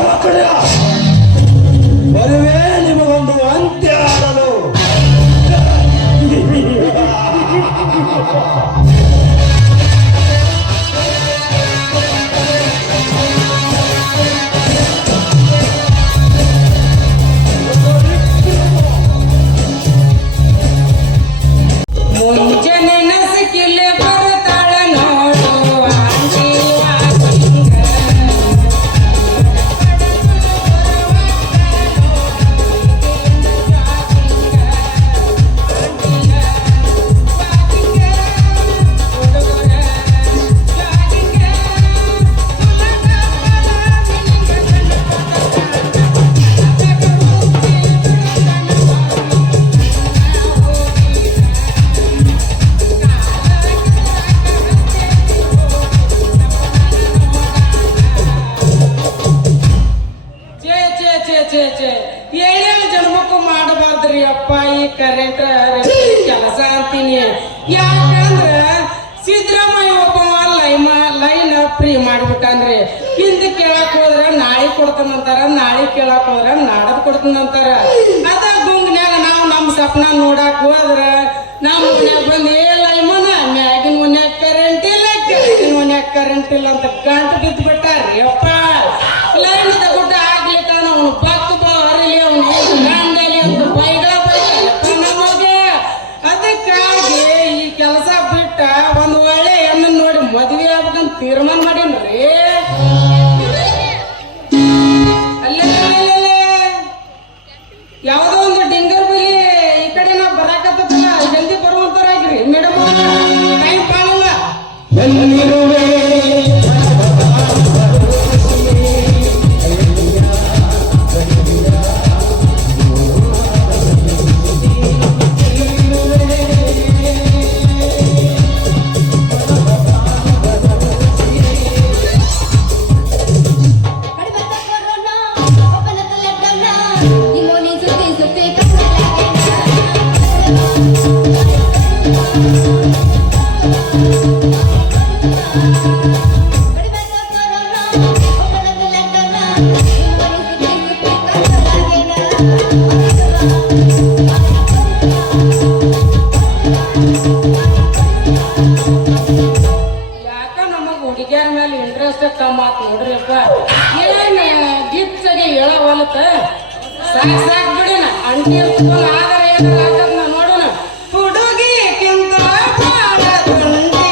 ಮಕ್ಕಳ ಬರುವೆ ನಿಮಗೊಂದು ಅಂತ್ಯ ಆಡಲು. ಸಿದ್ದರಾಮಯ್ಯ ಒಬ್ಬ ಲೈನ್ ಫ್ರೀ ಮಾಡಿಬಿಟ್ಟಾನ್ರಿ. ಹಿಂದೆ ಕೇಳಕ್ ಹೋದ್ರ ನಾಳೆ ಕೊಡ್ತಾನಂತಾರ, ನಾಳೆ ಕೇಳಕ್ ಹೋದ್ರ ನಾಡದ್ ಕೊಡ್ತಾನಂತಾರ. ಅದ ಗುಂಗ್ನ್ಯಾಗ ನಾವು ನಮ್ಮ ಸಪ್ನ ನೋಡಕ್ ಹೋದ್ರ ನಮ್ಮ ಮನ್ಯಾಗ ಬಂದು ಲೈಮನ ಮ್ಯಾಗಿನ ಮನ್ಯಾಗ ಕರೆಂಟ್ ಇಲ್ಲ, ಕೆಳಗಿನ ಮನ್ಯಾಗ ಕರೆಂಟ್ ಇಲ್ಲ ಅಂತ ಗಂಟು ಬಿದ್ದು ಬಿಟ್ಟಾರ್ರಿ ಅಪ್ಪ. ಲೈನ್ ಗುಡ್ಡ ಆಗ್ಲಿಕ್ಕ ನಾವು ಬಕ್ ಬರಲಿ ಅವನು ಗಂಡಲಿ ಅಂತ ಬೈಗಳ ನಮಗೆ. ಅದಕ್ಕಾಗಿ ಈ ಕೆಲಸ ಬಿಟ್ಟ ಒಂದು ಒಳ್ಳೆ ಹೆಣ್ಣು ನೋಡಿ ಮದುವೆ ಆಗ್ಬೇಕಂತ ತೀರ್ಮಾನ ಮಾಡೀನ್ರಿ. ಅಲ್ಲೇ ಯಾವುದೋ ಒಂದು ಡಿಂಗರ್ ಬಲಿ ಈ ಕಡೆ ನಾ ಬರಾಕತ್ತಲ್ಲ, ಜಲ್ದಿ ಬರುವಂತರಾಗ್ರಿ ಮೇಡಮ್, ಟೈಮ್ ಪಾಲಿಲ್ಲ. ಯಾಕ ನಮಗ್ ಹುಡುಗಿಯರ ಮೇಲೆ ಇಂಟ್ರೆಸ್ಟ್ ಕಮ್ಮ ಆತ್ ನೋಡ್ರಿಪ್ಪ. ಏನ್ ಗಿಚ್ಚಾಗಿ ಹೇಳವಲ್ತ ಸಾಕ್ ಬಿಡಿನ ಅಂಟಿ ಇರ್ತಾನ ಆದ್ರೆ ಏನಾರ ಆಗದ್ ನಾ ನೋಡೋಣ. ಹುಡುಗಿಕ್ಕಿಂತ ಬಾಳ ತುಂಟಿ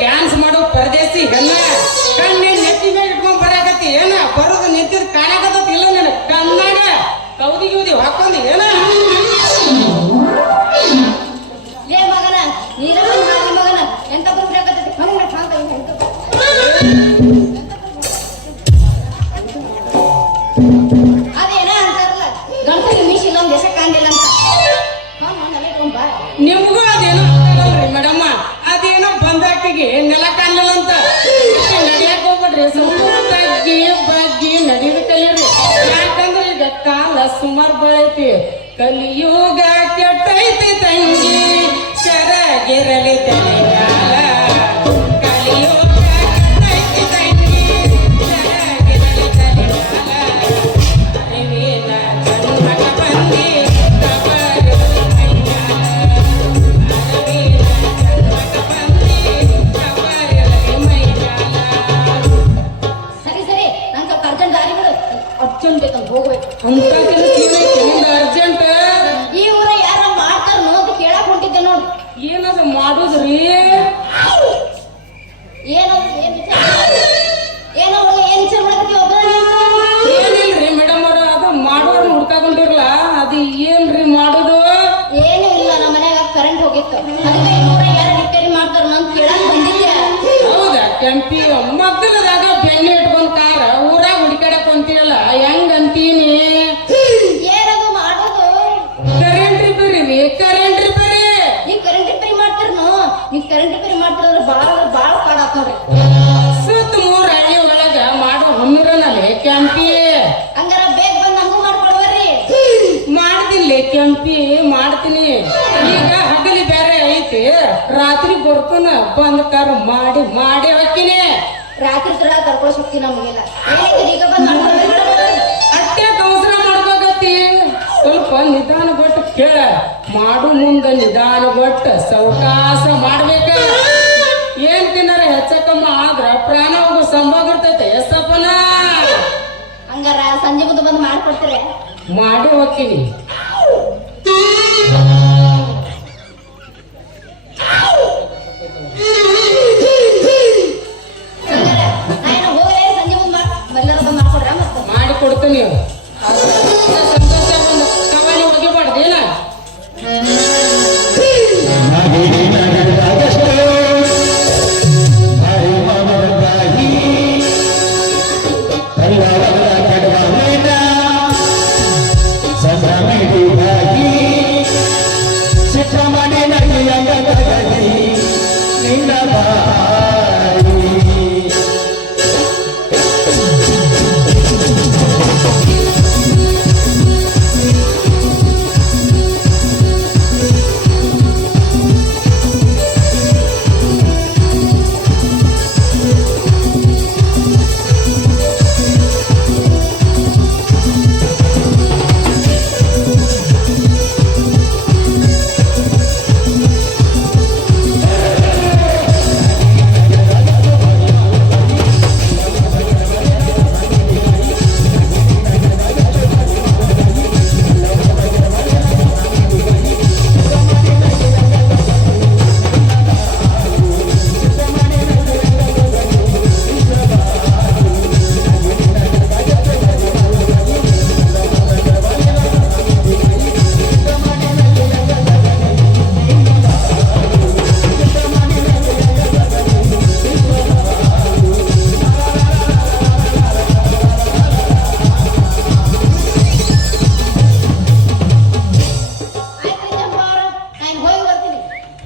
ಡ್ಯಾನ್ಸ್ ಮಾಡೋ ಪರದೇಸಿ ಹೆಣ್ಣ ಕಣ್ಣೆ ನೆತ್ತಿ ಮೇಲೆ ಇಟ್ಕೊಂಡ್ ಬರಾಕತ್ತಿ ಏನ ಬರೋದು ನಿಂತಿದ್ ಕಾಣಕತ್ತ ಇಲ್ಲ ನಿನ್ನ ಕಣ್ಣಾಗ ಕೌದಿ ಹಾಕೊಂಡಿ ಏನ ಲೇ ಮಗನ ನೀನ ಮಗನ ಎಂತ ಬರ್ಬಿಡಕತ್ತೈತಿ ಕಣ್ಣ ಕಾಂತ ಅದೇನ ಅಂತಾರಲ್ಲ ಗಣಪತಿ ಮೀಸಿಲ್ಲ ಒಂದ್ ದೇಶ ಕಾಣಿಲ್ಲ ಅಂತ ನಿಮ್ಗೂ ಅದೇನೋ ಅಲ್ರಿ ಮೇಡಮ್ಮ, ಅದೇನೋ ಬಂದಾಕಿಗೆ ನೆಲ ಕಾಣಲಿಲ್ಲ ಅಂತ ನಡಿಯಾಕ ಹೋಗ್ಬಿಡ್ರಿ. ಸ್ವಲ್ಪ ತಗ್ಗಿ ಬಗ್ಗಿ ನಡೀದು ಕಲೀರಿ. ಯಾಕಂದ್ರೆ ಈಗ ಕಾಲ ಸುಮಾರು ಬೆಳೈತಿ, ಕಲಿಯುಗ ಕೆಟ್ಟೈತಿ ತಂಗಿ ಸರಗಿರಲಿ ತಲೆಗಾಲ. ಕಲಿಯುಗ ಕೆಟ್ಟೈತಿ ತಂಗಿ ಸರಗಿರಲಿ ತಲೆಗಾಲ. ಅರಿವಿನ ಜನ್ಮಕ ಬಂದಿ ಅರ್ಜೆಂಟ್ ಬೇಕಂತ ಹೋಗ್ಬೇಕು ಅಂತ ಕೆಲಸ ಅರ್ಜೆಂಟ್. ಈ ಊರ ಯಾರ ಮಾಡ್ತಾರ ಅಂತ ಕೇಳಕ್ ಹೊಂಟಿದ್ದೆ ನೋಡು. ಏನದು ಮಾಡುದ್ರಿ? ಏನಿಲ್ರಿ ಮೇಡಮ್ ಅವ್ರ ಅದ ಮಾಡೋರ್ ಹುಡ್ಕಾಕೊಂಡಿರ್ಲ, ಅದು ಏನ್ರಿ ಮಾಡುದು? ಏನು ಇಲ್ಲ, ನಮ್ಮ ಮನ್ಯಾಗ ಕರೆಂಟ್ ಹೋಗಿತ್ತು, ಅದಕ್ಕೆ ಈ ಊರ ಯಾರ ರಿಪೇರಿ ಮಾಡ್ತಾರ ಅಂತ ಕೇಳಕ್ ಬಂದಿದ್ದೆ. ಹೌದಾ ಕೆಂಪಿ, ಮಗ್ಗಲದಾಗ ಬೆಣ್ಣೆ ಇಟ್ಕೊಂಡ್ ಕಾರ ಊರಾಗ ಹುಡುಕಾಡಕ್ ಅಂತೀರಲ್ಲ, ಹೆಂಗಂತೀನಿ? ಏನದು ಮಾಡೋದು? ಕರೆಂಟ್ ರಿಪೇರಿ ರೀ, ಕರೆಂಟ್ ರಿಪೇರಿ. ನೀವ್ ಕರೆಂಟ್ ರಿಪೇರಿ ಮಾಡ್ತಿರ್ನು? ನೀವ್ ಕರೆಂಟ್ ರಿಪೇರಿ ಮಾಡ್ತಿದ್ರ ಬಾಳ ಕಾಡಾಕವ್ರಿ. ಸುತ್ತ 3 ಹಳ್ಳಿ ಒಳಗ ಮಾಡೋ ಹೊಮ್ಮಿರನಲ್ಲಿ ಕೆಂಪಿ. ಹಂಗಾರ ಬೇಗ ಬಂದ್ ನಮಗೂ ಮಾಡ್ಕೊಡ್ಬರ್ರಿ. ಮಾಡ್ತಿಲ್ಲ ಕೆಂಪಿ, ಮಾಡ್ತೀನಿ. ಈಗ ಹಗಲಿ ಬೇರೆ ಐತಿ, ರಾತ್ರಿ ಬರ್ತಾನ ಬಂದ್ ಕಾರ ಮಾಡಿ ಹೋಗ್ತೀನಿ. ರಾತ್ರಿ ತರ ಕರ್ಕೊಳ್ಳೋ ಶಕ್ತಿ ನಮಗಿಲ್ಲ. ಈಗ ಬಂದ್ ಮಾಡ್ಕೊಡ್ಬೇಕು. ಅಟ್ಟೆ ಅವಸರ ಮಾಡ್ಕೋಗತ್ತಿ, ಸ್ವಲ್ಪ ನಿಧಾನ ಬಿಟ್ಟು ಕೇಳ ಮಾಡು ಮುಂದ ನಿಧಾನ ಒಟ್ಟ ಸವಕಾಸ ಮಾಡ್ಬೇಕ ಏನ್ ತಿನ್ನಾರ ಹೆಚ್ಚಕಮ್ಮ ಆದ್ರ ಪ್ರಾಣ ಹೋಗೋ ಸಂಭೋಗ ಇರ್ತೈತೆ ಎಷ್ಟಪ್ಪನ ಹಂಗಾರ ಸಂಜೆ ಮುಂದೆ ಬಂದು ಮಾಡ್ಕೊಡ್ತಾರೆ. ಮಾಡಿ ಹೋಗ್ತೀನಿ. ನಾನು ಹೋಗಲೇ ಸಂಜೆ ಮುಂದೆ ಎಲ್ಲರೂ ಬಂದು ಮಾಡ್ಕೊಡ್ರ ಮತ್ತೆ ಮಾಡಿ ಕೊಡ್ತೀನಿ. ಕವಾಲಿ ಹೋಗಿಬಾರ್ದೇನ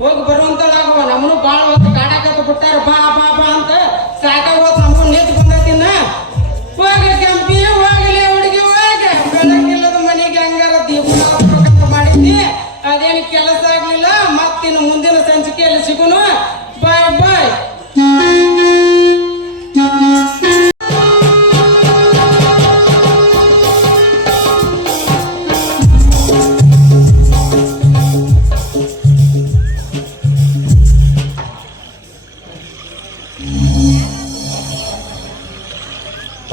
ಹೋಗಿ ಬರುವಂತದಾಗವ ನಮ್ಮನು ಬಾಳ ಹೊತ್ತು ಕಾಡಾಕತ್ತ ಬಿಟ್ಟಾರ ಬಾ ಬಾ ಬಾ ಅಂತ ಸಾಕಾಗೋತ್ ನಮಗೂ ನಿಂತು ಬಂದೈತಿನ್ನ ಹೋಗಿ ಕೆಂಪಿ ಹೋಗಲಿ ಹುಡುಗಿ ಹೋಗಿ ಬೆಳಕಿಲ್ಲದ ಮನೆಗೆ ಹಂಗಾರ ದೀಪ ಮಾಡಿದ್ನಿ ಅದೇನು ಕೆಲಸ ಆಗ್ಲಿಲ್ಲ ಮತ್ತಿನ್ನು ಮುಂದಿನ ಸಂಚಿಕೆಯಲ್ಲಿ ಸಿಗುನು ಬಾಯ್ ಬಾಯ್.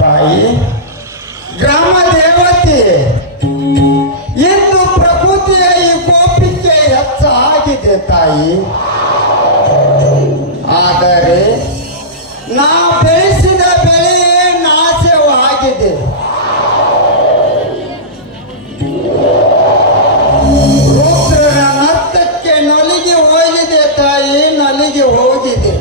ತಾಯಿ ಗ್ರಾಮ ದೇವತೆ ಇಂದು ಪ್ರಕೃತಿಯ ಈ ಕೋಪಿಕೆ ಹೆಚ್ಚಾಗಿದೆ ತಾಯಿ. ಆದರೆ ನಾ ಬೆಳೆಸಿದ ಬೆಳೆಯೇ ನಾಶವಾಗಿದೆ. ರುದ್ರನ ನರ್ತಕ್ಕೆ ನಲಿಗೆ ಹೋಗಿದೆ ತಾಯಿ, ನಲಿಗೆ ಹೋಗಿದೆ.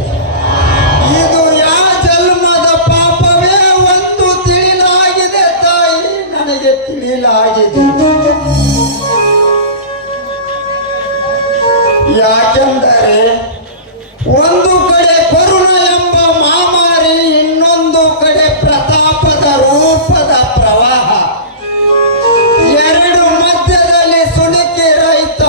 ಇದು ಯಾವ ಜನ್ಮದ ಪಾಪವೇ ಒಂದು ತಿಳಿಲಾಗಿದೆ ತಾಯಿ, ನನಗೆ ತಿಳಿಲಾಗಿದೆ. ಯಾಕೆಂದರೆ ಒಂದು ಕಡೆ ಕರುಣ ಎಂಬ ಮಾಮಾರಿ, ಇನ್ನೊಂದು ಕಡೆ ಪ್ರತಾಪದ ರೂಪದ ಪ್ರವಾಹ. ಎರಡು ಮಧ್ಯದಲ್ಲಿ ಸುಣಿಕೆ ರೈತ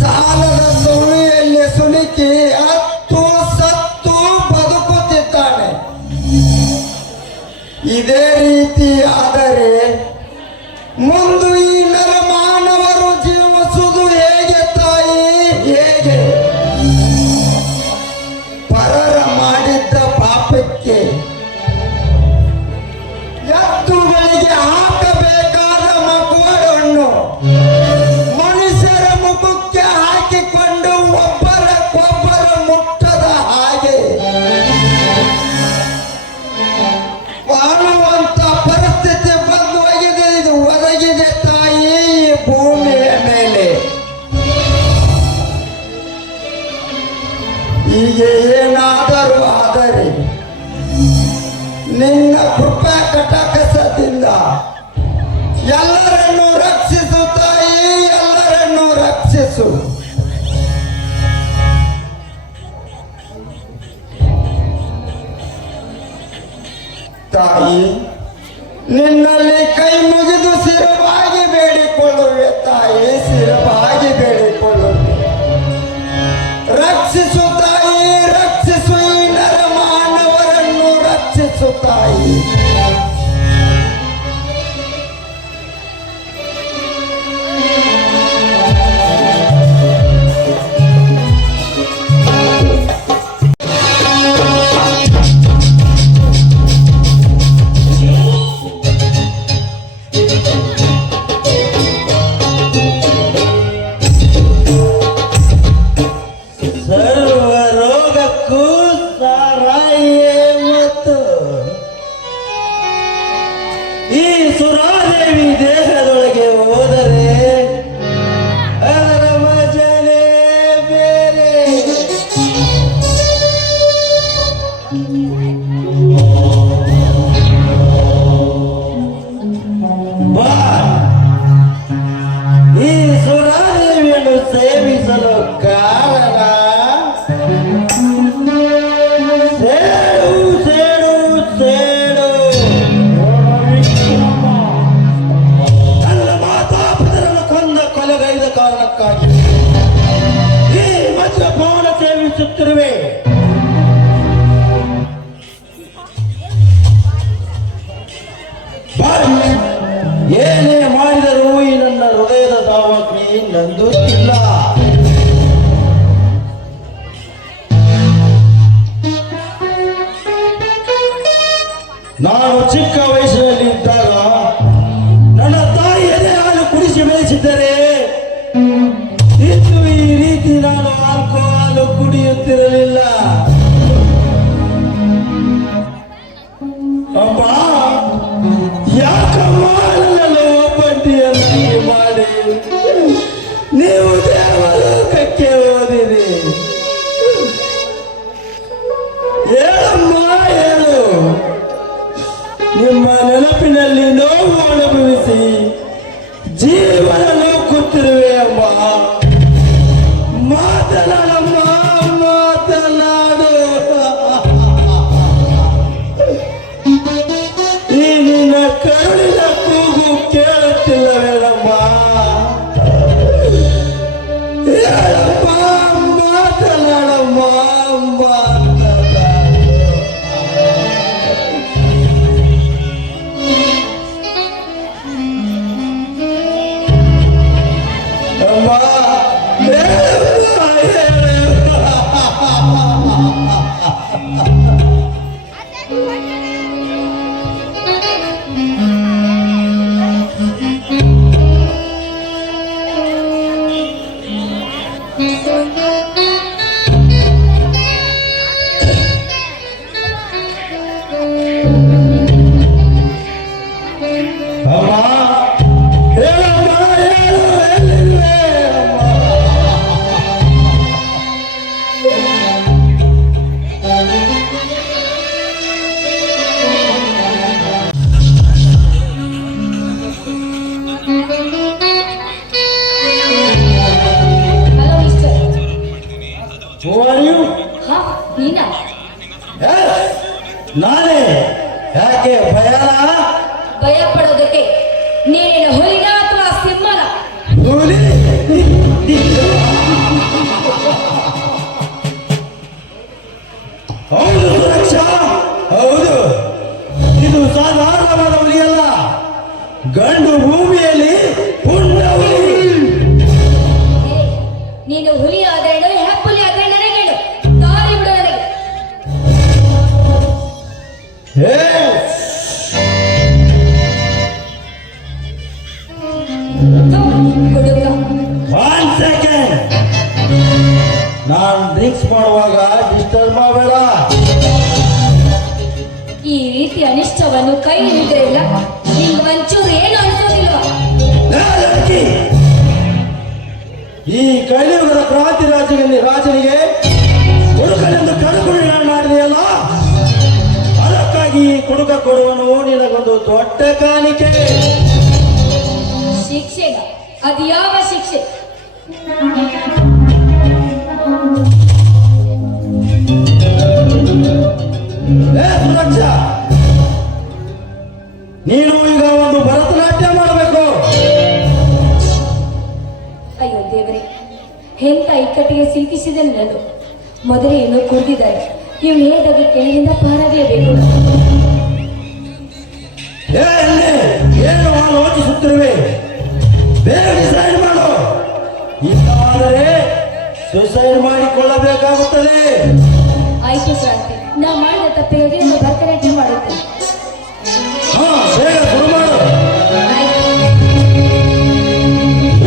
ಸಾಲದ ಸುಳಿಯಲ್ಲಿ ಸುಣಿಕಿ ಹತ್ತು ಸತ್ತು ಬದುಕುತ್ತಿದ್ದಾನೆ. ಇದೇ ರೀತಿ ಆದರೆ ಮುಂದೆ ಈ ನರಮಾನವರು ಜೀವಿಸುವುದು ಹೇಗೆ ತಾಯಿ, ಹೇಗೆ? ಪರರ ಮಾಡಿದ್ದ ಪಾಪಕ್ಕೆ ಎತ್ತುಗಳಿಗೆ ಹಾಕಬೇಕಾದ ಮಗುವನ್ನು ಮನುಷ್ಯರ ಮುಖಕ್ಕೆ ಹಾಕಿಕೊಂಡು ಒಬ್ಬರಕ್ಕೊಬ್ಬರ ಮುಟ್ಟದ ಹಾಗೆ ಬಾಳುವಂತ ಪರಿಸ್ಥಿತಿ ಬಂದು ಹೋಗಿದೆ. ಇದು ಒದಗಿದೆ ತಾಯಿ ಈ ಭೂಮಿಯ ಮೇಲೆ. ಹೀಗೆ ಏನಾದರೂ ಆದರೆ ನಿನ್ನ ಕೃಪಾ ಕಟಾಕ್ಷದಿಂದ ಎಲ್ಲರನ್ನೂ ರಕ್ಷಿಸು ತಾಯಿ, ಎಲ್ಲರನ್ನೂ ರಕ್ಷಿಸು. ತಾಯಿ ನಿನ್ನಲ್ಲಿ ಕೈ ಮುಗಿದು ಶಿರವಾಗಿ ಬೇಡಿಕೊಳ್ಳುವೆ ತಾಯಿ, ಶಿರವಾಗಿ ಬೇಡಿಕೊಳ್ಳುವೆ. ರಕ್ಷಿಸು ತಾಯಿ, ರಕ್ಷಿಸು ಈ ನರಮಾನವರನ್ನು ರಕ್ಷಿಸು ತಾಯಿ. ದಾವಕ್ನಿ ನಂದು ಇಲ್ಲ. ನಾನು ಚಿಕ್ಕ ವಯಸ್ಸಿನಲ್ಲಿ ಇದ್ದಾಗ ನನ್ನ ತಾಯಿ ಎದೆ ಹಾಲು ಕುಡಿಸಿ ಬೆಳೆಸಿದ್ದರೆ ಇಂದು ಈ ರೀತಿ ನಾನು ಆಲ್ಕೋಹಾಲು ಕುಡಿಯುತ್ತಿರಲಿಲ್ಲ. ಅಮ್ಮ, ಯಾಕಮ್ಮ ನನ್ನನ್ನು ಒಬ್ಬಂಟಿಯನ್ನಾಗಿ ಮಾಡಿ ನೀವು ದೇವಲೋಕಕ್ಕೆ ಹೋದಿರಿ? ಹೇಳಮ್ಮ, ಹೇಳು. ನಿಮ್ಮ ನೆನಪಿನಲ್ಲಿ ನೋವು ಅನುಭವಿಸಿ ಜೀವನ ನೋವುತ್ತಿರುವೆ ಅಮ್ಮ. ಮಾತನಾಡಮ್ಮ, ಮಾತನಾಡು. ಈ ನಿನ್ನ ಕರುಳಿನ ಕೂಗು ಕೇಳುತ್ತಿಲ್ಲವೇನಮ್ಮ? ಹೇಳಮ್ಮ, ಮಾತನಾಡಮ್ಮ, ಮಾತನಾಡು. ಅಮ್ಮ, ಹೇಳಮ್ಮ, ಹೇಳಮ್ಮ. ಅಮ್ಮ, ಹೇಳಮ್ಮ, ಹೇಳು, ಎಲ್ಲಿರುವೆ ಅಮ್ಮ? Hello mister. Who are you? ಹಾ, ನೀನಾ? Yes, ನಾನೇ. ಯಾಕೆ ಭಯನಾ? ಭಯ ಪಡೋದಕ್ಕೆ ನೀನೇನು ಹುಲಿನ ಅಥವಾ ಸಿಂಹನ? ಹುಲಿ? ಹೌದು ಸುರಕ್ಷಾ, ಹೌದು. ಇದು ಸಾಧಾರಣವಾದ ಹುಲಿಯಲ್ಲ, ಗಂಡು ಭೂಮಿಯಲ್ಲಿ ಪುಂಡ ಹುಲಿ. ಏ, ನೀನು ಹುಲಿ ಆದ್ರೇನು ಹೆಪ್ಪುಲಿ ಆದ್ರೆ ನನಗೇನು? ದಾರಿ ಬಿಡು ನನಗೆ. Yes. ಹುಡುಗ, 1 second. ನಾನು ಡ್ರಿಂಕ್ಸ್ ಮಾಡುವಾಗ ಡಿಸ್ಟರ್ಬ್ ಮಾಡಬೇಡ. ಈ ರೀತಿ ಅನಿಷ್ಟವನ್ನು ಕೈ ಹಿಡಿದ್ರಿಲ್ಲ, ನಿಂಗೆ ಒಂಚೂರು ಏನು ಅನ್ಸೋದಿಲ್ವಾ? ಲಕ್ಕಿ, ಈ ಕಲಿಯುಗದ ಕ್ರಾಂತಿ ರಾಜನಿಗೆ ಹುಡುಕನೆಂದು ಕಡುಕುಡಿ ಮಾಡಿದೆಯಲ್ಲ, ಅದಕ್ಕಾಗಿ ಈ ಕುಡುಕ ಕೊಡುವನು ನಿನಗೊಂದು ದೊಡ್ಡ ಕಾಣಿಕೆ. ಶಿಕ್ಷೆಗ? ಅದು ಯಾವ ಶಿಕ್ಷೆ? ಸುರಕ್ಷಾ, ನೀನು ಈಗ ಒಂದು ಭರತನಾಟ್ಯ ಮಾಡಬೇಕು. ಅಯ್ಯೋ ದೇವರೇ, ಎಂತ ಇಕ್ಕಟ್ಟಿಗೆ ಸಿಲುಕಿಸಿದೆ ನಾನು. ಮೊದಲೇ ಇನ್ನೂ ಕುಡಿದಿದ್ದಾರೆ, ಇವನು ಹೇಳಿದಾಗ ಕೆಳಗಿಂದ ಪಾರಾಗಲೇಬೇಕು. ಏನು ಆಲೋಚಿಸುತ್ತಿರುವೆ? ಬೇಗ ಡಿಸೈಡ್ ಮಾಡು, ಇಲ್ಲವಾದರೆ ಸುಸೈಡ್ ಮಾಡಿಕೊಳ್ಳಬೇಕಾಗುತ್ತದೆ. ಆಯ್ತು ಕ್ರಾಂತಿ, ನಾ ಮಾಡಿದ ತಪ್ಪಿಗೆ ನಾನು ಭರತನಾಟ್ಯ ಮಾಡುತ್ತೇನೆ. ಹಾ, ಬೇಗ ಶುರು ಮಾಡು.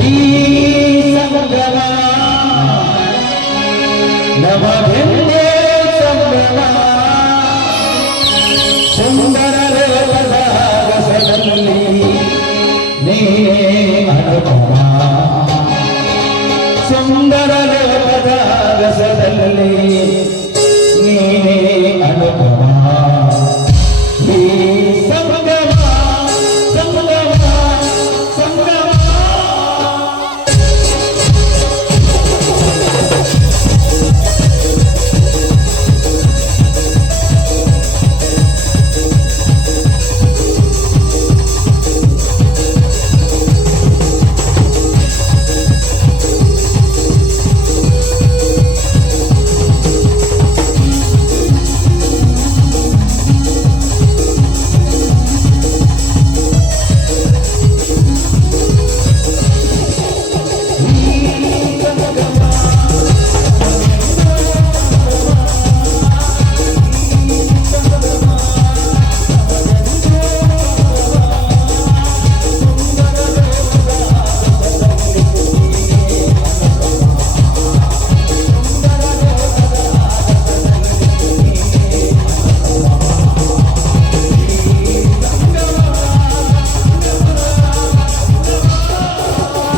ಈ ಸಂಭ್ರಮ ನಮಗೆಂದೇ ಸಂಭ್ರಮ, ಸುಂದರ ಲೋಕದ ರಸದಲ್ಲಿ ನೀನೇ